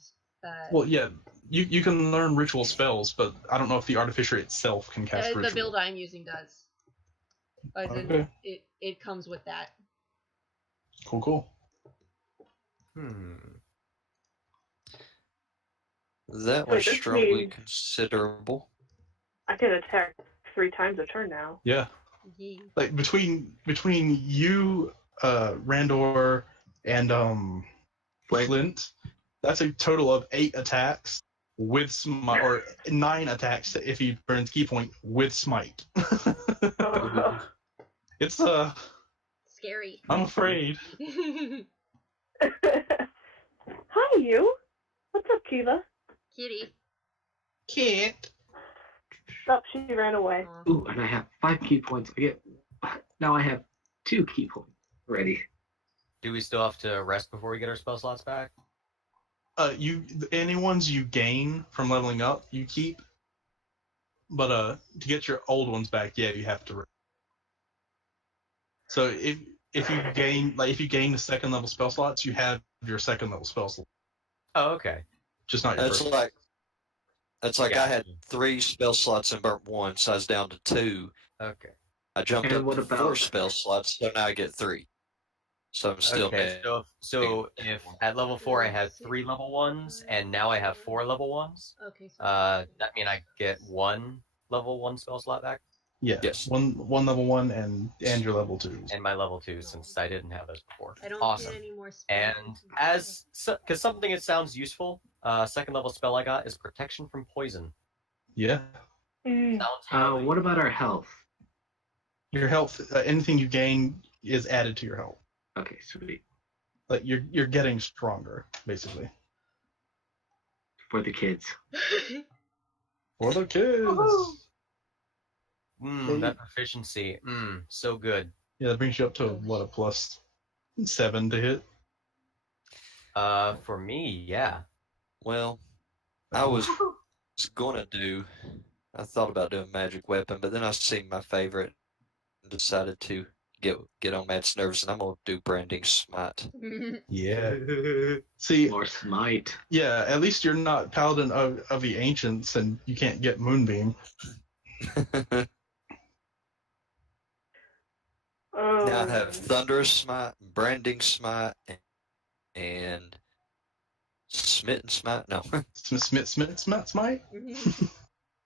Well, yeah, you can learn ritual spells, but I don't know if the artificer itself can cast rituals. The build I'm using does. Okay. It comes with that. Cool. That So was this strongly means- considerable. I can attack 3 times a turn now. Yeah. Yee. Like between you, Randor, and Flint, that's a total of 8 attacks with smite, or 9 attacks if he burns key point with smite. It's Scary. I'm afraid. Hi, you. What's up, Kiva? Kitty. Can't. Oh, she ran away. Aw. Ooh, and I have 5 key points. Now I have 2 key points ready. Do we still have to rest before we get our spell slots back? Any ones you gain from leveling up, you keep. But to get your old ones back, yeah, you have to. So if you gain the second level spell slots, you have your second level spell slot. Oh, okay. Just not your That's first. like I had 3 spell slots and burnt 1, so I was down to 2. Okay. I jumped And up what to about- 4 spell slots, so now I get 3. So I'm still Okay. So if at level 4 I had 3 level 1s and now I have 4 level 1s, Okay. So that mean I get 1 level 1 spell slot back Yeah. Yes. One level 1 and your level 2. and my level 2 since I didn't have those before. I don't Awesome. get any more spells. And because something that sounds useful, second level spell I got is protection from poison. Yeah. Sounds really- What about our health? Your health, anything you gain is added to your health. Okay, sweet. Like you're getting stronger, basically. For the kids. For the kids. Woohoo! That proficiency, so good. Yeah, that brings you up to what, a +7 to hit. For me, yeah. Well, I was gonna do. I thought about doing magic weapon, but then I seen my favorite and decided to get on Matt's nerves, and I'm gonna do branding smite. Yeah. See, More smite. yeah, at least you're not paladin of the ancients, and you can't get moonbeam. Now I have thunderous smite, branding smite, and smitten smite. No, Smite.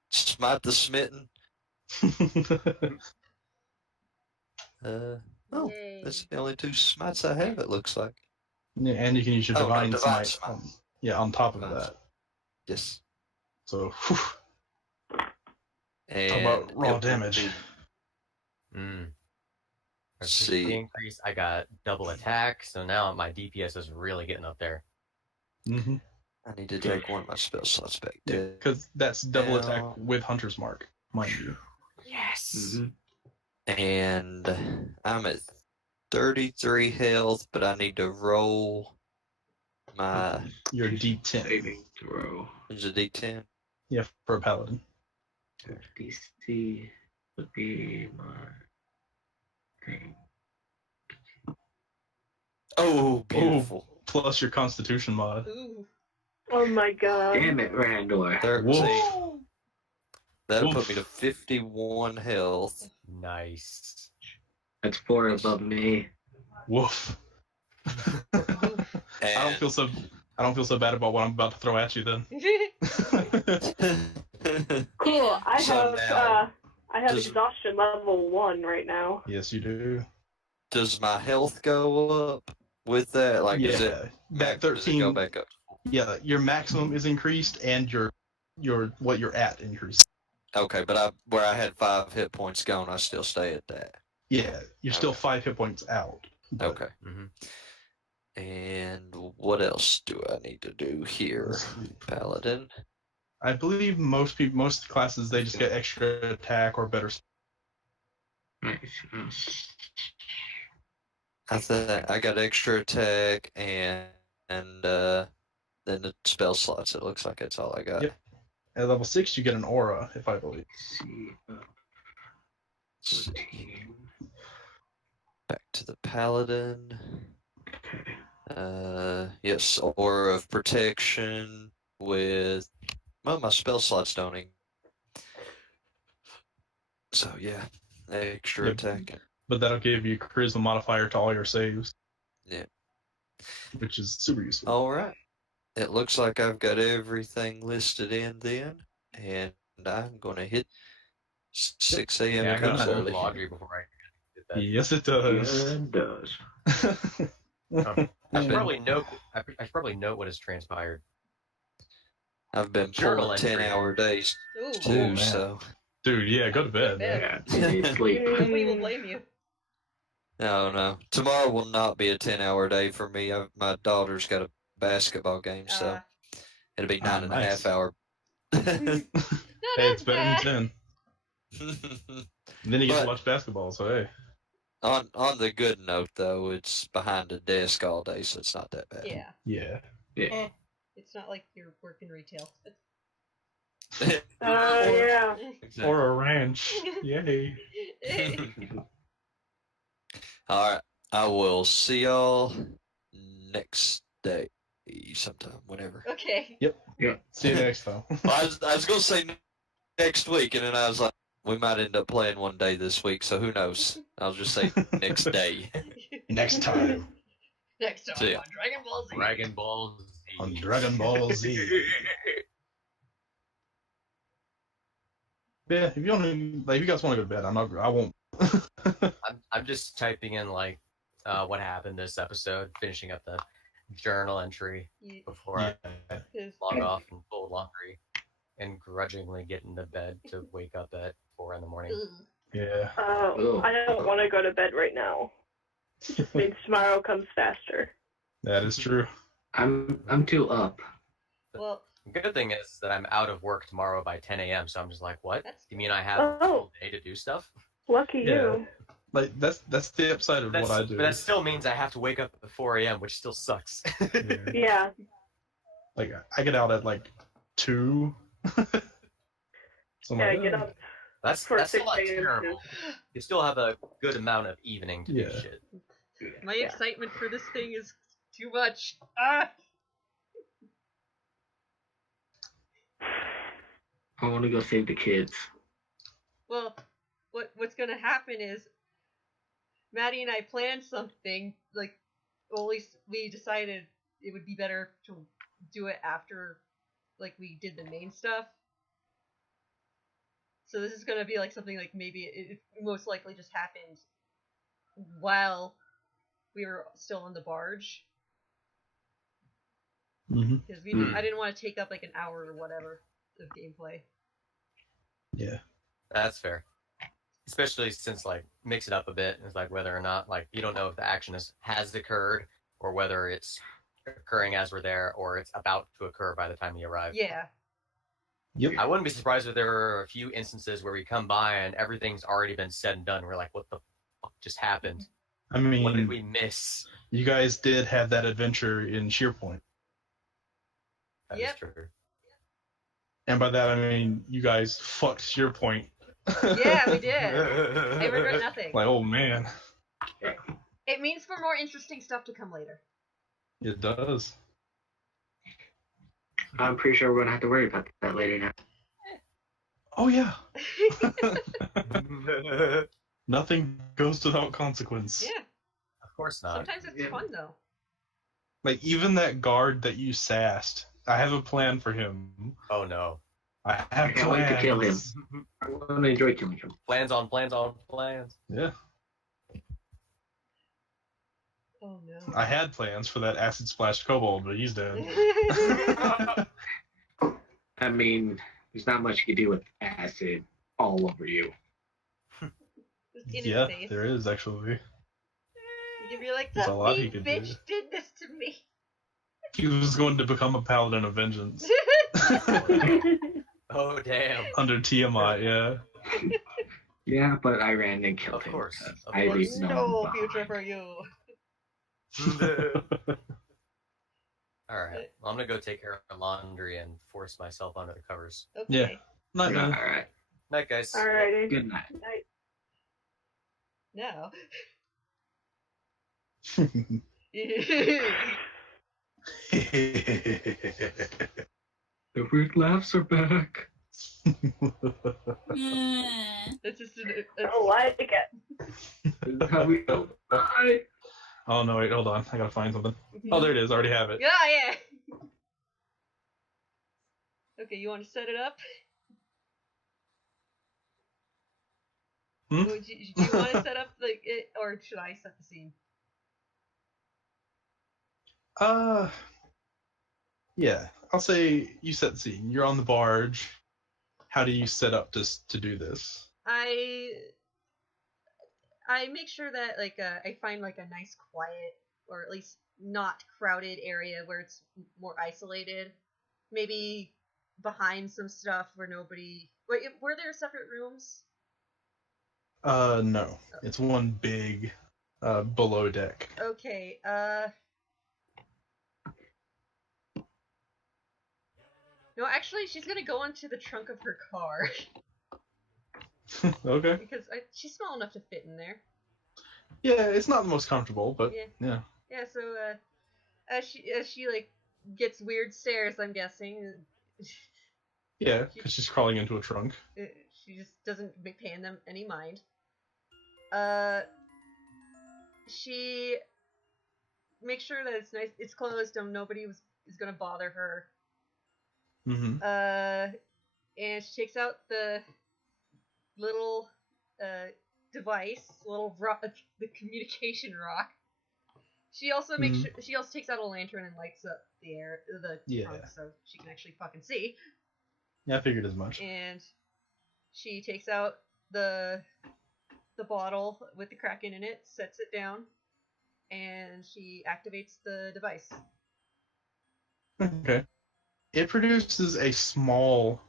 smite the smitten. Oh, Yay. that's the only 2 smites I have. It looks like. Yeah, and you can use your Oh, no, divine divine smite. smite. On top of Divine that. Yes. So, And talk about it raw would damage. be- Proficiency See. increase. I got double attack, so now my DPS is really getting up there. Mm-hmm. I need to take one of my spell slots back. Yeah, too. because that's double Now- attack with Hunter's Mark, mind you. Yes. And I'm at 33 health, but I need to roll my. Your D10. Saving throw. Is it D10? Yeah, for a paladin. DC would be my thing. Oh, beautiful. Plus your Constitution mod. Ooh. Oh my god. Damn it, Randor. 13. That'll put Woof. me to 51 health. Nice. That's 4 above me. Woof. I And don't feel so bad about what I'm about to throw at you then. Cool. I So now- have does- exhaustion level 1 right now. Yes, you do. does my health go up with that? Like, yeah, is it that does it 13. go back up? Yeah, your maximum is increased, and your what you're at increased. Okay, but where I had 5 hit points gone, I still stay at that. Yeah, you're still Okay. 5 hit points out. but- Okay. Mm-hmm. And what else do I need to do here, Paladin? I believe most classes they just get extra attack or better. I got extra attack and then the spell slots. It looks like that's all I got. Yep. At level 6, you get an aura, if I believe. See. Let's see. Back to the paladin. Yes, aura of protection with. Well, my spell slots don't. So yeah, extra Yep. attack. But that'll give you charisma modifier to all your saves. Yeah. Which is super useful. All right. It looks like I've got everything listed in then, and I'm gonna hit 6 a.m. Yeah, I good gotta night. fold early. laundry before I get that. Yes, it does. Yeah, it does. I should probably note what has transpired. I've been Journal pulling entry. 10-hour days Ooh. Oh, too, man. so Dude, yeah, go to bed. bed. man. Yeah, you need sleep. Nobody will blame you. no. Tomorrow will not be a 10-hour day for me. My daughter's got a basketball game, so it'll be 9.5 nice. hour. No, Hey, that's it's better bad. than 10. And then you get to watch basketball, so hey. On the good note, though, it's behind a desk all day, so it's not that bad. Yeah. Yeah. Yeah. It's not like you're working retail. Yeah. Exactly. Or a ranch. Yay. All right. I will see y'all next day, sometime, whenever. Okay. See you next time. I was gonna say next week, and then I was like, we might end up playing one day this week, so who knows? I'll just say next day. Next time Next time See ya. on Dragon Ball Z. Dragon Ball Z. on Dragon Ball Z. Yeah, if you want to, if you guys want to go to bed, I won't. I'm just typing in like what happened this episode, finishing up the journal entry Yeah. before Yeah. I log off and fold laundry, and grudgingly get into bed to wake up at 4 in the morning. Ugh. Yeah. I don't want to go to bed right now. Means tomorrow comes faster. That is true. I'm too up. Well, The good thing is that I'm out of work tomorrow by 10 a.m. So I'm just like, what? That's You mean I have a whole day to do stuff? Lucky Yeah. you. Like that's the upside of what I do. But that still means I have to wake up at 4 a.m., which still sucks. Yeah. Yeah. Like I get out at like 2. So I'm Yeah, like, get oh. up. That's For still 6 not a.m. terrible. You still have a good amount of evening to do Yeah. shit. my Yeah. excitement for this thing is too much. Ah! I want to go save the kids. Well, what's gonna happen is Maddie and I planned something. Like, we decided it would be better to do it after, like, we did the main stuff. So this is gonna be like something like maybe it most likely just happened while we were still on the barge, Mhm. because I Hmm. didn't want to take up like an hour or whatever of gameplay. Yeah. That's fair. Especially since, like, mix it up a bit. It's like whether or not, like, you don't know if the action has occurred or whether it's occurring as we're there or it's about to occur by the time we arrive. Yeah. Yep. I wouldn't be surprised if there were a few instances where we come by and everything's already been said and done. We're like, what the fuck just happened? I What did mean, we miss? you guys did have that adventure in Sheerpoint, That is Yep. true. and by that I mean you guys fucked Sheerpoint. Yeah, we did. I regret nothing. Like, oh man, It means for more interesting stuff to come later. it does. I'm pretty sure we're gonna have to worry about that later now. Oh yeah. Nothing goes without consequence. Yeah. Of course not. Sometimes it's Yeah. fun though. Like even that guard that you sassed, I have a plan for him. Oh no. I have I can't wait to kill him. plans. I'm gonna enjoy killing him. Plans on plans on plans. Yeah, Oh no. I had plans for that acid splashed kobold, but he's dead. I mean, there's not much you can do with acid all over you. Just in Yeah, his face. there is actually. You can be like, There's the a lot he mean could bitch do. did this to me. He was going to become a paladin of vengeance Oh damn. under Tiamat. Yeah. Yeah, but I ran and killed Of him. course, because of I course. leave no No one future behind. for you. All right, well, I'm gonna go take care of laundry and force myself under the covers. Yeah. Okay. Night, All man. right. Night, guys. Alrighty. Good night. Night. No. The weird laughs are back. That's just I don't like it. This is how we go. Bye. Oh no, wait, hold on. I gotta find something. Oh, there it is. I already have it. Yeah, yeah. Okay, you want to set it up? Hmm? Do you want to set up it, or should I set the scene? Yeah. I'll say you set the scene. You're on the barge. How do you set up to do this? I make sure that I find like a nice quiet or at least not crowded area where it's more isolated. Maybe behind some stuff where nobody. Wait, were there separate rooms? No. It's one big below deck. Okay. No, actually, she's gonna go onto the trunk of her car Okay. because she's small enough to fit in there. Yeah, it's not the most comfortable, but yeah. Yeah. So as she like gets weird stares, I'm guessing. Yeah, because she's crawling into a trunk. She just doesn't pay them any mind. She makes sure that it's nice, it's closed, and nobody is gonna bother her. Mm-hmm. And she takes out the little device, little rock, the communication rock. She also makes sure, she also takes out a lantern and lights up the trunk, so she can actually fucking see. Yeah, I figured as much. And she takes out the bottle with the Kraken in it, sets it down, and she activates the device. Okay. It produces a small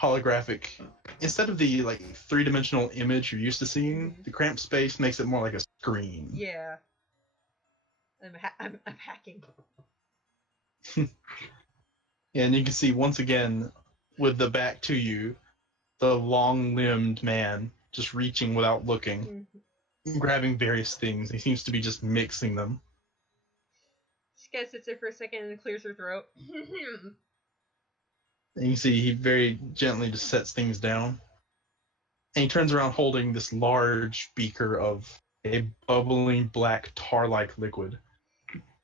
holographic. Instead of the like 3-dimensional image you're used to seeing, the cramped space makes it more like a screen. Yeah. I'm hacking. And you can see once again, with the back to you, the long-limbed man just reaching without looking, grabbing various things. He seems to be just mixing them. She kind of sits there for a second and clears her throat. And you can see he very gently just sets things down. And he turns around holding this large beaker of a bubbling black tar-like liquid.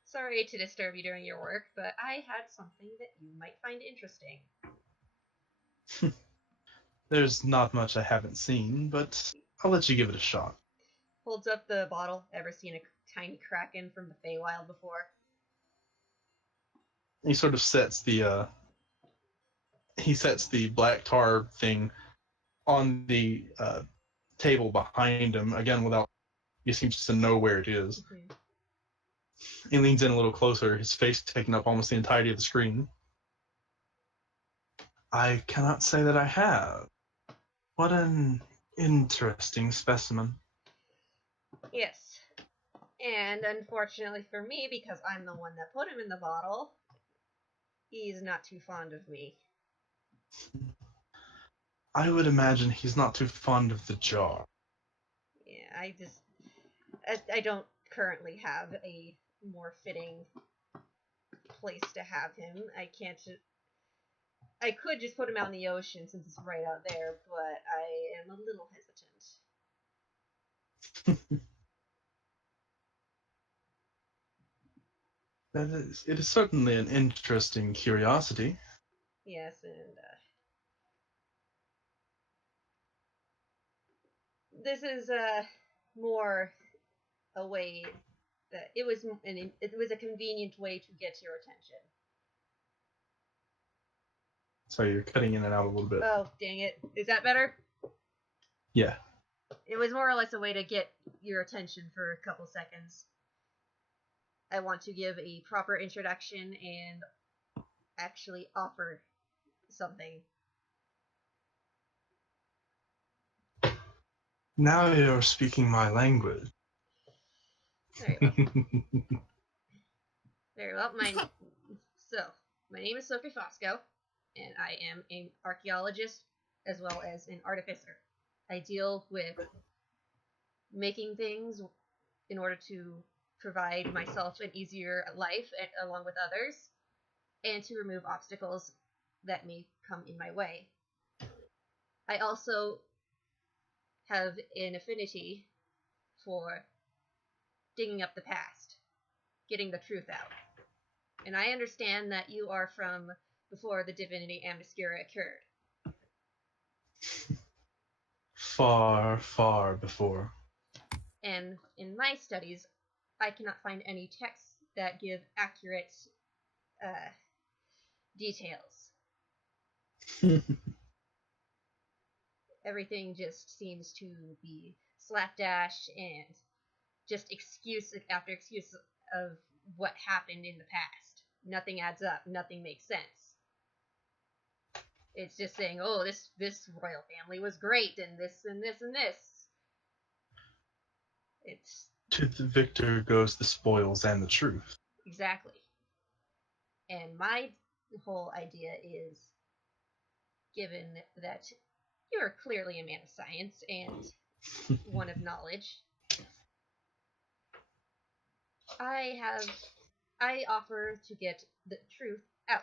Sorry to disturb you during your work, but I had something that you might find interesting. There's not much I haven't seen, but I'll let you give it a shot. Holds up the bottle. Ever seen a tiny kraken from the Feywild before? He sort of sets the black tar thing on the table behind him, again without, he seems to know where it is. Mm-hmm. He leans in a little closer, his face taking up almost the entirety of the screen. I cannot say that I have. What an interesting specimen. Yes. And unfortunately for me, because I'm the one that put him in the bottle, he's not too fond of me. I would imagine he's not too fond of the jar. Yeah, I don't currently have a more fitting place to have him. I could just put him out in the ocean since it's right out there, but I am a little hesitant. It is certainly an interesting curiosity. Yes, and this is more a way that it was a convenient way to get your attention. Sorry, you're cutting in and out a little bit. Oh, dang it. Is that better? Yeah. It was more or less a way to get your attention for a couple seconds. I want to give a proper introduction and actually offer something. Now you're speaking my language. Very well. Very well. My name is Sophie Fosco, and I am an archaeologist as well as an artificer. I deal with making things in order to provide myself an easier life along with others, and to remove obstacles that may come in my way. I also have an affinity for digging up the past, getting the truth out. And I understand that you are from before the Divinity Amnescura occurred. Far, far before. And in my studies, I cannot find any texts that give accurate details. Everything just seems to be slapdash and just excuse after excuse of what happened in the past. Nothing adds up. Nothing makes sense. It's just saying, oh, this royal family was great, and this and this and this. It's To the victor goes the spoils and the truth. exactly. And my whole idea is, given that you're clearly a man of science and one of knowledge, I offer to get the truth out,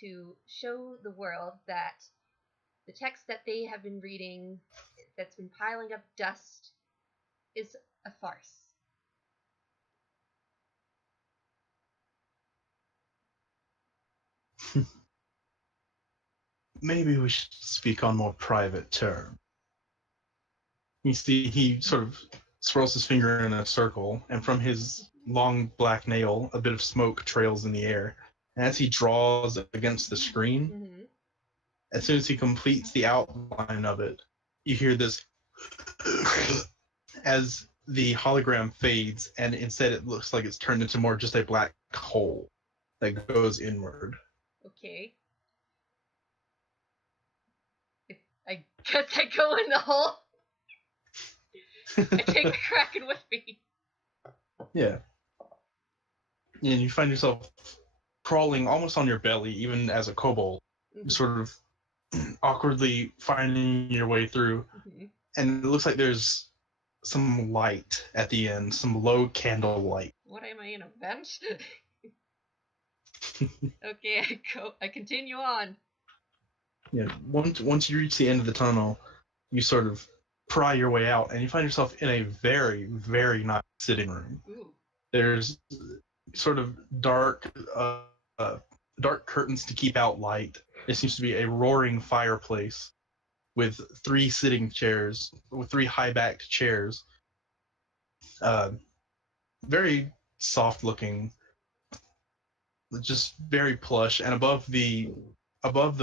to show the world that the text that they have been reading, that's been piling up dust, is a farce. Maybe we should speak on more private terms. You see, he sort of swirls his finger in a circle, and from his long black nail, a bit of smoke trails in the air. And as he draws against the screen, Mm-hmm. as soon as he completes the outline of it, you hear this as the hologram fades, and instead it looks like it's turned into more just a black hole that goes inward. Okay. I guess I go in the hole. I take the Kraken with me. Yeah. And you find yourself crawling almost on your belly, even as a kobold, Mm-hmm. sort of awkwardly finding your way through. Mm-hmm. And it looks like there's some light at the end, some low candle light. What am I in a bench? Okay, I continue on. Yeah. Once you reach the end of the tunnel, you sort of pry your way out, and you find yourself in a very, very nice sitting room. Ooh. There's sort of dark curtains to keep out light. There seems to be a roaring fireplace with three sitting chairs, with three high-backed chairs. Very soft-looking, just very plush. And above the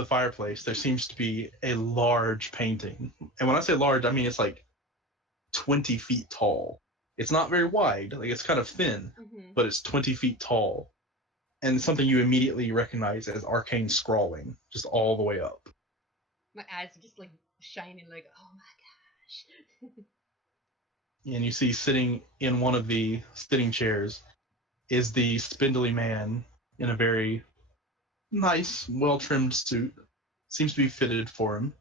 fireplace, there seems to be a large painting. And when I say large, I mean it's like 20 feet tall. It's not very wide, like it's kind of thin, Mm-hmm. but it's 20 feet tall. And it's something you immediately recognize as arcane scrawling, just all the way up. My eyes are just like shining, like, oh my gosh. And you see sitting in one of the sitting chairs is the spindly man in a very nice, well-trimmed suit. Seems to be fitted for him.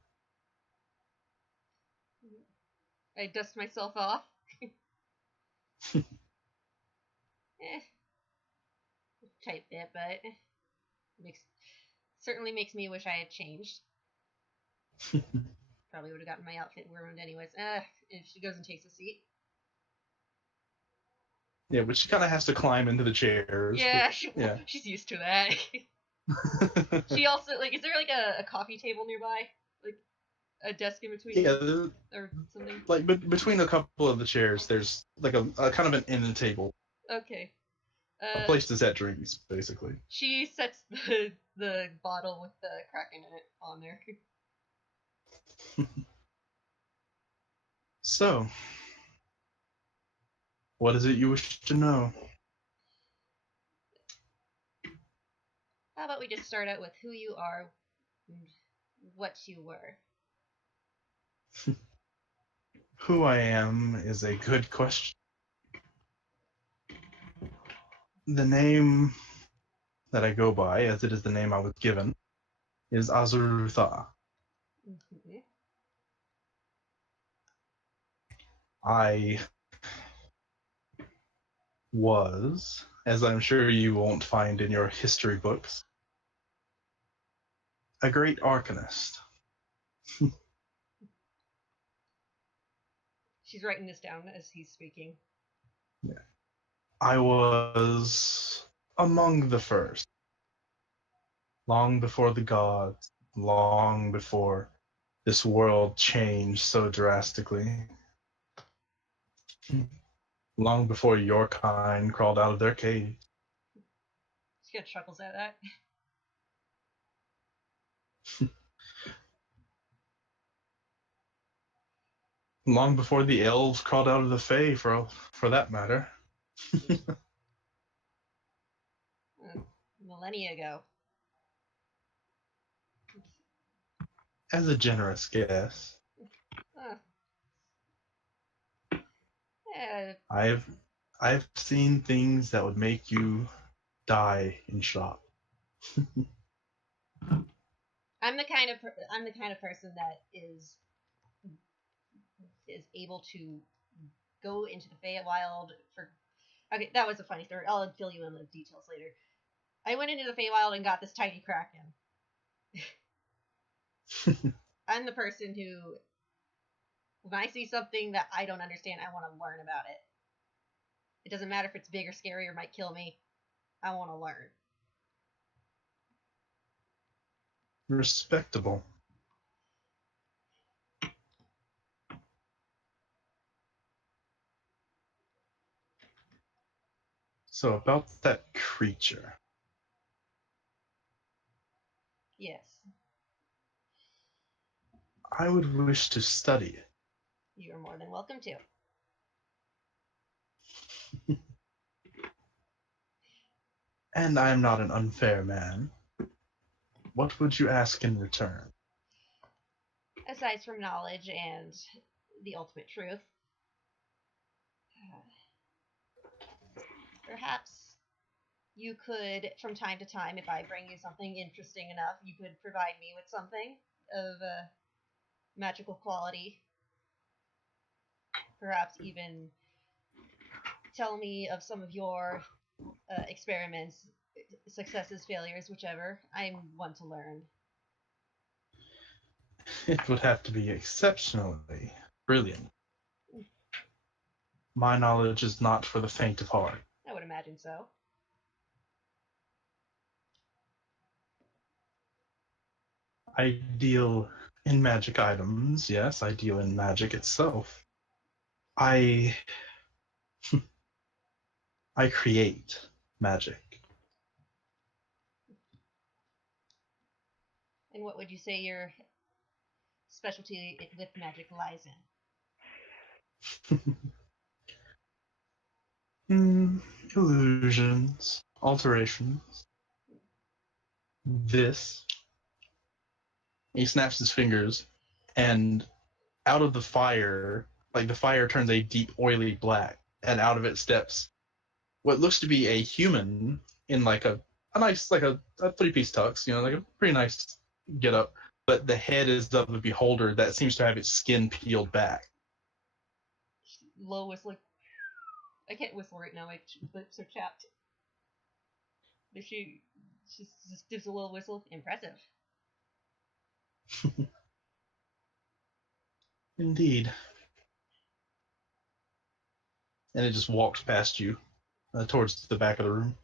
I dust myself off. Tight bit, but certainly makes me wish I had changed. Probably would have gotten my outfit ruined anyways. If she goes and takes a seat. Yeah, but she kind of has to climb into the chairs. Yeah, yeah. She's used to that. She also, like, is there like a coffee table nearby? Like a desk in between? Yeah, or something? like between a couple of the chairs, there's like a kind of an end table. Okay. A place to set drinks, basically. She sets the bottle with the Kraken in it on there. So, what is it you wish to know? How about we just start out with who you are and what you were? Who I am is a good question. The name that I go by, as it is the name I was given, is Azurutha. Mhm. I was, as I'm sure you won't find in your history books, a great arcanist. She's writing this down as he's speaking. I was among the first, long before the gods, long before this world changed so drastically, long before your kind crawled out of their cave. She kind of chuckles at that. Long before the elves crawled out of the Fae, for that matter. Millennia ago. As a generous guess. Uh, I've seen things that would make you die in shock. I'm the kind of person that is able to go into the Feywild for. Okay, that was a funny story. I'll fill you in the details later. I went into the Feywild and got this tiny kraken. I'm the person who, when I see something that I don't understand, I want to learn about it. It doesn't matter if it's big or scary or might kill me. I want to learn. Respectable. So about that creature. Yes. I would wish to study it. You are more than welcome to. And I am not an unfair man. What would you ask in return? Aside from knowledge and the ultimate truth, perhaps you could, from time to time, if I bring you something interesting enough, you could provide me with something of magical quality. Perhaps even tell me of some of your experiments, successes, failures, whichever. I'm one to learn. It would have to be exceptionally brilliant. My knowledge is not for the faint of heart. I would imagine so. I deal in magic items, yes, I deal in magic itself. I create magic. And what would you say your specialty with magic lies in? Illusions, alterations. This. He snaps his fingers, and out of the fire, like the fire turns a deep, oily black, and out of it steps what looks to be a human in like a nice, like a 3-piece tux, like a pretty nice get up. But the head is of a beholder that seems to have its skin peeled back. Low whistling. I can't whistle right now. My lips are chapped. If she just gives a little whistle, impressive. Indeed. And it just walks past you towards the back of the room.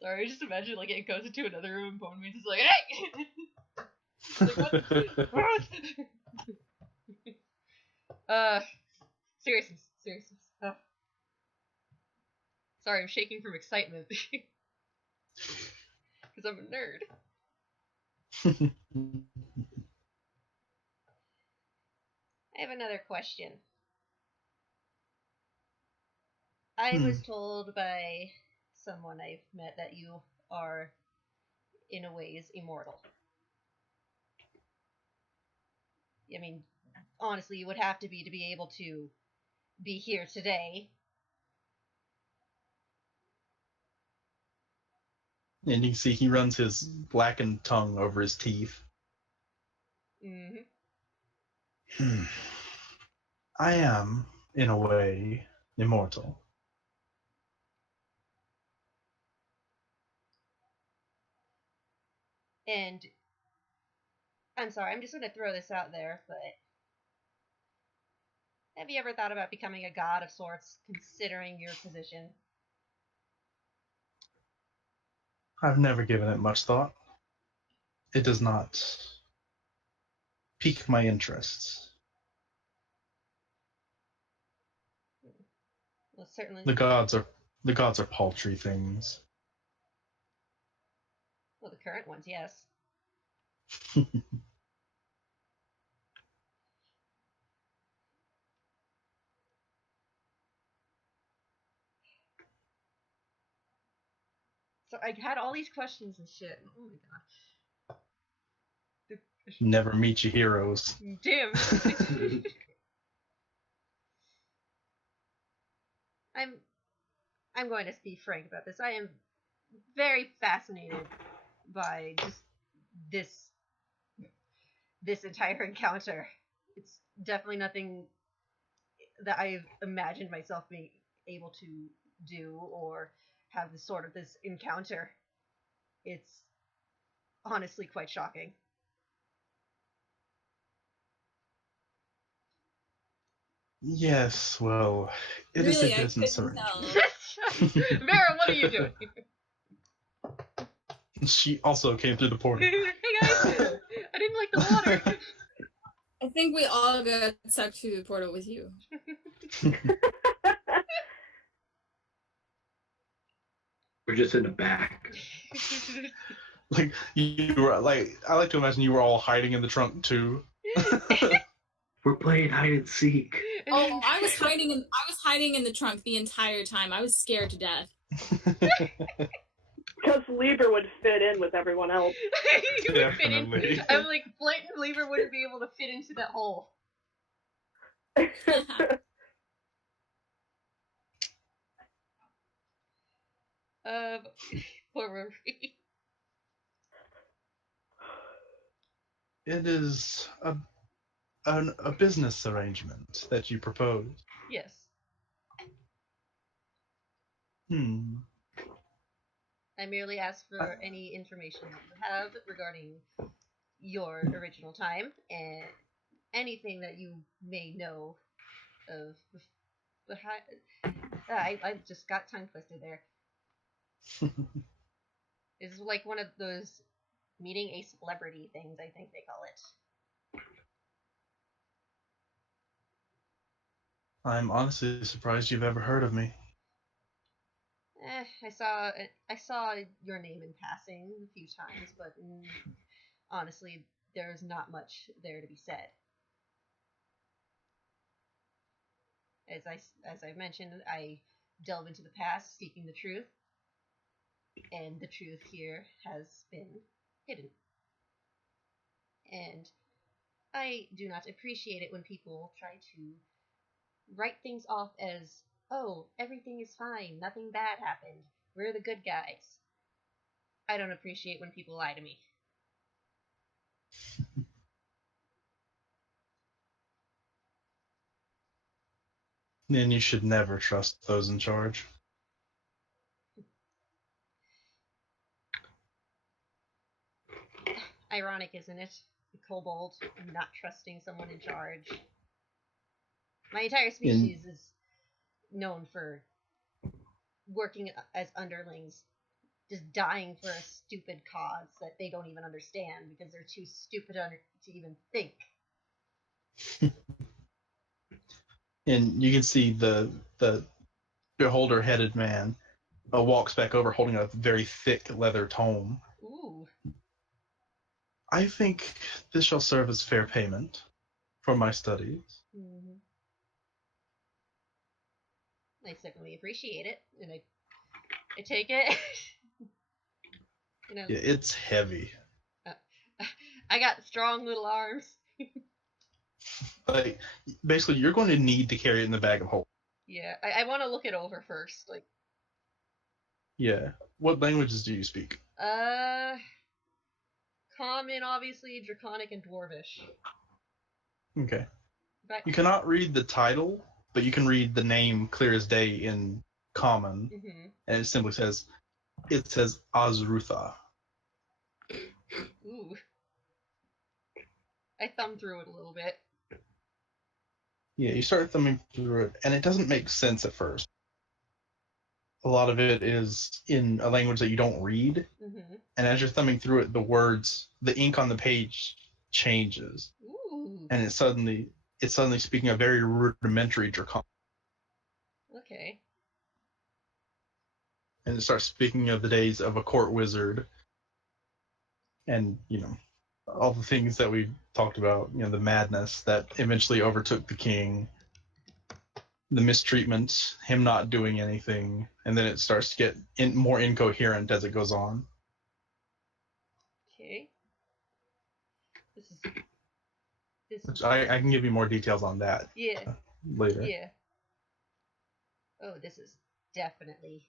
Sorry, I just imagine like it goes into another room and Bone Means is like, hey! Like, what? Seriousness. Oh. Sorry, I'm shaking from excitement. Because I'm a nerd. I have another question. I was told by someone I've met that you are, in a ways, immortal. I mean, honestly, you would have to be able to be here today. And you can see he runs his blackened tongue over his teeth. Mm-hmm. I am, in a way, immortal. And I'm sorry, I'm just going to throw this out there, but have you ever thought about becoming a god of sorts, considering your position? I've never given it much thought. It does not pique my interests. Well, certainly. The gods are paltry things. Well, the current ones, yes. So I had all these questions and shit. Oh my god. Never meet your heroes. Damn. I'm going to be frank about this. I am very fascinated by just this entire encounter. It's definitely nothing that I've imagined myself being able to do or have this encounter. It's honestly quite shocking. Yes, well, it is Really, a I business couldn't arrangement. tell. Vera, what are you doing? She also came through the portal. Hey guys! I didn't like the water. I think we all got sucked through the portal with you. We're just in the back. Like you were like, I like to imagine you were all hiding in the trunk too. We're playing hide and seek. Oh, I was hiding in the trunk the entire time. I was scared to death. Because Lieber would fit in with everyone else. You would fit in. Definitely. I'm like, Flint and Lever wouldn't be able to fit into that hole. Poor Rory. It is a business arrangement that you propose. Yes. I merely asked for any information that you have regarding your original time and anything that you may know of. I just got tongue twisted there. It's like one of those meeting a celebrity things, I think they call it. I'm honestly surprised you've ever heard of me. I saw your name in passing a few times, but honestly, there's not much there to be said. As I mentioned, I delve into the past seeking the truth, and the truth here has been hidden. And I do not appreciate it when people try to write things off as, oh, everything is fine, nothing bad happened, we're the good guys. I don't appreciate when people lie to me. Then you should never trust those in charge. Ironic, isn't it? The kobold not trusting someone in charge. My entire species is known for working as underlings, just dying for a stupid cause that they don't even understand because they're too stupid to even think. And you can see the beholder-headed man walks back over holding a very thick leather tome. Ooh. I think this shall serve as fair payment for my studies. Mm-hmm. I certainly appreciate it, and I take it. Yeah, it's heavy. I got strong little arms. Like, basically, you're going to need to carry it in the bag of holding. Yeah, I want to look it over first. Like, Yeah. What languages do you speak? Common, obviously, Draconic, and Dwarvish. Okay. But You cannot read the title, but you can read the name clear as day in Common, and it simply says, Azrutha. ooh, I thumbed through it a little bit. Yeah, you start thumbing through it, and it doesn't make sense at first. A lot of it is in a language that you don't read, and as you're thumbing through it, the words, the ink on the page changes, and it's suddenly speaking a very rudimentary Draconic. Okay. And it starts speaking of the days of a court wizard, and all the things that we talked about, the madness that eventually overtook the king, the mistreatment, him not doing anything, and then it starts to get more incoherent as it goes on. Okay. Which I can give you more details on that. Yeah. Later. Yeah. Oh, this is definitely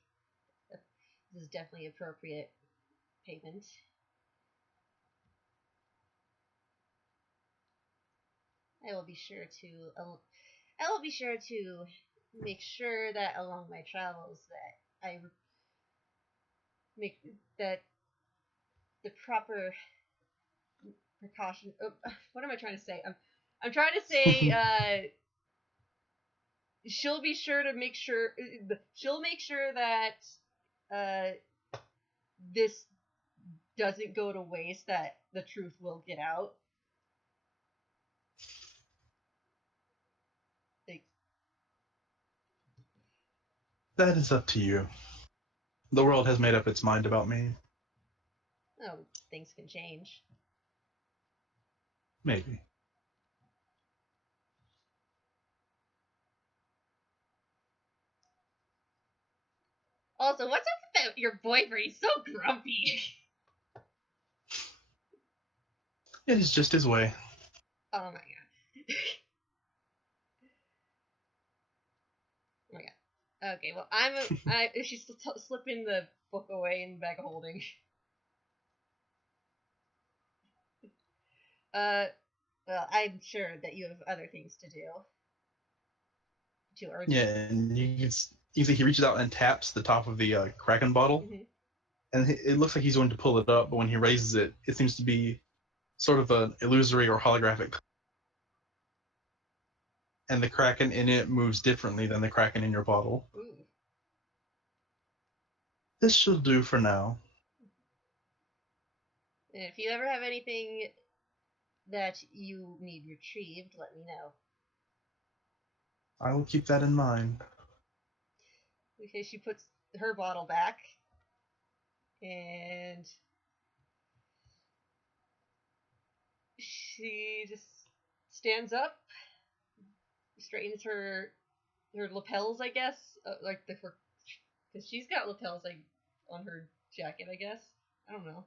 appropriate payment. I will be sure to make sure that along my travels that I make that the proper precaution. Oh, what am I trying to say? I'm trying to say she'll be sure to make sure she'll make sure that this doesn't go to waste, that the truth will get out. That is up to you. The world has made up its mind about me. Oh, things can change. Maybe. Also, what's up with your boyfriend? He's so grumpy. It is just his way. Oh my god. Oh my god. Okay, well, she's slipping the book away in the bag of holding. Well, I'm sure that you have other things to do. Too urgent. Yeah, and you see he reaches out and taps the top of the Kraken bottle, and it looks like he's going to pull it up, but when he raises it, it seems to be sort of an illusory or holographic. And the Kraken in it moves differently than the Kraken in your bottle. Ooh. This should do for now. And if you ever have anything that you need retrieved, let me know. I will keep that in mind. Okay, she puts her bottle back, and she just stands up, straightens her lapels, I guess, because she's got lapels like on her jacket, I guess. I don't know,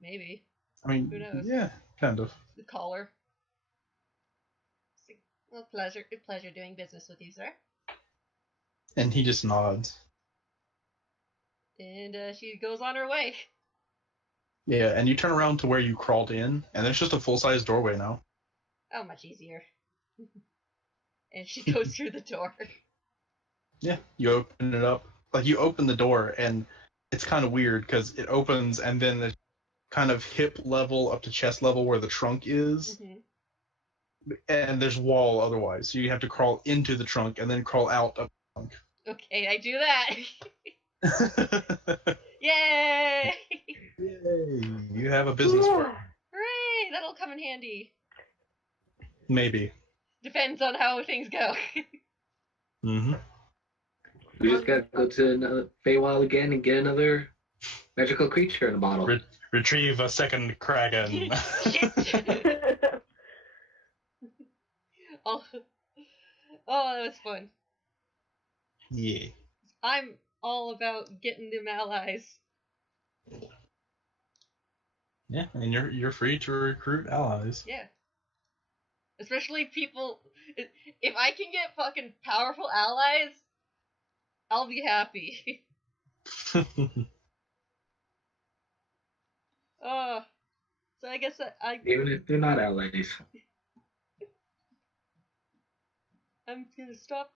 maybe. I mean, who knows? Yeah, kind of. The collar. Well, pleasure doing business with you, sir. And he just nods. And she goes on her way. Yeah, and you turn around to where you crawled in, and there's just a full-size doorway now. Oh, much easier. And she goes through the door. Yeah, you open it up. Like, you open the door, and it's kind of weird, because it opens, and then the kind of hip level up to chest level where the trunk is, and there's wall otherwise. So you have to crawl into the trunk, and then crawl out of the trunk. Okay, I do that. Yay! Yay! You have a business partner. Hooray! That'll come in handy. Maybe. Depends on how things go. Mm-hmm. We just gotta go to another Feywild again and get another magical creature in a bottle. Retrieve a second Kraken. Oh, that was fun. Yeah. I'm all about getting them allies. Yeah, and you're free to recruit allies. Yeah. Especially people. If I can get fucking powerful allies, I'll be happy. Oh, so I guess Even if they're not allies. I'm gonna stop